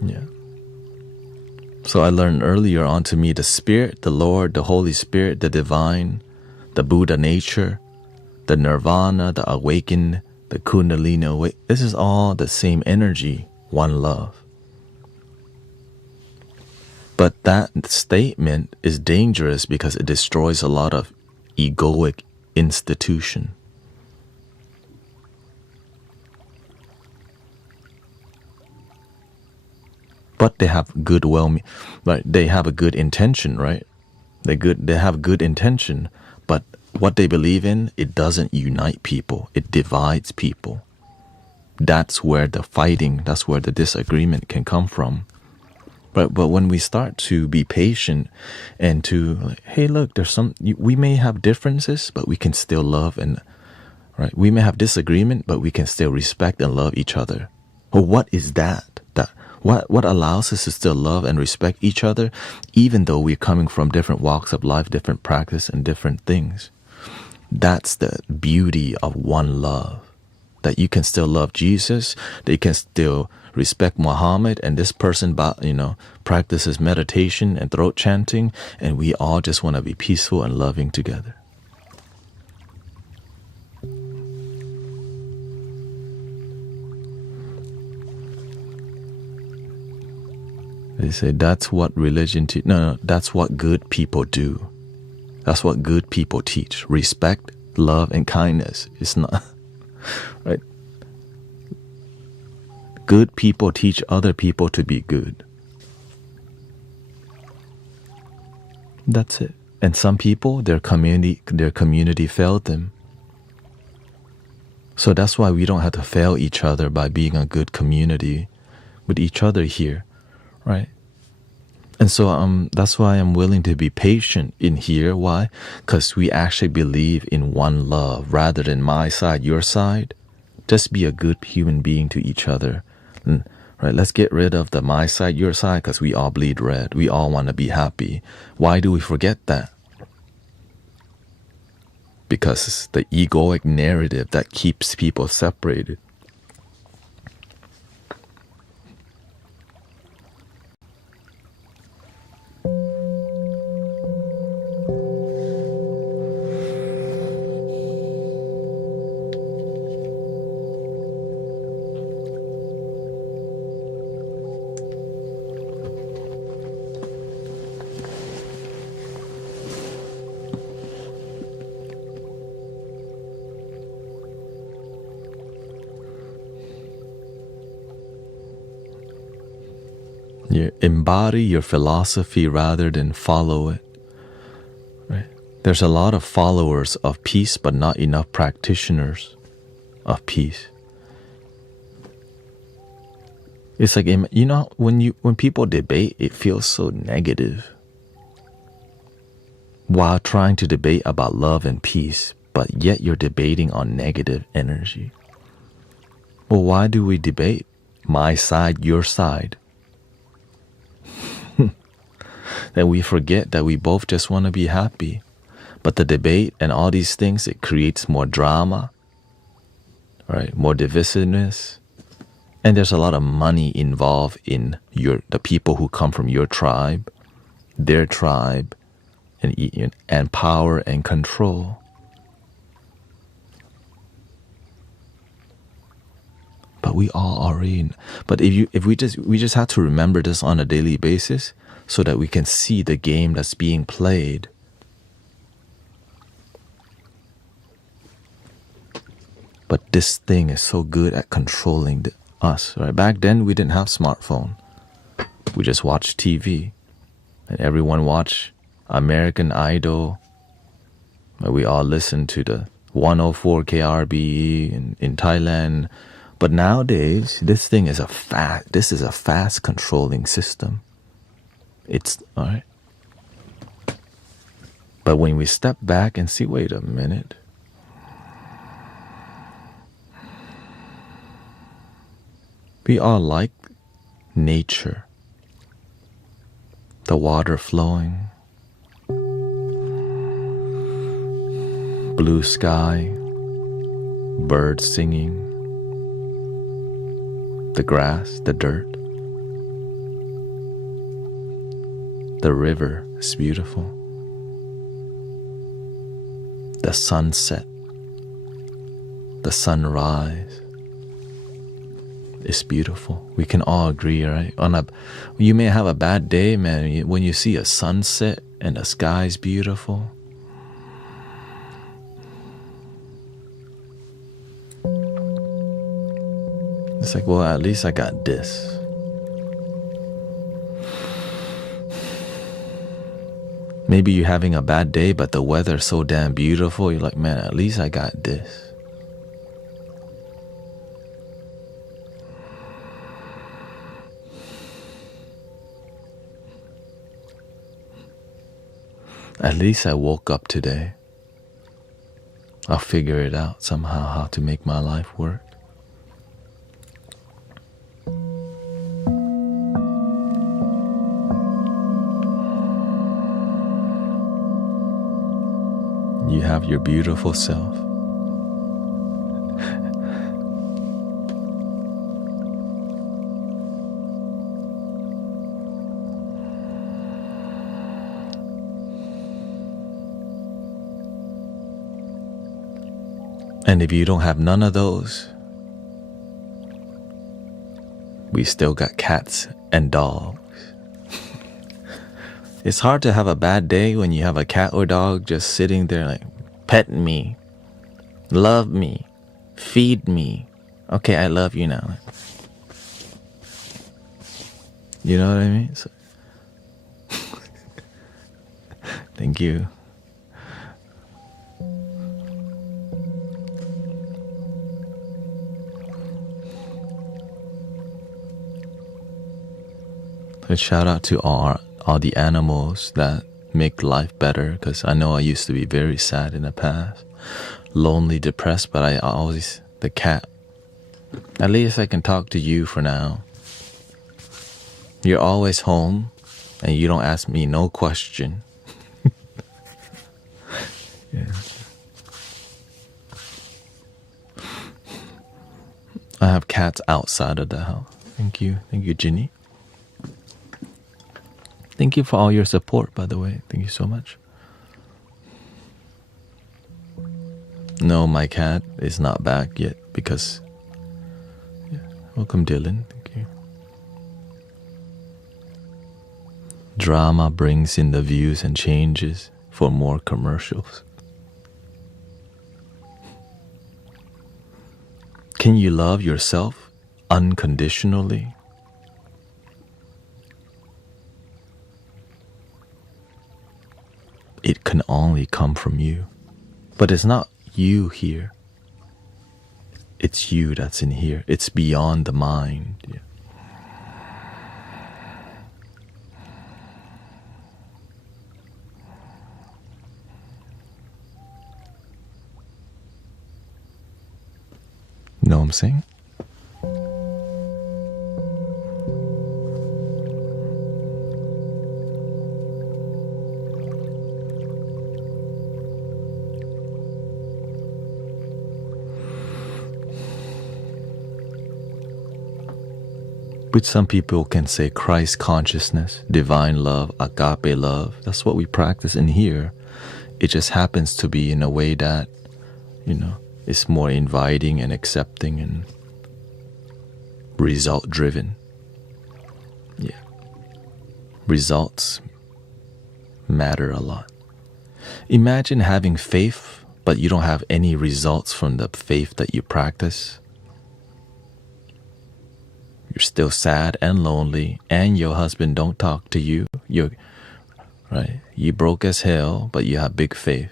yeah. So I learned earlier on, to me, the Spirit, the Lord, the Holy Spirit, the Divine, the Buddha nature, the Nirvana, the awakened, the Kundalini, this is all the same energy, one love. But that statement is dangerous because it destroys a lot of egoic institution. But they have right? They have a good intention, right? They have good intention, but what they believe in, it doesn't unite people. It divides people. That's where the fighting, that's where the disagreement can come from. But when we start to be patient and to like, hey, look, we may have differences, but we can still love and right. We may have disagreement, but we can still respect and love each other. Well, what is that? What allows us to still love and respect each other, even though we're coming from different walks of life, different practice, and different things? That's the beauty of one love. That you can still love Jesus, that you can still respect Muhammad, and this person, practices meditation and throat chanting, and we all just want to be peaceful and loving together. They say that's what religion that's what good people do. That's what good people teach. Respect, love, and kindness. It's not right. Good people teach other people to be good. That's it. And some people, their community failed them. So that's why we don't have to fail each other by being a good community with each other here. Right. And so that's why I'm willing to be patient in here. Why? Because we actually believe in one love rather than my side, your side. Just be a good human being to each other. Right? Let's get rid of the my side, your side, because we all bleed red. We all want to be happy. Why do we forget that? Because it's the egoic narrative that keeps people separated. You embody your philosophy rather than follow it. Right? There's a lot of followers of peace, but not enough practitioners of peace. It's like, when people debate, it feels so negative. While trying to debate about love and peace, but yet you're debating on negative energy. Well, why do we debate? My side, your side. That we forget that we both just want to be happy. But the debate and all these things, it creates more drama, right? More divisiveness. And there's a lot of money involved in the people who come from your tribe, their tribe, and power and control. But we all are in. But we just have to remember this on a daily basis, so that we can see the game that's being played. But this thing is so good at controlling us, right? Back then, we didn't have smartphone. We just watched TV. And everyone watched American Idol. We all listened to the 104 KRBE in Thailand. But nowadays, this is a fast controlling system. It's all right. But when we step back and see, wait a minute. We are like nature. The water flowing. Blue sky. Birds singing. The grass, the dirt. The river is beautiful. The sunset, the sunrise is beautiful. We can all agree, right? You may have a bad day, man. When you see a sunset and the sky is beautiful, it's like, well, at least I got this. Maybe you're having a bad day, but the weather's so damn beautiful. You're like, man, at least I got this. At least I woke up today. I'll figure it out somehow how to make my life work. You have your beautiful self. And if you don't have none of those, we still got cats and dogs. It's hard to have a bad day when you have a cat or dog just sitting there like, pet me, love me, feed me. Okay, I love you now. You know what I mean? So, thank you. A shout out to all the animals that make life better, because I know I used to be very sad in the past, lonely, depressed, but I always, the cat, at least I can talk to you for now. You're always home and you don't ask me no question. Yeah. I have cats outside of the house. Thank you, Ginny. Thank you for all your support, by the way. Thank you so much. No, my cat is not back yet because... Yeah. Welcome, Dylan. Thank you. Drama brings in the views and changes for more commercials. Can you love yourself unconditionally? It can only come from you. But it's not you here. It's you that's in here. It's beyond the mind. Yeah. Know what I'm saying? Which some people can say Christ consciousness, divine love, agape love. That's what we practice in here. It just happens to be in a way that, is more inviting and accepting and result driven. Yeah. Results matter a lot. Imagine having faith, but you don't have any results from the faith that you practice. You're still sad and lonely, and your husband don't talk to you. You broke as hell, but you have big faith.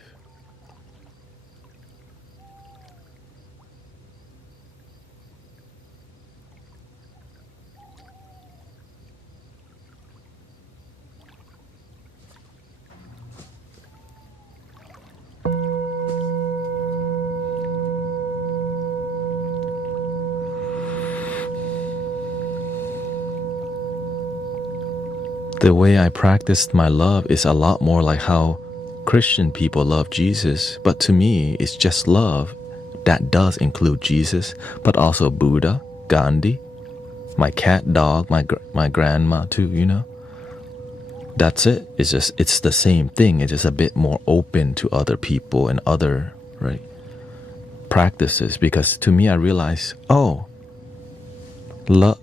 The way I practiced my love is a lot more like how Christian people love Jesus, but to me, it's just love that does include Jesus, but also Buddha, Gandhi, my cat, dog, my grandma too, That's it. It's the same thing. It's just a bit more open to other people and other, practices, because to me, I realize,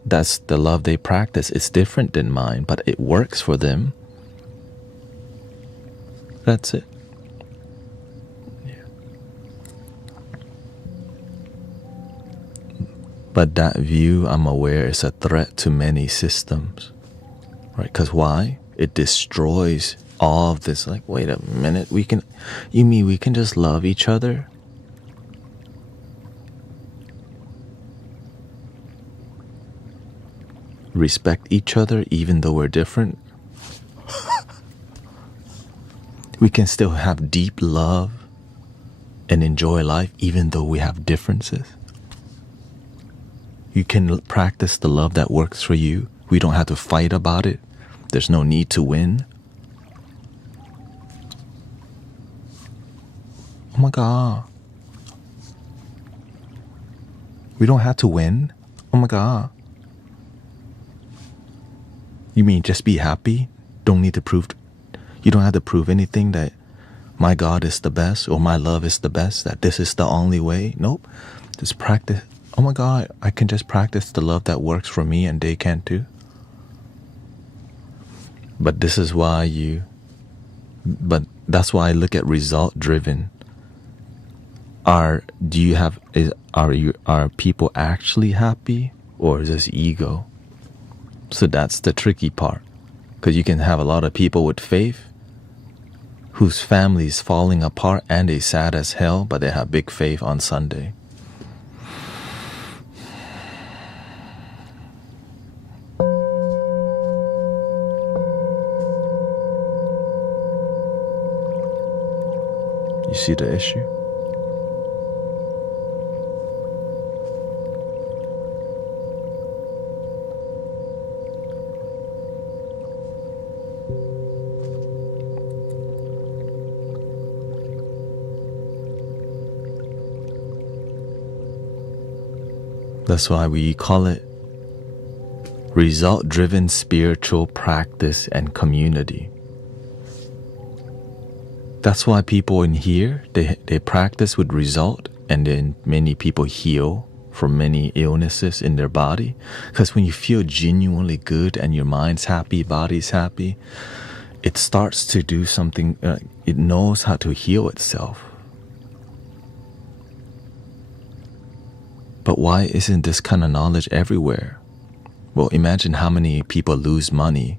that's the love they practice. It's different than mine, but it works for them. That's it. Yeah. But that view, I'm aware, is a threat to many systems, right? Because why? It destroys all of this. Like, wait a minute, you mean we can just love each other? Respect each other even though we're different? We can still have deep love and enjoy life even though we have differences. You can practice the love that works for you. We don't have to fight about it. There's no need to win. Oh my God. We don't have to win? Oh my God. You mean just be happy? Don't need to prove, you don't have to prove anything that my God is the best or my love is the best, that this is the only way. Nope. Just practice. Oh my God, I can just practice the love that works for me and they can too. But this is why that's why I look at result driven. Are people actually happy or is this ego? So that's the tricky part. Because you can have a lot of people with faith whose family is falling apart and they sad as hell, but they have big faith on Sunday. You see the issue? That's why we call it result-driven spiritual practice and community. That's why people in here, they practice with result, and then many people heal from many illnesses in their body. Because when you feel genuinely good and your mind's happy, body's happy, it starts to do something, it knows how to heal itself. But why isn't this kind of knowledge everywhere? Well, imagine how many people lose money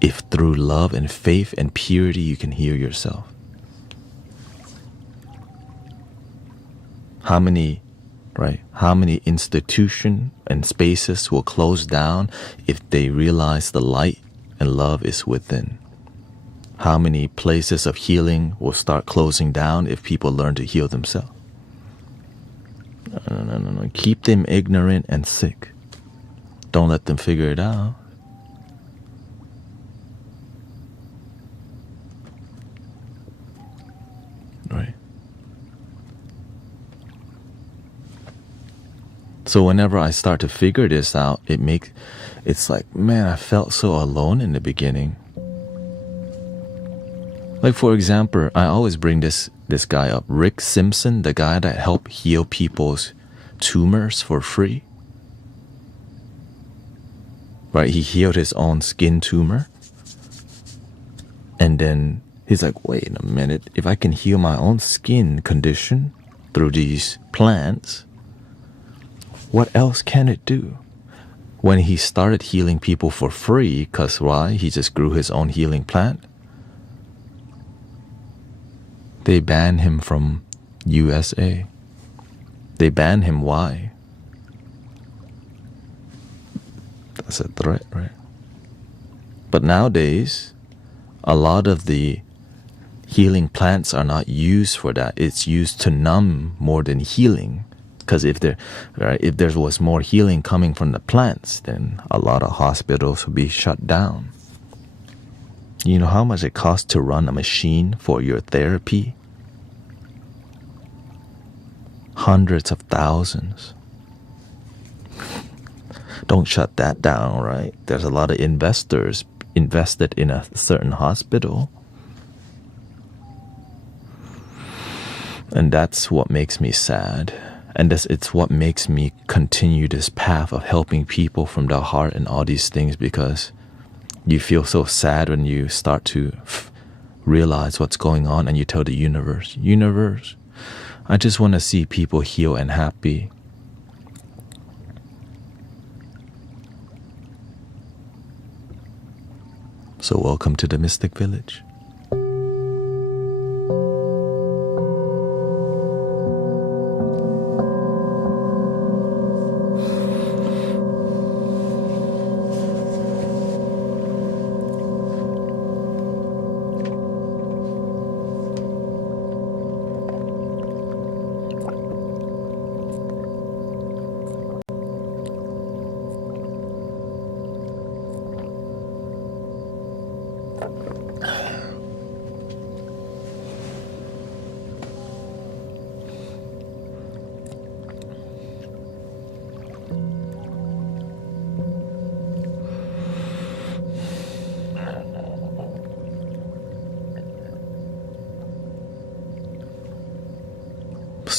if through love and faith and purity you can heal yourself. How many institutions and spaces will close down if they realize the light and love is within? How many places of healing will start closing down if people learn to heal themselves? No. Keep them ignorant and sick. Don't let them figure it out. Right? So whenever I start to figure this out, it's like, man, I felt so alone in the beginning. Like, for example, I always bring this guy up, Rick Simpson, the guy that helped heal people's tumors for free. Right? He healed his own skin tumor. And then he's like, wait a minute, if I can heal my own skin condition through these plants, what else can it do? When he started healing people for free, because why? He just grew his own healing plant. They banned him from USA. They banned him. Why? That's a threat, right? But nowadays, a lot of the healing plants are not used for that. It's used to numb more than healing. Because if there was more healing coming from the plants, then a lot of hospitals would be shut down. You know how much it costs to run a machine for your therapy? Hundreds of thousands. Don't shut that down, right? There's a lot of investors invested in a certain hospital. And that's what makes me sad. And it's what makes me continue this path of helping people from the heart and all these things, because you feel so sad when you start to realize what's going on and you tell the universe, I just want to see people heal and happy. So welcome to the Mystic Village.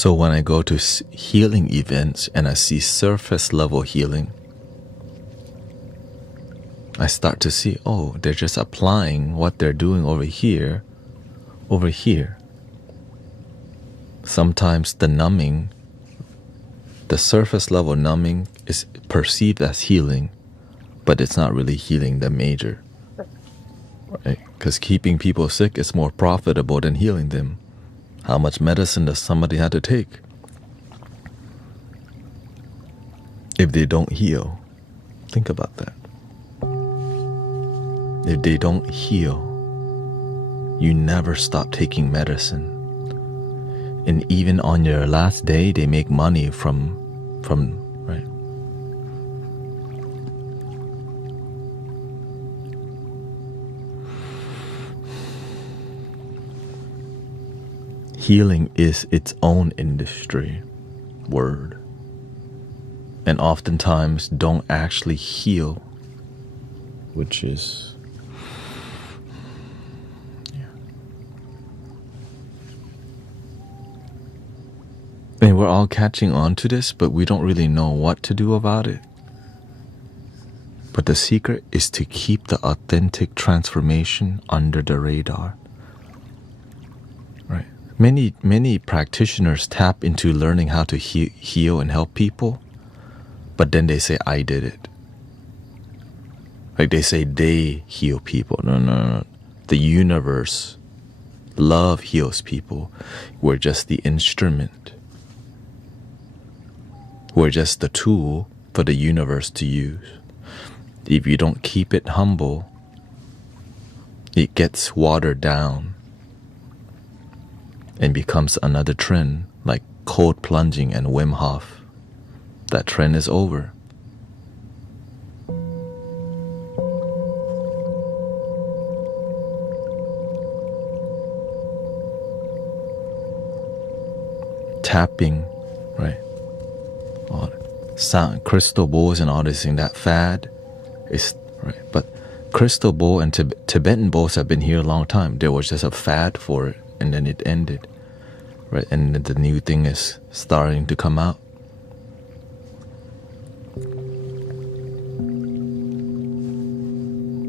So when I go to healing events and I see surface level healing, I start to see, oh, they're just applying what they're doing over here. Sometimes the numbing, the surface level numbing is perceived as healing, but it's not really healing the major, right? Because keeping people sick is more profitable than healing them. How much medicine does somebody have to take if they don't heal? Think about that. If they don't heal, you never stop taking medicine. And even on your last day, they make money from right? Healing is its own industry, word. And oftentimes don't actually heal, which is and we're all catching on to this, but we don't really know what to do about it. But the secret is to keep the authentic transformation under the radar. Right? Many practitioners tap into learning how to heal and help people, but then they say, I did it. Like they say they heal people. No. The universe, love heals people. We're just the instrument. We're just the tool for the universe to use. If you don't keep it humble, it gets watered down and becomes another trend like cold plunging and Wim Hof. That trend is over. Tapping, right? All sound, crystal bowls and all this thing, that fad is right. But crystal bowl and Tibetan bowls have been here a long time. There was just a fad for it, and then it ended, right? And the new thing is starting to come out.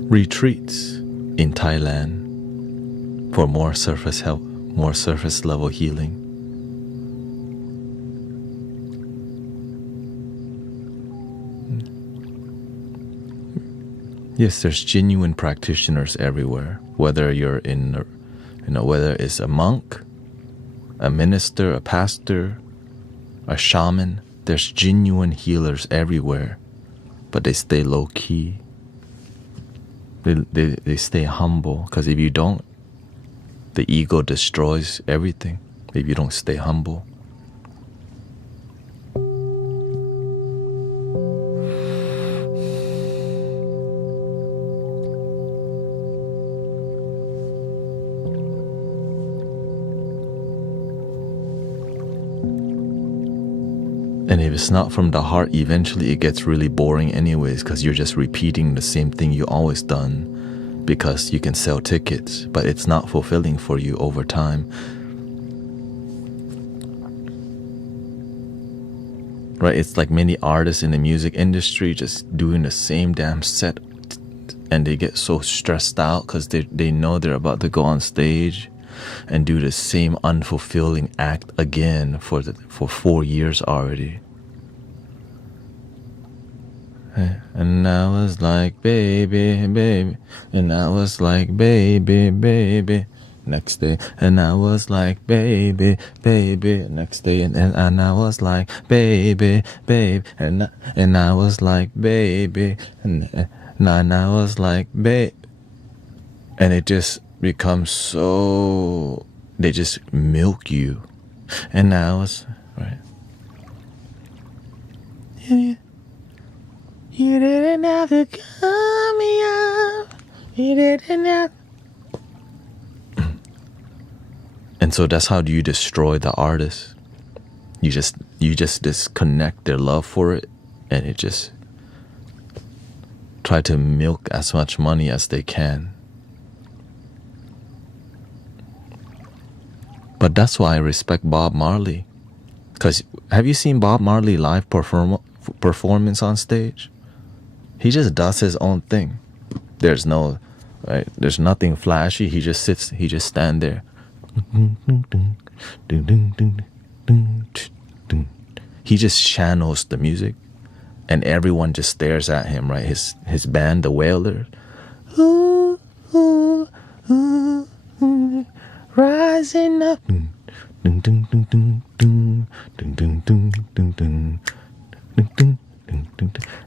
Retreats in Thailand for more surface help, more surface level healing. Yes, there's genuine practitioners everywhere. Whether you're in, whether it's a monk, a minister, a pastor, a shaman, there's genuine healers everywhere, but they stay low key. They stay humble, because if you don't, the ego destroys everything. If you don't stay humble. And if it's not from the heart, eventually it gets really boring anyways, because you're just repeating the same thing you always done because you can sell tickets, but it's not fulfilling for you over time. Right? It's like many artists in the music industry just doing the same damn set, and they get so stressed out because they know they're about to go on stage and do the same unfulfilling act again for 4 years already. And I was like, baby, baby. And I was like, baby, baby. Next day, and I was like, baby, baby. Next day, and I was like, baby, babe. And I was like, baby. And I was like, babe. And it just becomes so, they just milk you. And I was, right. You didn't have to call me up. You didn't have. And so that's how you destroy the artist. You just disconnect their love for it, and it just try to milk as much money as they can. But that's why I respect Bob Marley. Because have you seen Bob Marley live performance on stage? He just does his own thing. There's no, right? There's nothing flashy. He just sits. He just stand there. He just channels the music, and everyone just stares at him. Right? His band, the Wailers. Rising up.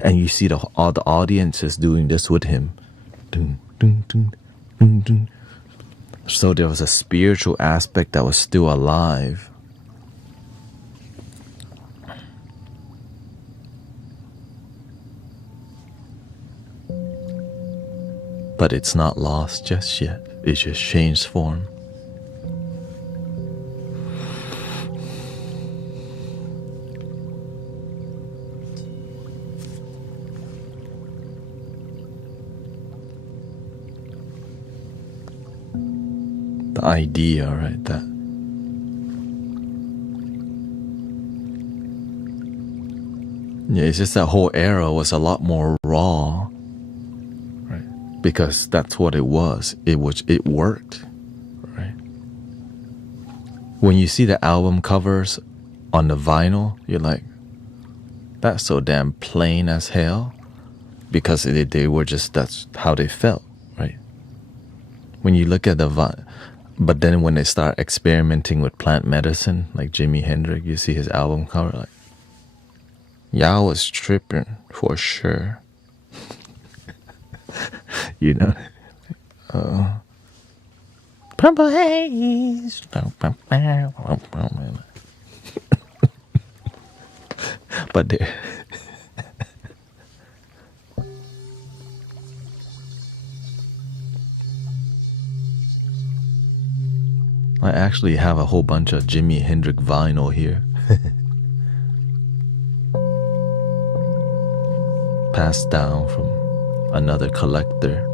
And you see all the audience is doing this with him. So there was a spiritual aspect that was still alive. But it's not lost just yet. It just changed form. The idea, right? That it's just that whole era was a lot more raw, right? Because that's what it was. It worked, right? When you see the album covers on the vinyl, you're like, that's so damn plain as hell, because they were just, that's how they felt, right? When you look at the vinyl. But then when they start experimenting with plant medicine, like Jimi Hendrix, you see his album cover, like, y'all was tripping for sure. You know? Purple haze. But there. I actually have a whole bunch of Jimi Hendrix vinyl here. Passed down from another collector.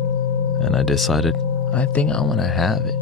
And I decided, I think I want to have it.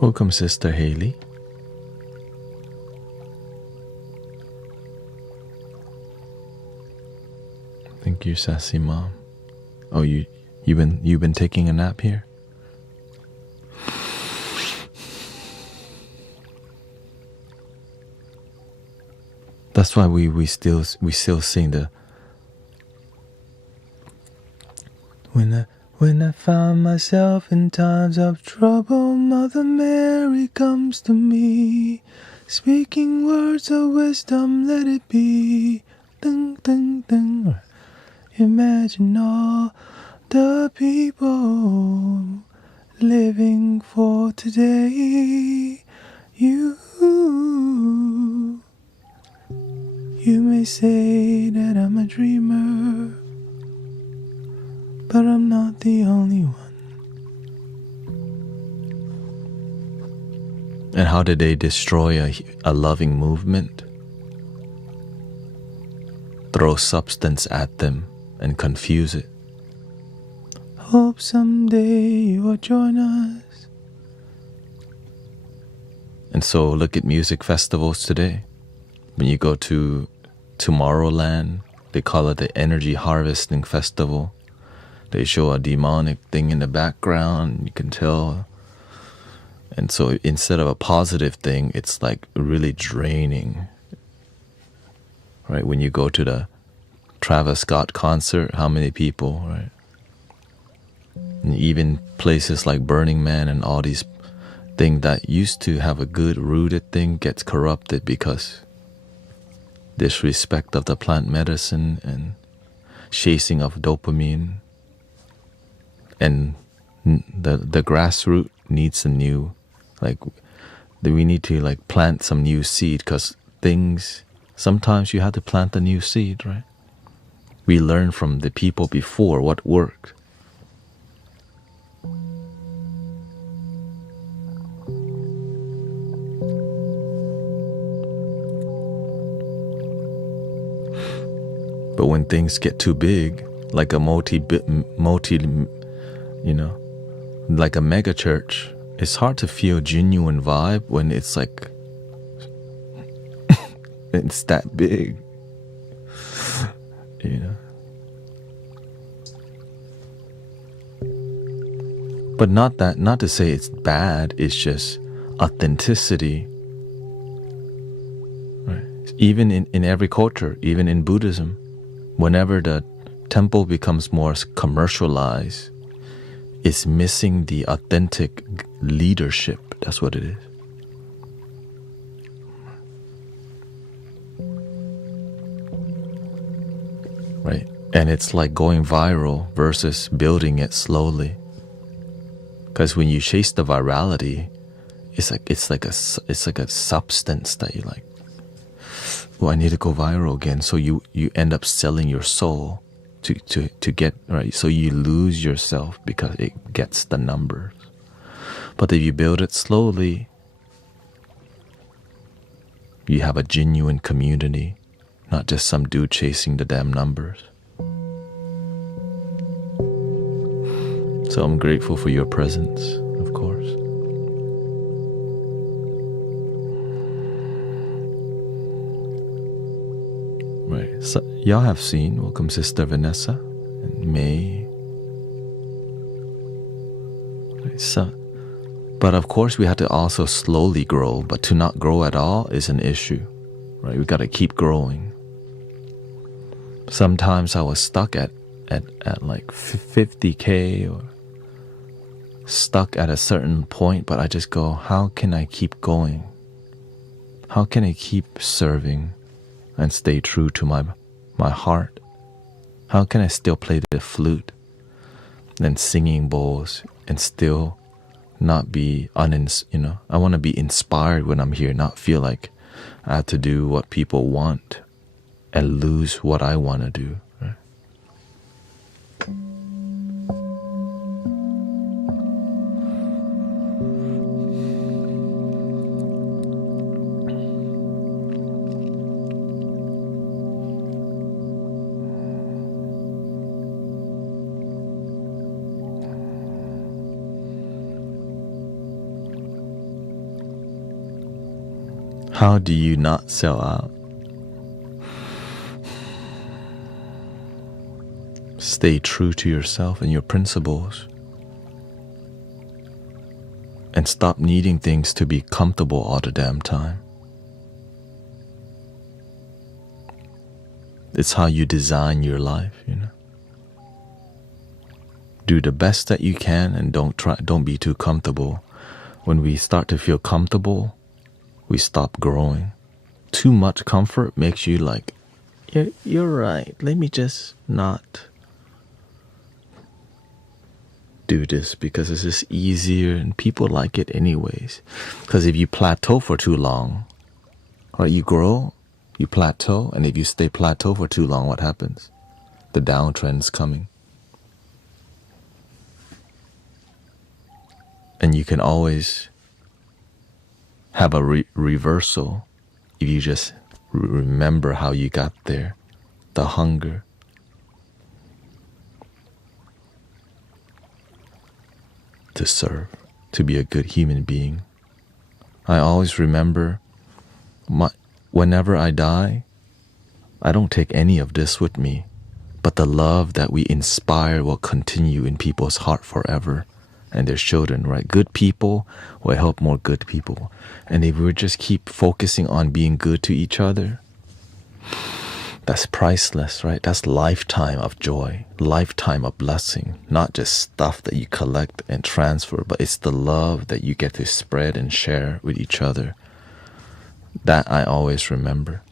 Welcome, Sister Haley. Thank you, Sassy Mom. Oh, you've been taking a nap here? That's why we still sing the When I find myself in times of trouble, Mother Mary comes to me, speaking words of wisdom, let it be. Ding, ding, ding. Imagine all the people living for today. You may say that I'm a dreamer, but I'm not the only one. And how did they destroy a loving movement? Throw substance at them and confuse it. Hope someday you will join us. And so look at music festivals today. When you go to Tomorrowland, they call it the Energy Harvesting Festival. They show a demonic thing in the background, you can tell. And so instead of a positive thing, it's like really draining. Right? When you go to the Travis Scott concert, how many people, right? And even places like Burning Man and all these things that used to have a good rooted thing gets corrupted because disrespect of the plant medicine and chasing of dopamine. And the grassroots needs a new, like, we need to like plant some new seed, because things, sometimes you have to plant a new seed, right? We learn from the people before what worked. But when things get too big, like a like a mega church, it's hard to feel genuine vibe when it's like, it's that big, you know. But not to say it's bad, it's just authenticity. Right? Even in every culture, even in Buddhism, whenever the temple becomes more commercialized, it's missing the authentic leadership. That's what it is. Right? And it's like going viral versus building it slowly. Because when you chase the virality, it's like a substance that you like. Oh, I need to go viral again. So you end up selling your soul to get, right. So you lose yourself because it gets the numbers. But if you build it slowly, you have a genuine community, not just some dude chasing the damn numbers. So I'm grateful for your presence, of course. Right. So y'all have seen, welcome Sister Vanessa and May. Right. So, but of course we have to also slowly grow, but to not grow at all is an issue. Right? We got to keep growing. Sometimes I was stuck at like 50K or stuck at a certain point, but I just go, how can I keep going? How can I keep serving and stay true to my heart? How can I still play the flute and singing bowls and still not be I want to be inspired when I'm here, not feel like I have to do what people want and lose what I want to do. Right? How do you not sell out? Stay true to yourself and your principles. And stop needing things to be comfortable all the damn time. It's how you design your life, you know. Do the best that you can and don't be too comfortable. When we start to feel comfortable, we stop growing. Too much comfort makes you like, you're right, let me just not do this because it's just easier and people like it anyways. Because if you plateau for too long, or you grow, you plateau, and if you stay plateau for too long, what happens? The downtrend's coming. And you can always have a reversal if you just remember how you got there, the hunger. To serve, to be a good human being, I always remember whenever I die, I don't take any of this with me, but the love that we inspire will continue in people's heart forever and their children, right? Good people will help more good people. And if we just keep focusing on being good to each other, that's priceless, right? That's lifetime of joy, lifetime of blessing, not just stuff that you collect and transfer, but it's the love that you get to spread and share with each other. That I always remember.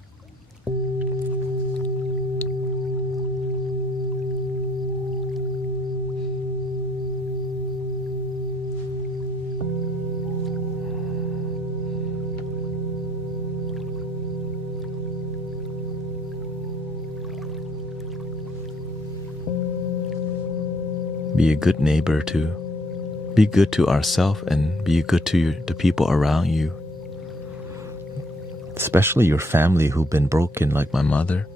Be a good neighbor too. Be good to ourselves and be good to the people around you. Especially your family who've been broken like my mother.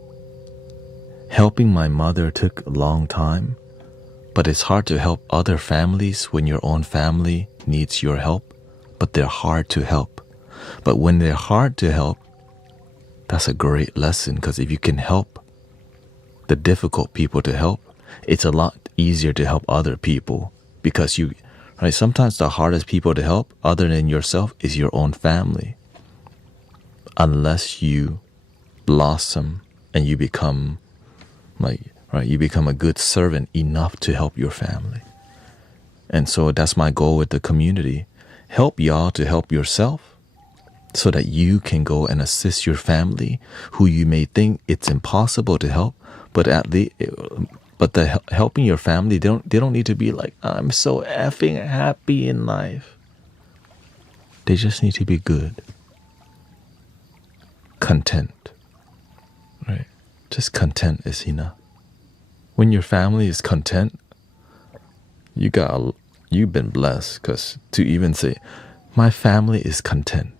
Helping my mother took a long time, but it's hard to help other families when your own family needs your help, but they're hard to help. But when they're hard to help, that's a great lesson, because if you can help the difficult people to help, it's a lot easier to help other people, because right, sometimes the hardest people to help other than yourself is your own family. Unless you blossom and you become you become a good servant enough to help your family. And so that's my goal with the community. Help y'all to help yourself so that you can go and assist your family who you may think it's impossible to help, but helping your family, they don't need to be like, I'm so effing happy in life. They just need to be good. Content. Right? Just content is enough. When your family is content, you've been blessed, because to even say, my family is content,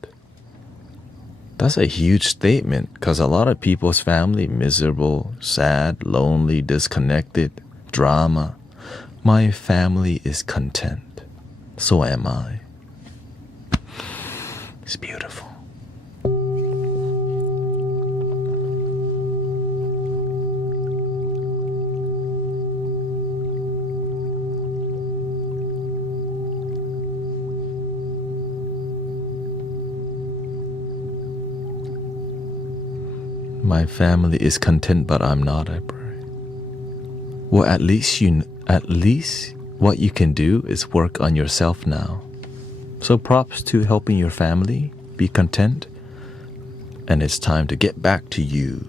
that's a huge statement, because a lot of people's family miserable, sad, lonely, disconnected, drama. My family is content. So am I. It's beautiful. My family is content, but I'm not, I pray. Well, at least what you can do is work on yourself now. So props to helping your family be content. And it's time to get back to you.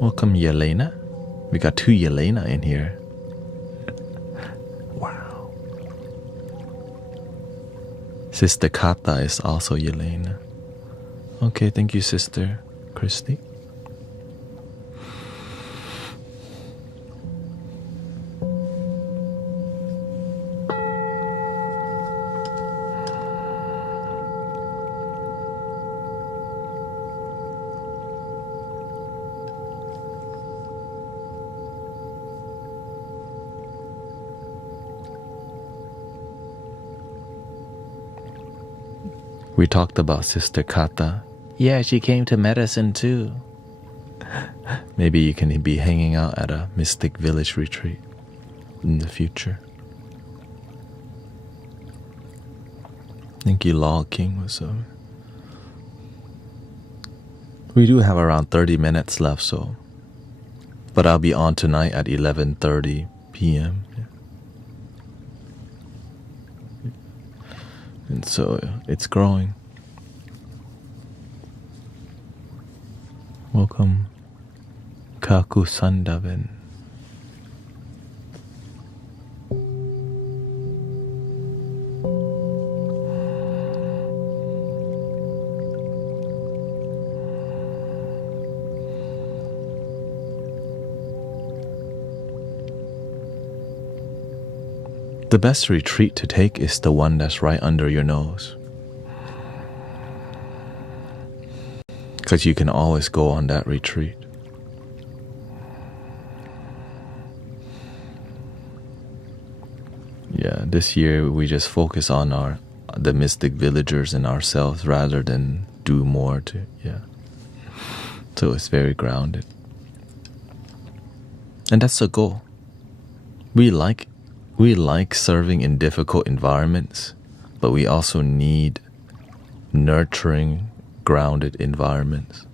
Welcome, Yelena. We got 2 Yelena in here. Wow. Sister Kata is also Yelena. Okay, thank you, Sister Christy. We talked about Sister Kata. Yeah, she came to medicine too. Maybe you can be hanging out at a Mystic Village retreat in the future. Thank you, Law King. We do have around 30 minutes left, so. But I'll be on tonight at 11:30 p.m. And so it's growing. Welcome, Kaku Sandaven. The best retreat to take is the one that's right under your nose. Because you can always go on that retreat. this year we just focus on the mystic villagers and ourselves rather than do more to, so it's very grounded. And that's the goal. We like serving in difficult environments, but we also need nurturing, grounded environments.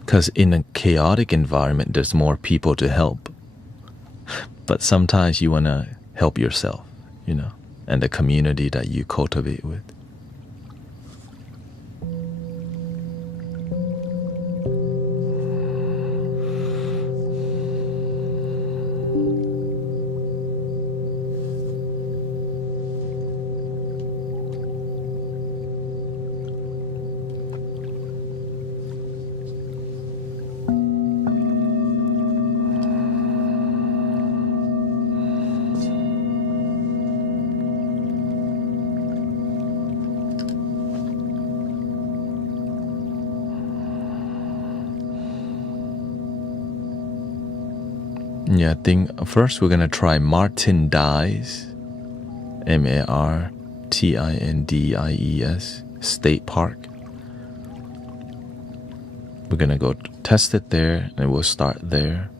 Because in a chaotic environment, there's more people to help. But sometimes you want to help yourself, and the community that you cultivate with. Yeah, I think first we're going to try Martin Dies, Martindies, State Park. We're going to go test it there, and we'll start there.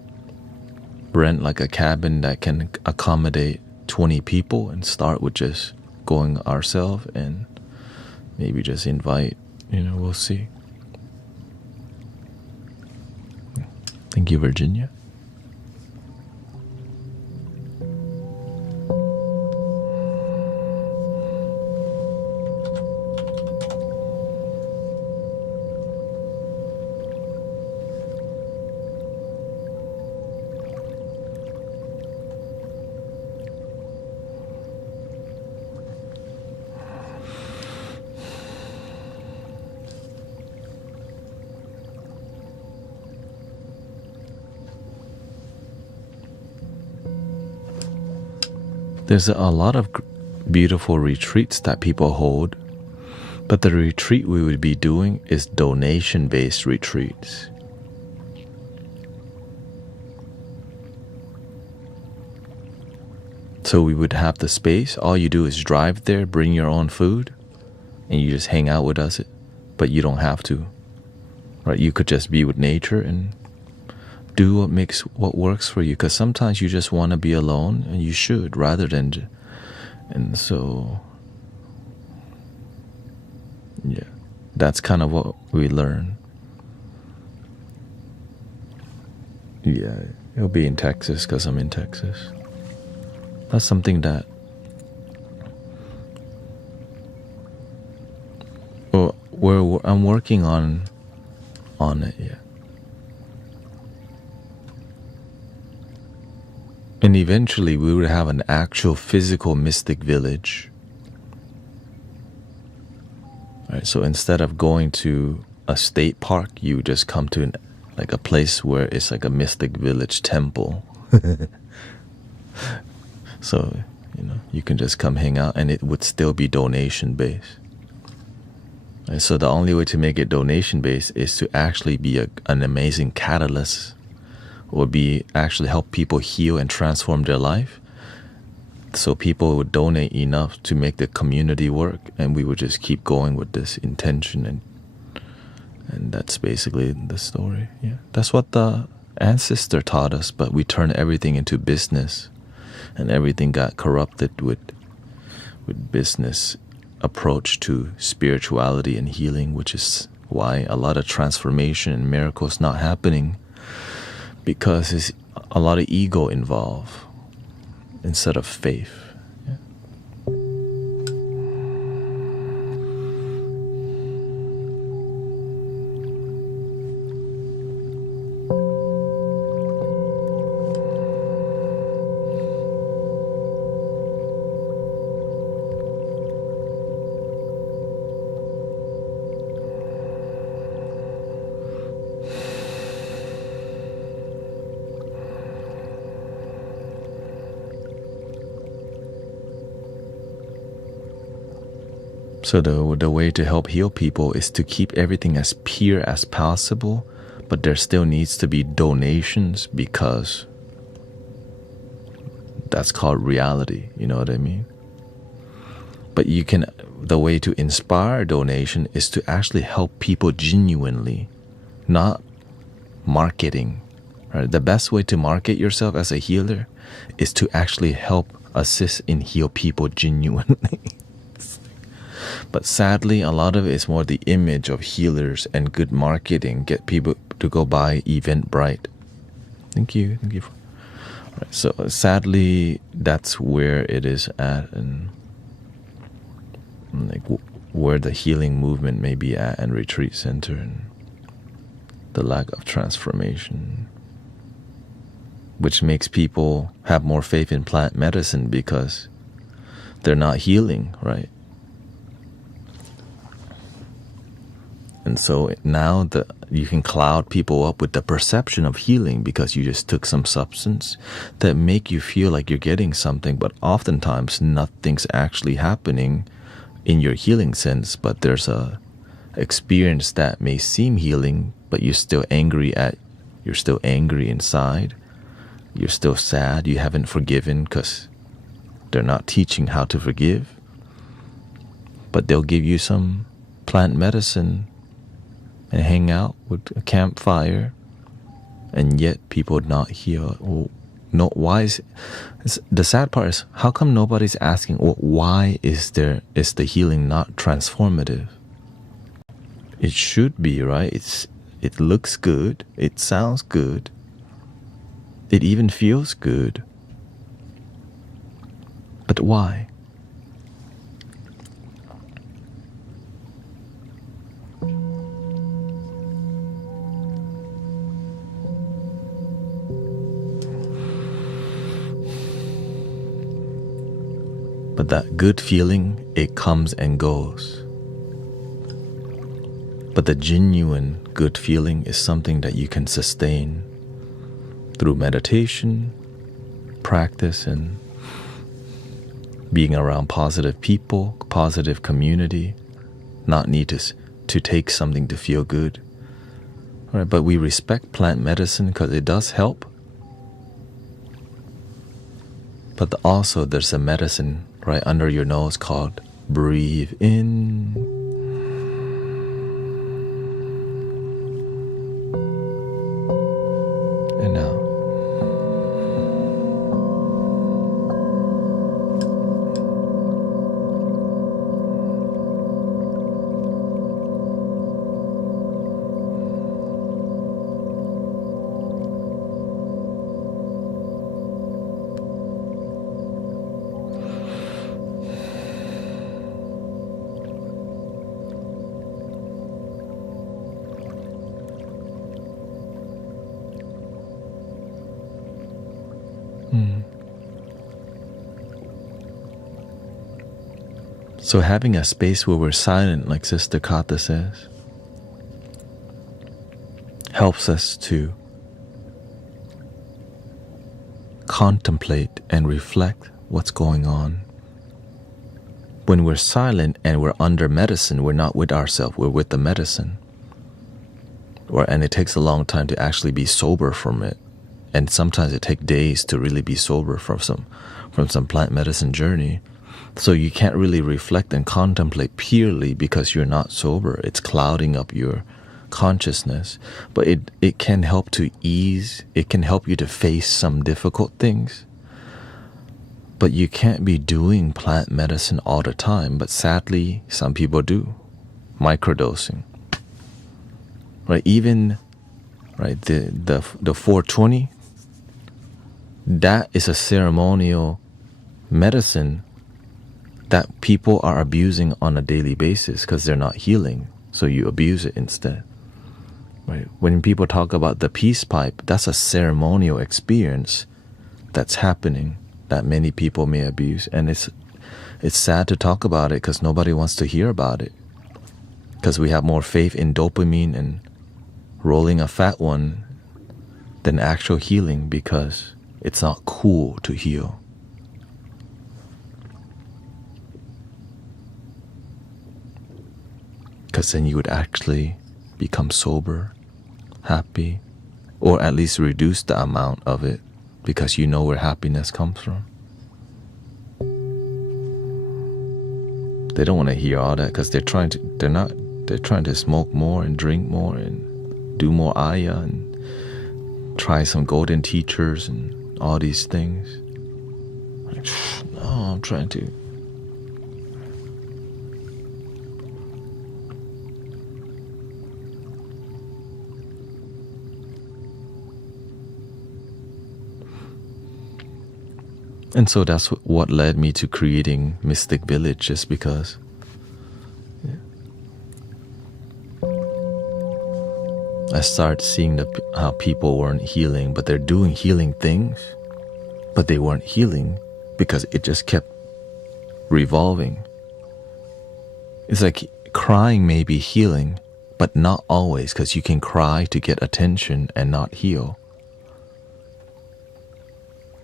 Rent like a cabin that can accommodate 20 people and start with just going ourselves and maybe just invite, we'll see. Thank you, Virginia. There's a lot of beautiful retreats that people hold, but the retreat we would be doing is donation-based retreats. So we would have the space. All you do is drive there, bring your own food, and you just hang out with us. But you don't have to, right? You could just be with nature and do what works for you, because sometimes you just want to be alone, and you should, rather than, and so, yeah, that's kind of what we learn. Yeah, it'll be in Texas because I'm in Texas. That's something that, I'm working on it, yeah. And eventually we would have an actual physical mystic village. Right, so instead of going to a state park, you just come to a place where it's like a mystic village temple. So, you can just come hang out, and it would still be donation based. Right, so the only way to make it donation based is to actually be an amazing catalyst, or actually help people heal and transform their life. So people would donate enough to make the community work, and we would just keep going with this intention, and that's basically the story. Yeah, that's what the ancestor taught us, but we turned everything into business, and everything got corrupted with business approach to spirituality and healing, which is why a lot of transformation and miracles not happening, because there's a lot of ego involved instead of faith. Yeah. So the way to help heal people is to keep everything as pure as possible, but there still needs to be donations, because that's called reality. You know what I mean? But the way to inspire donation is to actually help people genuinely, not marketing. Right? The best way to market yourself as a healer is to actually help assist and heal people genuinely. But sadly, a lot of it is more the image of healers, and good marketing get people to go buy Eventbrite. Thank you. Right, so sadly, that's where it is at, and like where the healing movement may be at, and retreat center, and the lack of transformation, which makes people have more faith in plant medicine because they're not healing, right? And so now you can cloud people up with the perception of healing because you just took some substance that make you feel like you're getting something, but oftentimes nothing's actually happening in your healing sense, but there's a experience that may seem healing, but you're still angry inside. You're still sad. You haven't forgiven because they're not teaching how to forgive. But they'll give you some plant medicine and hang out with a campfire, and yet people not heal. Well, no, the sad part is, how come nobody's asking, well, why is the healing not transformative? It should be, right? It looks good, it sounds good, it even feels good. But why? But that good feeling, it comes and goes. But the genuine good feeling is something that you can sustain through meditation, practice, and being around positive people, positive community, not need to take something to feel good. All right, but we respect plant medicine because it does help. But also there's a medicine right under your nose called breathe in. And out. So having a space where we're silent, like Sister Kata says, helps us to contemplate and reflect what's going on. When we're silent and we're under medicine, we're not with ourselves, we're with the medicine. And it takes a long time to actually be sober from it. And sometimes it takes days to really be sober from some plant medicine journey. So you can't really reflect and contemplate purely because you're not sober. It's clouding up your consciousness. But it can help to ease, it can help you to face some difficult things. But you can't be doing plant medicine all the time. But sadly, some people do. Microdosing. Right, even right, the 420, that is a ceremonial medicine that people are abusing on a daily basis because they're not healing. So you abuse it instead. Right? When people talk about the peace pipe, that's a ceremonial experience that's happening that many people may abuse. And it's sad to talk about it because nobody wants to hear about it. Because we have more faith in dopamine and rolling a fat one than actual healing because it's not cool to heal. Because then you would actually become sober, happy, or at least reduce the amount of it because you know where happiness comes from. They don't want to hear all that because they're trying to smoke more and drink more and do more ayah and try some golden teachers and all these things. Like, no, I'm trying to. And so that's what led me to creating Mystic Village, just because I started seeing how people weren't healing, but they're doing healing things, but they weren't healing because it just kept revolving. It's like crying may be healing, but not always, because you can cry to get attention and not heal.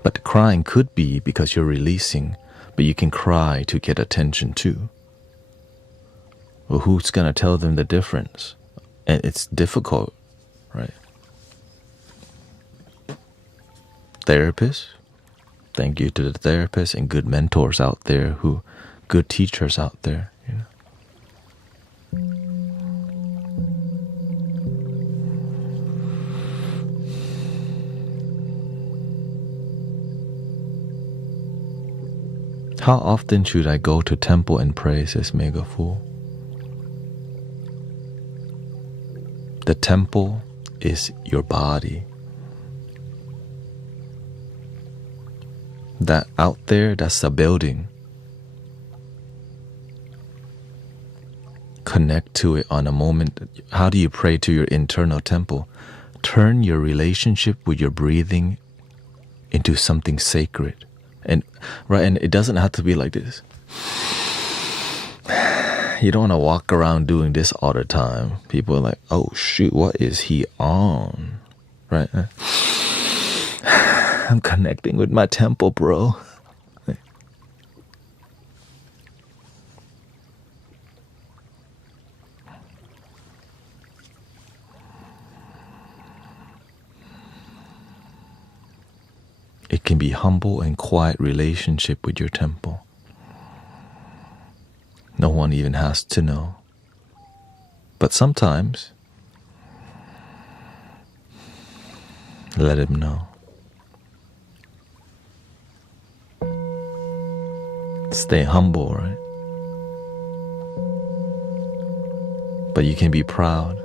But crying could be because you're releasing, but you can cry to get attention too. Well, who's going to tell them the difference? And it's difficult, right? Therapists, thank you to the therapists and good mentors out there, good teachers out there, you know. How often should I go to temple and pray, says Mega Fool? The temple is your body. That out there, that's a building. Connect to it on a moment. How do you pray to your internal temple? Turn your relationship with your breathing into something sacred. And it doesn't have to be like this. You don't want to walk around doing this all the time. People are like, oh shoot, what is he on? Right? I'm connecting with my temple, bro. It can be humble and quiet relationship with your temple. No one even has to know. But sometimes, let him know. Stay humble, right? But you can be proud.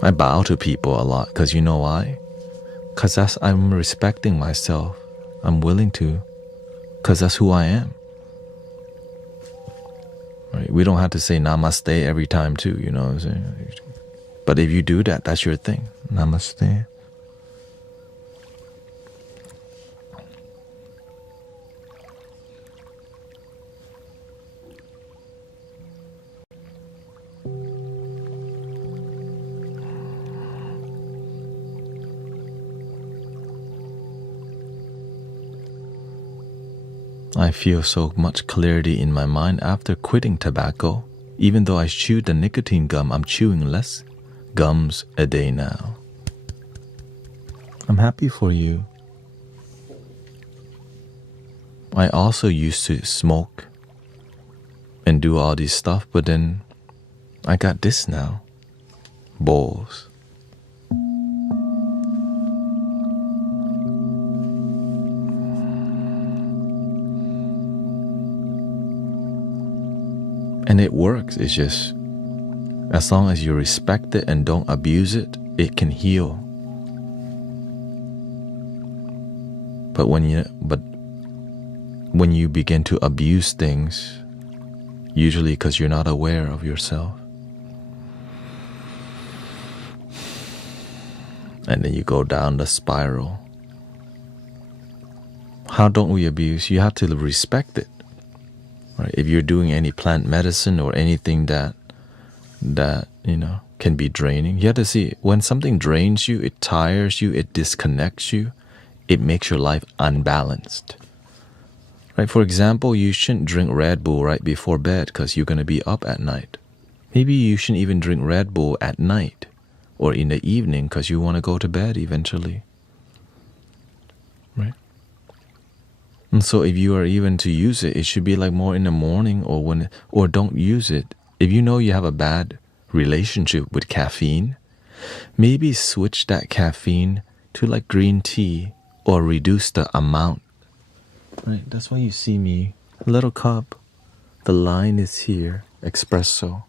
I bow to people a lot because you know why? Because I'm respecting myself. I'm willing to, because that's who I am. Right? We don't have to say namaste every time too, you know what I'm saying? But if you do that, that's your thing. Namaste. I feel so much clarity in my mind after quitting tobacco. Even though I chewed the nicotine gum, I'm chewing less gums a day now. I'm happy for you. I also used to smoke and do all this stuff, but then I got this now. Bowls. And it works. It's just, as long as you respect it and don't abuse it, it can heal. But when you begin to abuse things, usually because you're not aware of yourself, and then you go down the spiral. How don't we abuse? You have to respect it. Right? If you're doing any plant medicine or anything that can be draining, you have to see when something drains you, it tires you, it disconnects you, it makes your life unbalanced. Right? For example, you shouldn't drink Red Bull right before bed because you're going to be up at night. Maybe you shouldn't even drink Red Bull at night or in the evening because you want to go to bed eventually. Right? And so if you are even to use it, it should be like more in the morning or don't use it. If you know you have a bad relationship with caffeine, maybe switch that caffeine to like green tea or reduce the amount. Right, that's why you see me, a little cup. The line is here, espresso.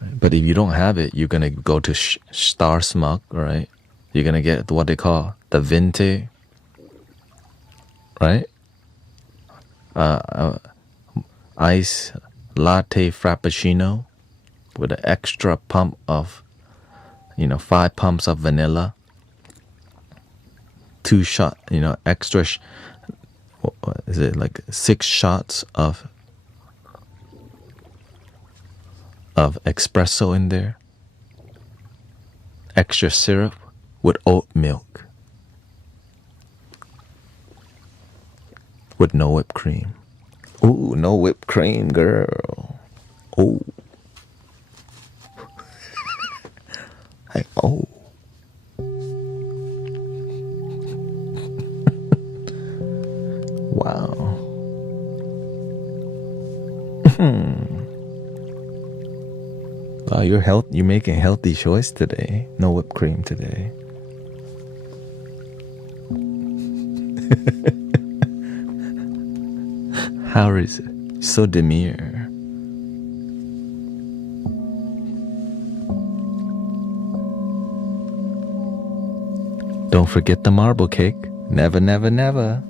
Right? But if you don't have it, you're gonna go to Star Smug, right? You're gonna get what they call the venti, right? Ice latte frappuccino with an extra pump of, 5 pumps of vanilla, 2 shot, extra. What is it, like 6 shots of espresso in there, extra syrup with oat milk, with no whipped cream. Ooh, no whipped cream, girl. Oh. Hey, oh. Wow. Wow, you're making a healthy choice today. No whipped cream today. How is it? So demure. Don't forget the marble cake. Never, never, never.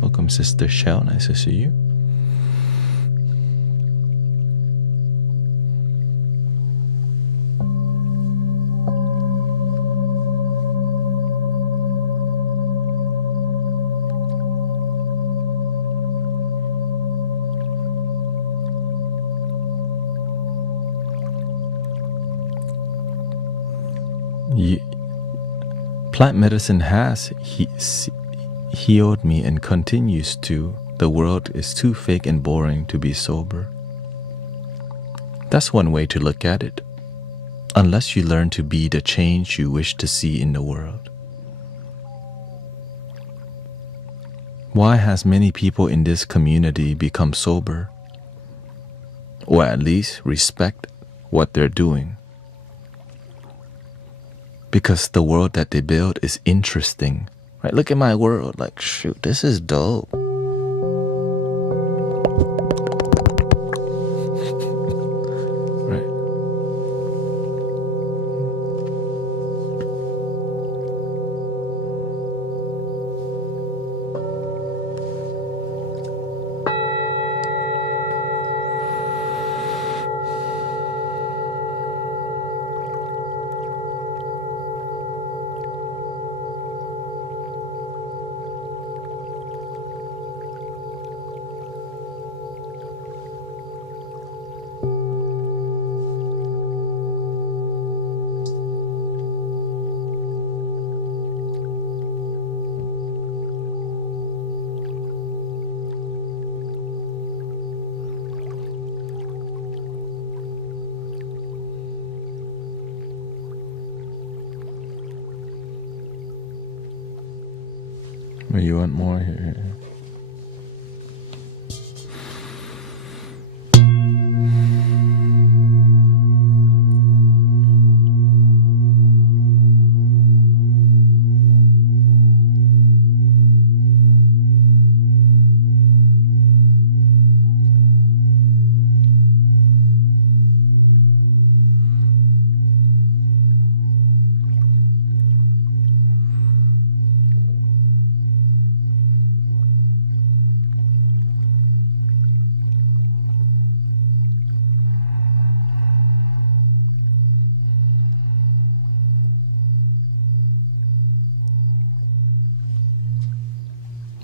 Welcome, Sister Shell. Nice to see you. Plant medicine has healed me and continues to. The world is too fake and boring to be sober. That's one way to look at it, unless you learn to be the change you wish to see in the world. Why has many people in this community become sober? Or at least respect what they're doing? Because the world that they build is interesting. Right? Look at my world. Like, shoot, this is dope. Right? Or you want more here?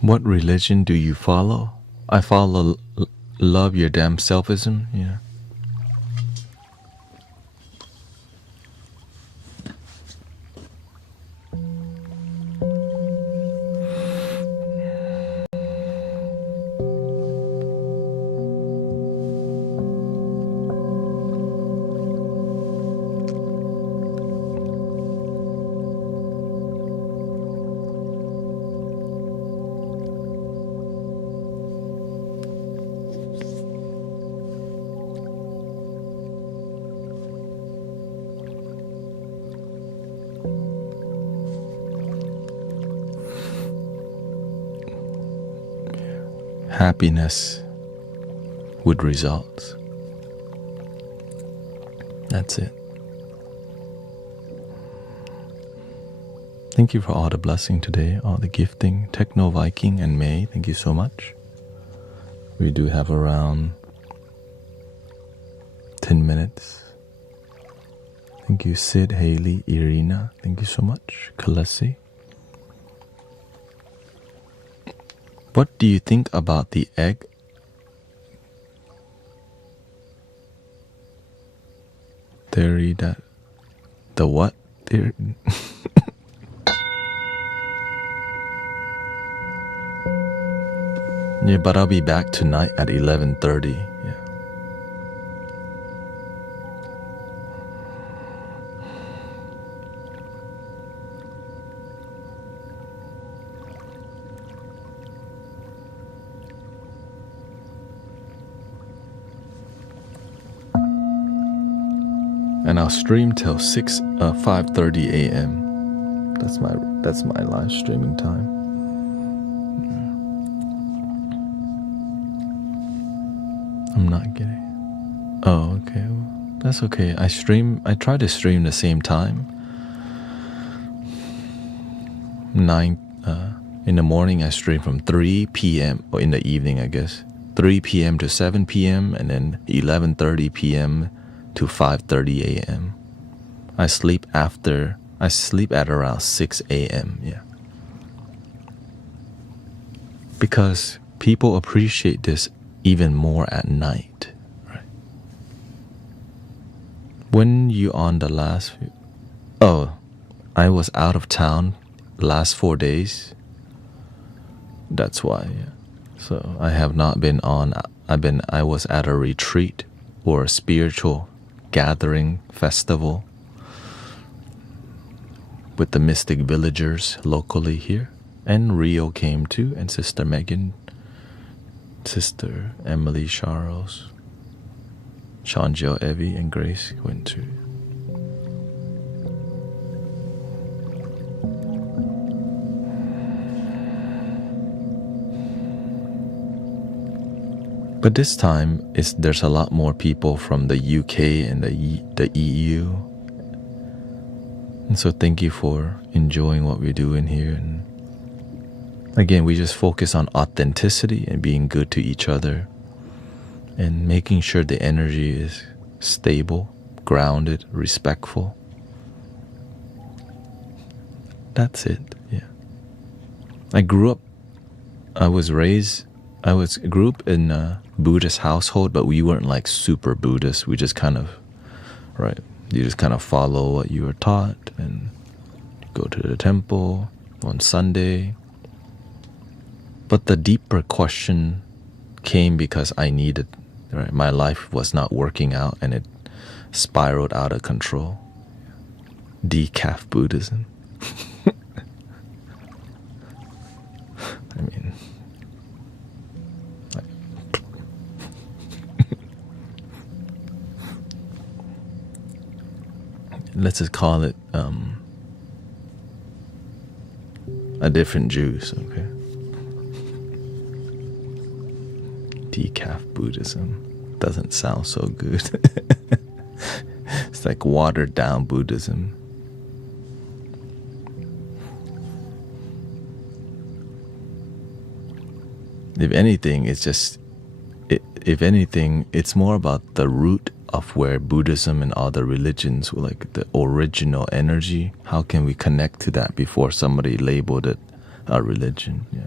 What religion do you follow? I follow love your damn selfism. Yeah. happiness with results. That's it. Thank you for all the blessing today, all the gifting. Techno Viking and May, thank you so much. We do have around 10 minutes. Thank you, Sid, Haley, Irina. Thank you so much. Kalesi. What do you think about the egg? Theory that... The what? Theory? Yeah, but I'll be back tonight at 11:30. Yeah. And I'll stream till 5:30 a.m. That's my live streaming time. I'm not getting. Oh, okay. Well, that's okay. I try to stream the same time. 9 in the morning I stream from 3 p.m. or in the evening, I guess. 3 p.m. to 7 p.m. and then 11:30 p.m. to 5:30 a.m. I sleep at around 6 a.m. Yeah. Because people appreciate this even more at night, right? When you on the last... Oh, I was out of town last 4 days. That's why, yeah. So I have not been on... I was at a retreat or a spiritual gathering festival with the mystic villagers locally here. And Rio came too, and Sister Megan, Sister Emily, Charles, Shanjo, Evie, and Grace went to. But this time, there's a lot more people from the UK and the EU. And so thank you for enjoying what we're doing here. And again, we just focus on authenticity and being good to each other and making sure the energy is stable, grounded, respectful. That's it, yeah. I grew up in a Buddhist household, but we weren't like super Buddhist. We just kind of, right, you just kind of follow what you were taught and go to the temple on Sunday. But the deeper question came because I needed, right? My life was not working out and it spiraled out of control. Decaf Buddhism. I mean, let's just call it a different juice, okay? Decaf Buddhism doesn't sound so good. It's like watered down Buddhism. If anything, it's more about the root of where Buddhism and other religions, like the original energy. How can we connect to that before somebody labeled it a religion? Yeah.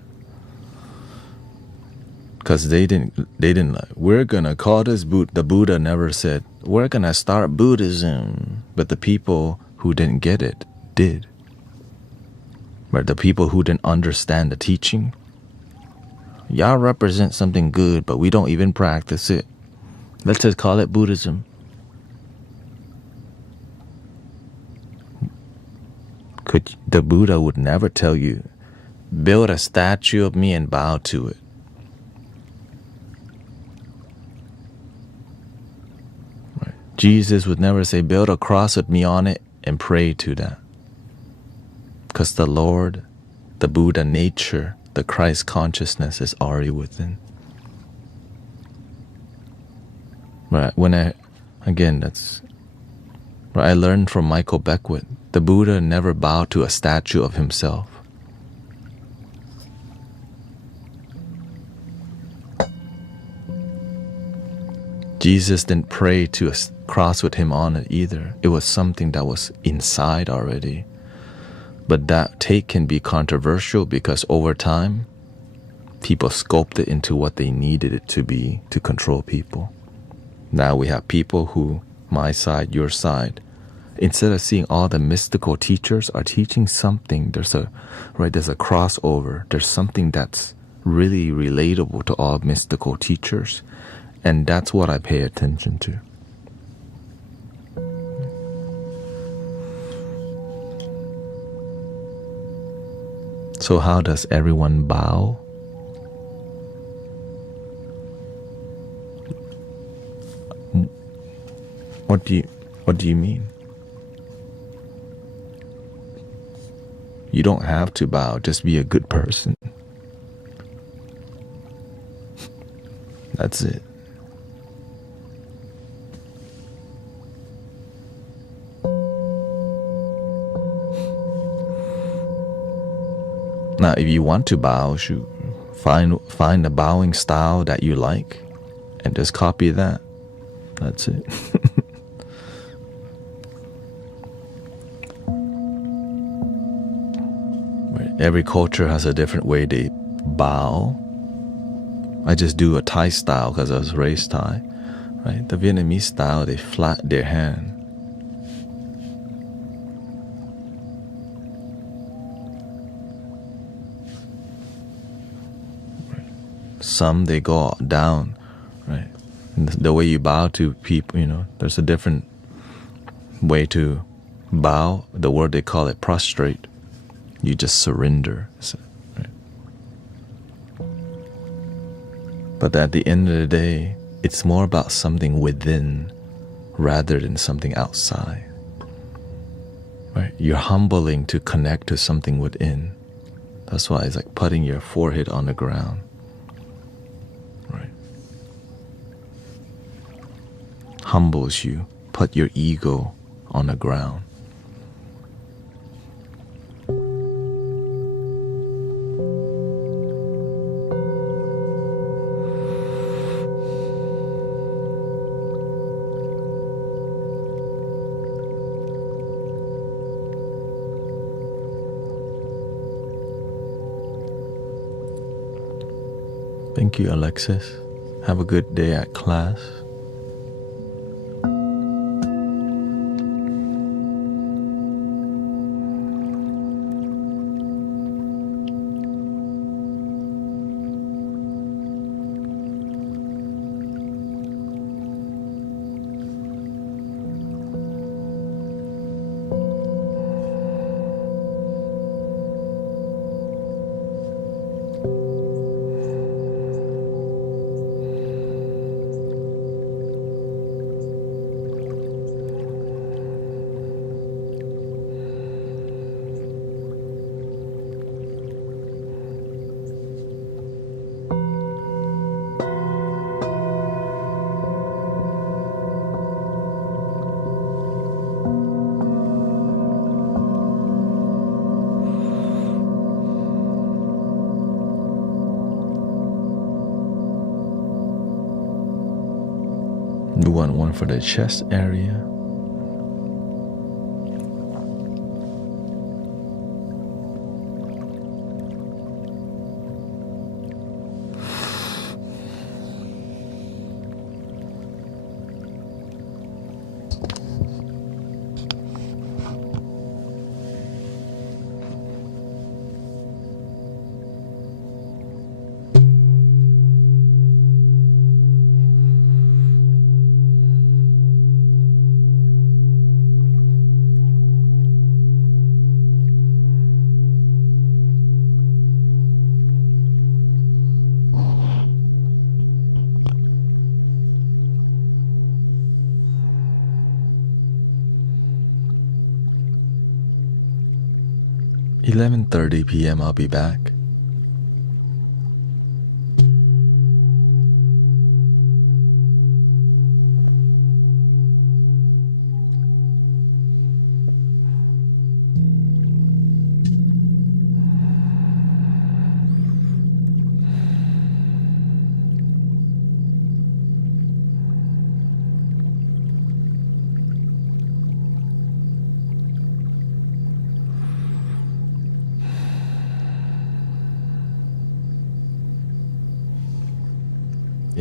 Because they didn't like, we're gonna call this the Buddha never said, we're gonna start Buddhism. But the people who didn't get it did. But the people who didn't understand the teaching, y'all represent something good, but we don't even practice it. Let's just call it Buddhism. The Buddha would never tell you, build a statue of me and bow to it. Right. Jesus would never say, build a cross with me on it and pray to that. Because the Lord, the Buddha nature, the Christ consciousness is already within. Right? I learned from Michael Beckwith. The Buddha never bowed to a statue of himself. Jesus didn't pray to a cross with him on it either. It was something that was inside already. But that take can be controversial because over time, people sculpted it into what they needed it to be to control people. Now we have people who, my side, your side, instead of seeing all the mystical teachers are teaching something, there's a crossover. There's something that's really relatable to all mystical teachers. And that's what I pay attention to. So how does everyone bow? What do you mean? You don't have to bow, just be a good person. That's it. Now, if you want to bow, find a bowing style that you like and just copy that. That's it. Every culture has a different way they bow. I just do a Thai style because I was raised Thai. Right? The Vietnamese style, they flat their hand. Some they go down, right? And the way you bow to people, there's a different way to bow. The word they call it prostrate. You just surrender. Right? But at the end of the day, it's more about something within rather than something outside. Right? You're humbling to connect to something within. That's why it's like putting your forehead on the ground. Humbles you, put your ego on the ground. Thank you, Alexis. Have a good day at class. You want one for the chest area. $11:30 p.m. I'll be back.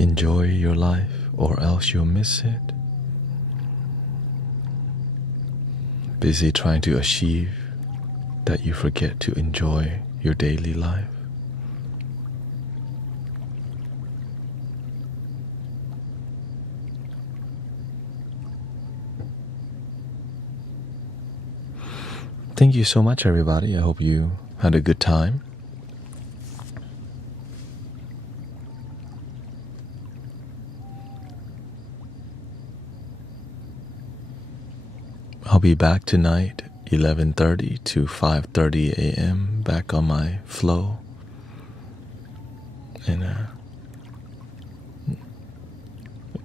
enjoy your life or else you'll miss it. Busy trying to achieve that you forget to enjoy your daily life. Thank you so much, everybody. I hope you had a good time. I'll be back tonight, 11:30 to 5:30 a.m. back on my flow. And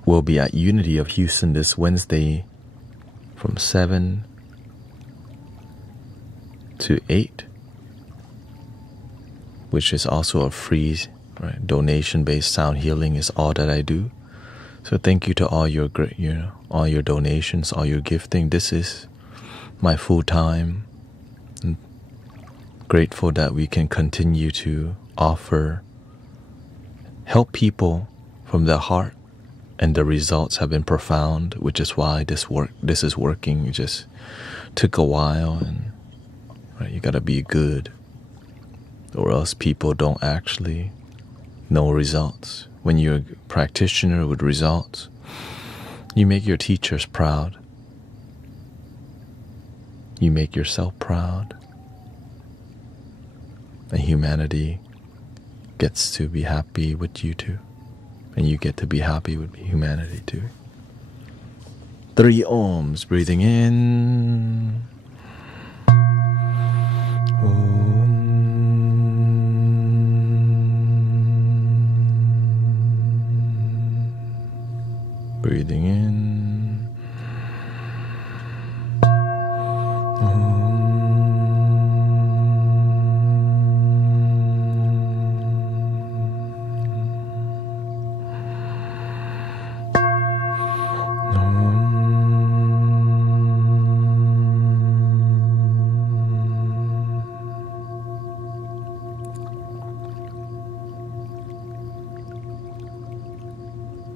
we'll be at Unity of Houston this Wednesday from 7 to 8, which is also a free, right, donation-based sound healing is all that I do. So thank you to all your all your donations, all your gifting. This is my full time. I'm grateful that we can continue to help people from the heart, and the results have been profound, which is why this is working. It just took a while, and right, you gotta be good, or else people don't actually know results. When you're a practitioner with results, you make your teachers proud. You make yourself proud. And humanity gets to be happy with you too. And you get to be happy with humanity too. 3 ohms, breathing in. Breathing in.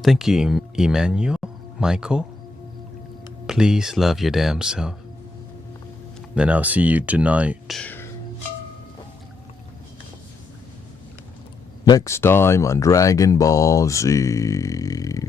Thank you, Emmanuel, Michael. Please love your damn self. Then I'll see you tonight. Next time on Dragon Ball Z.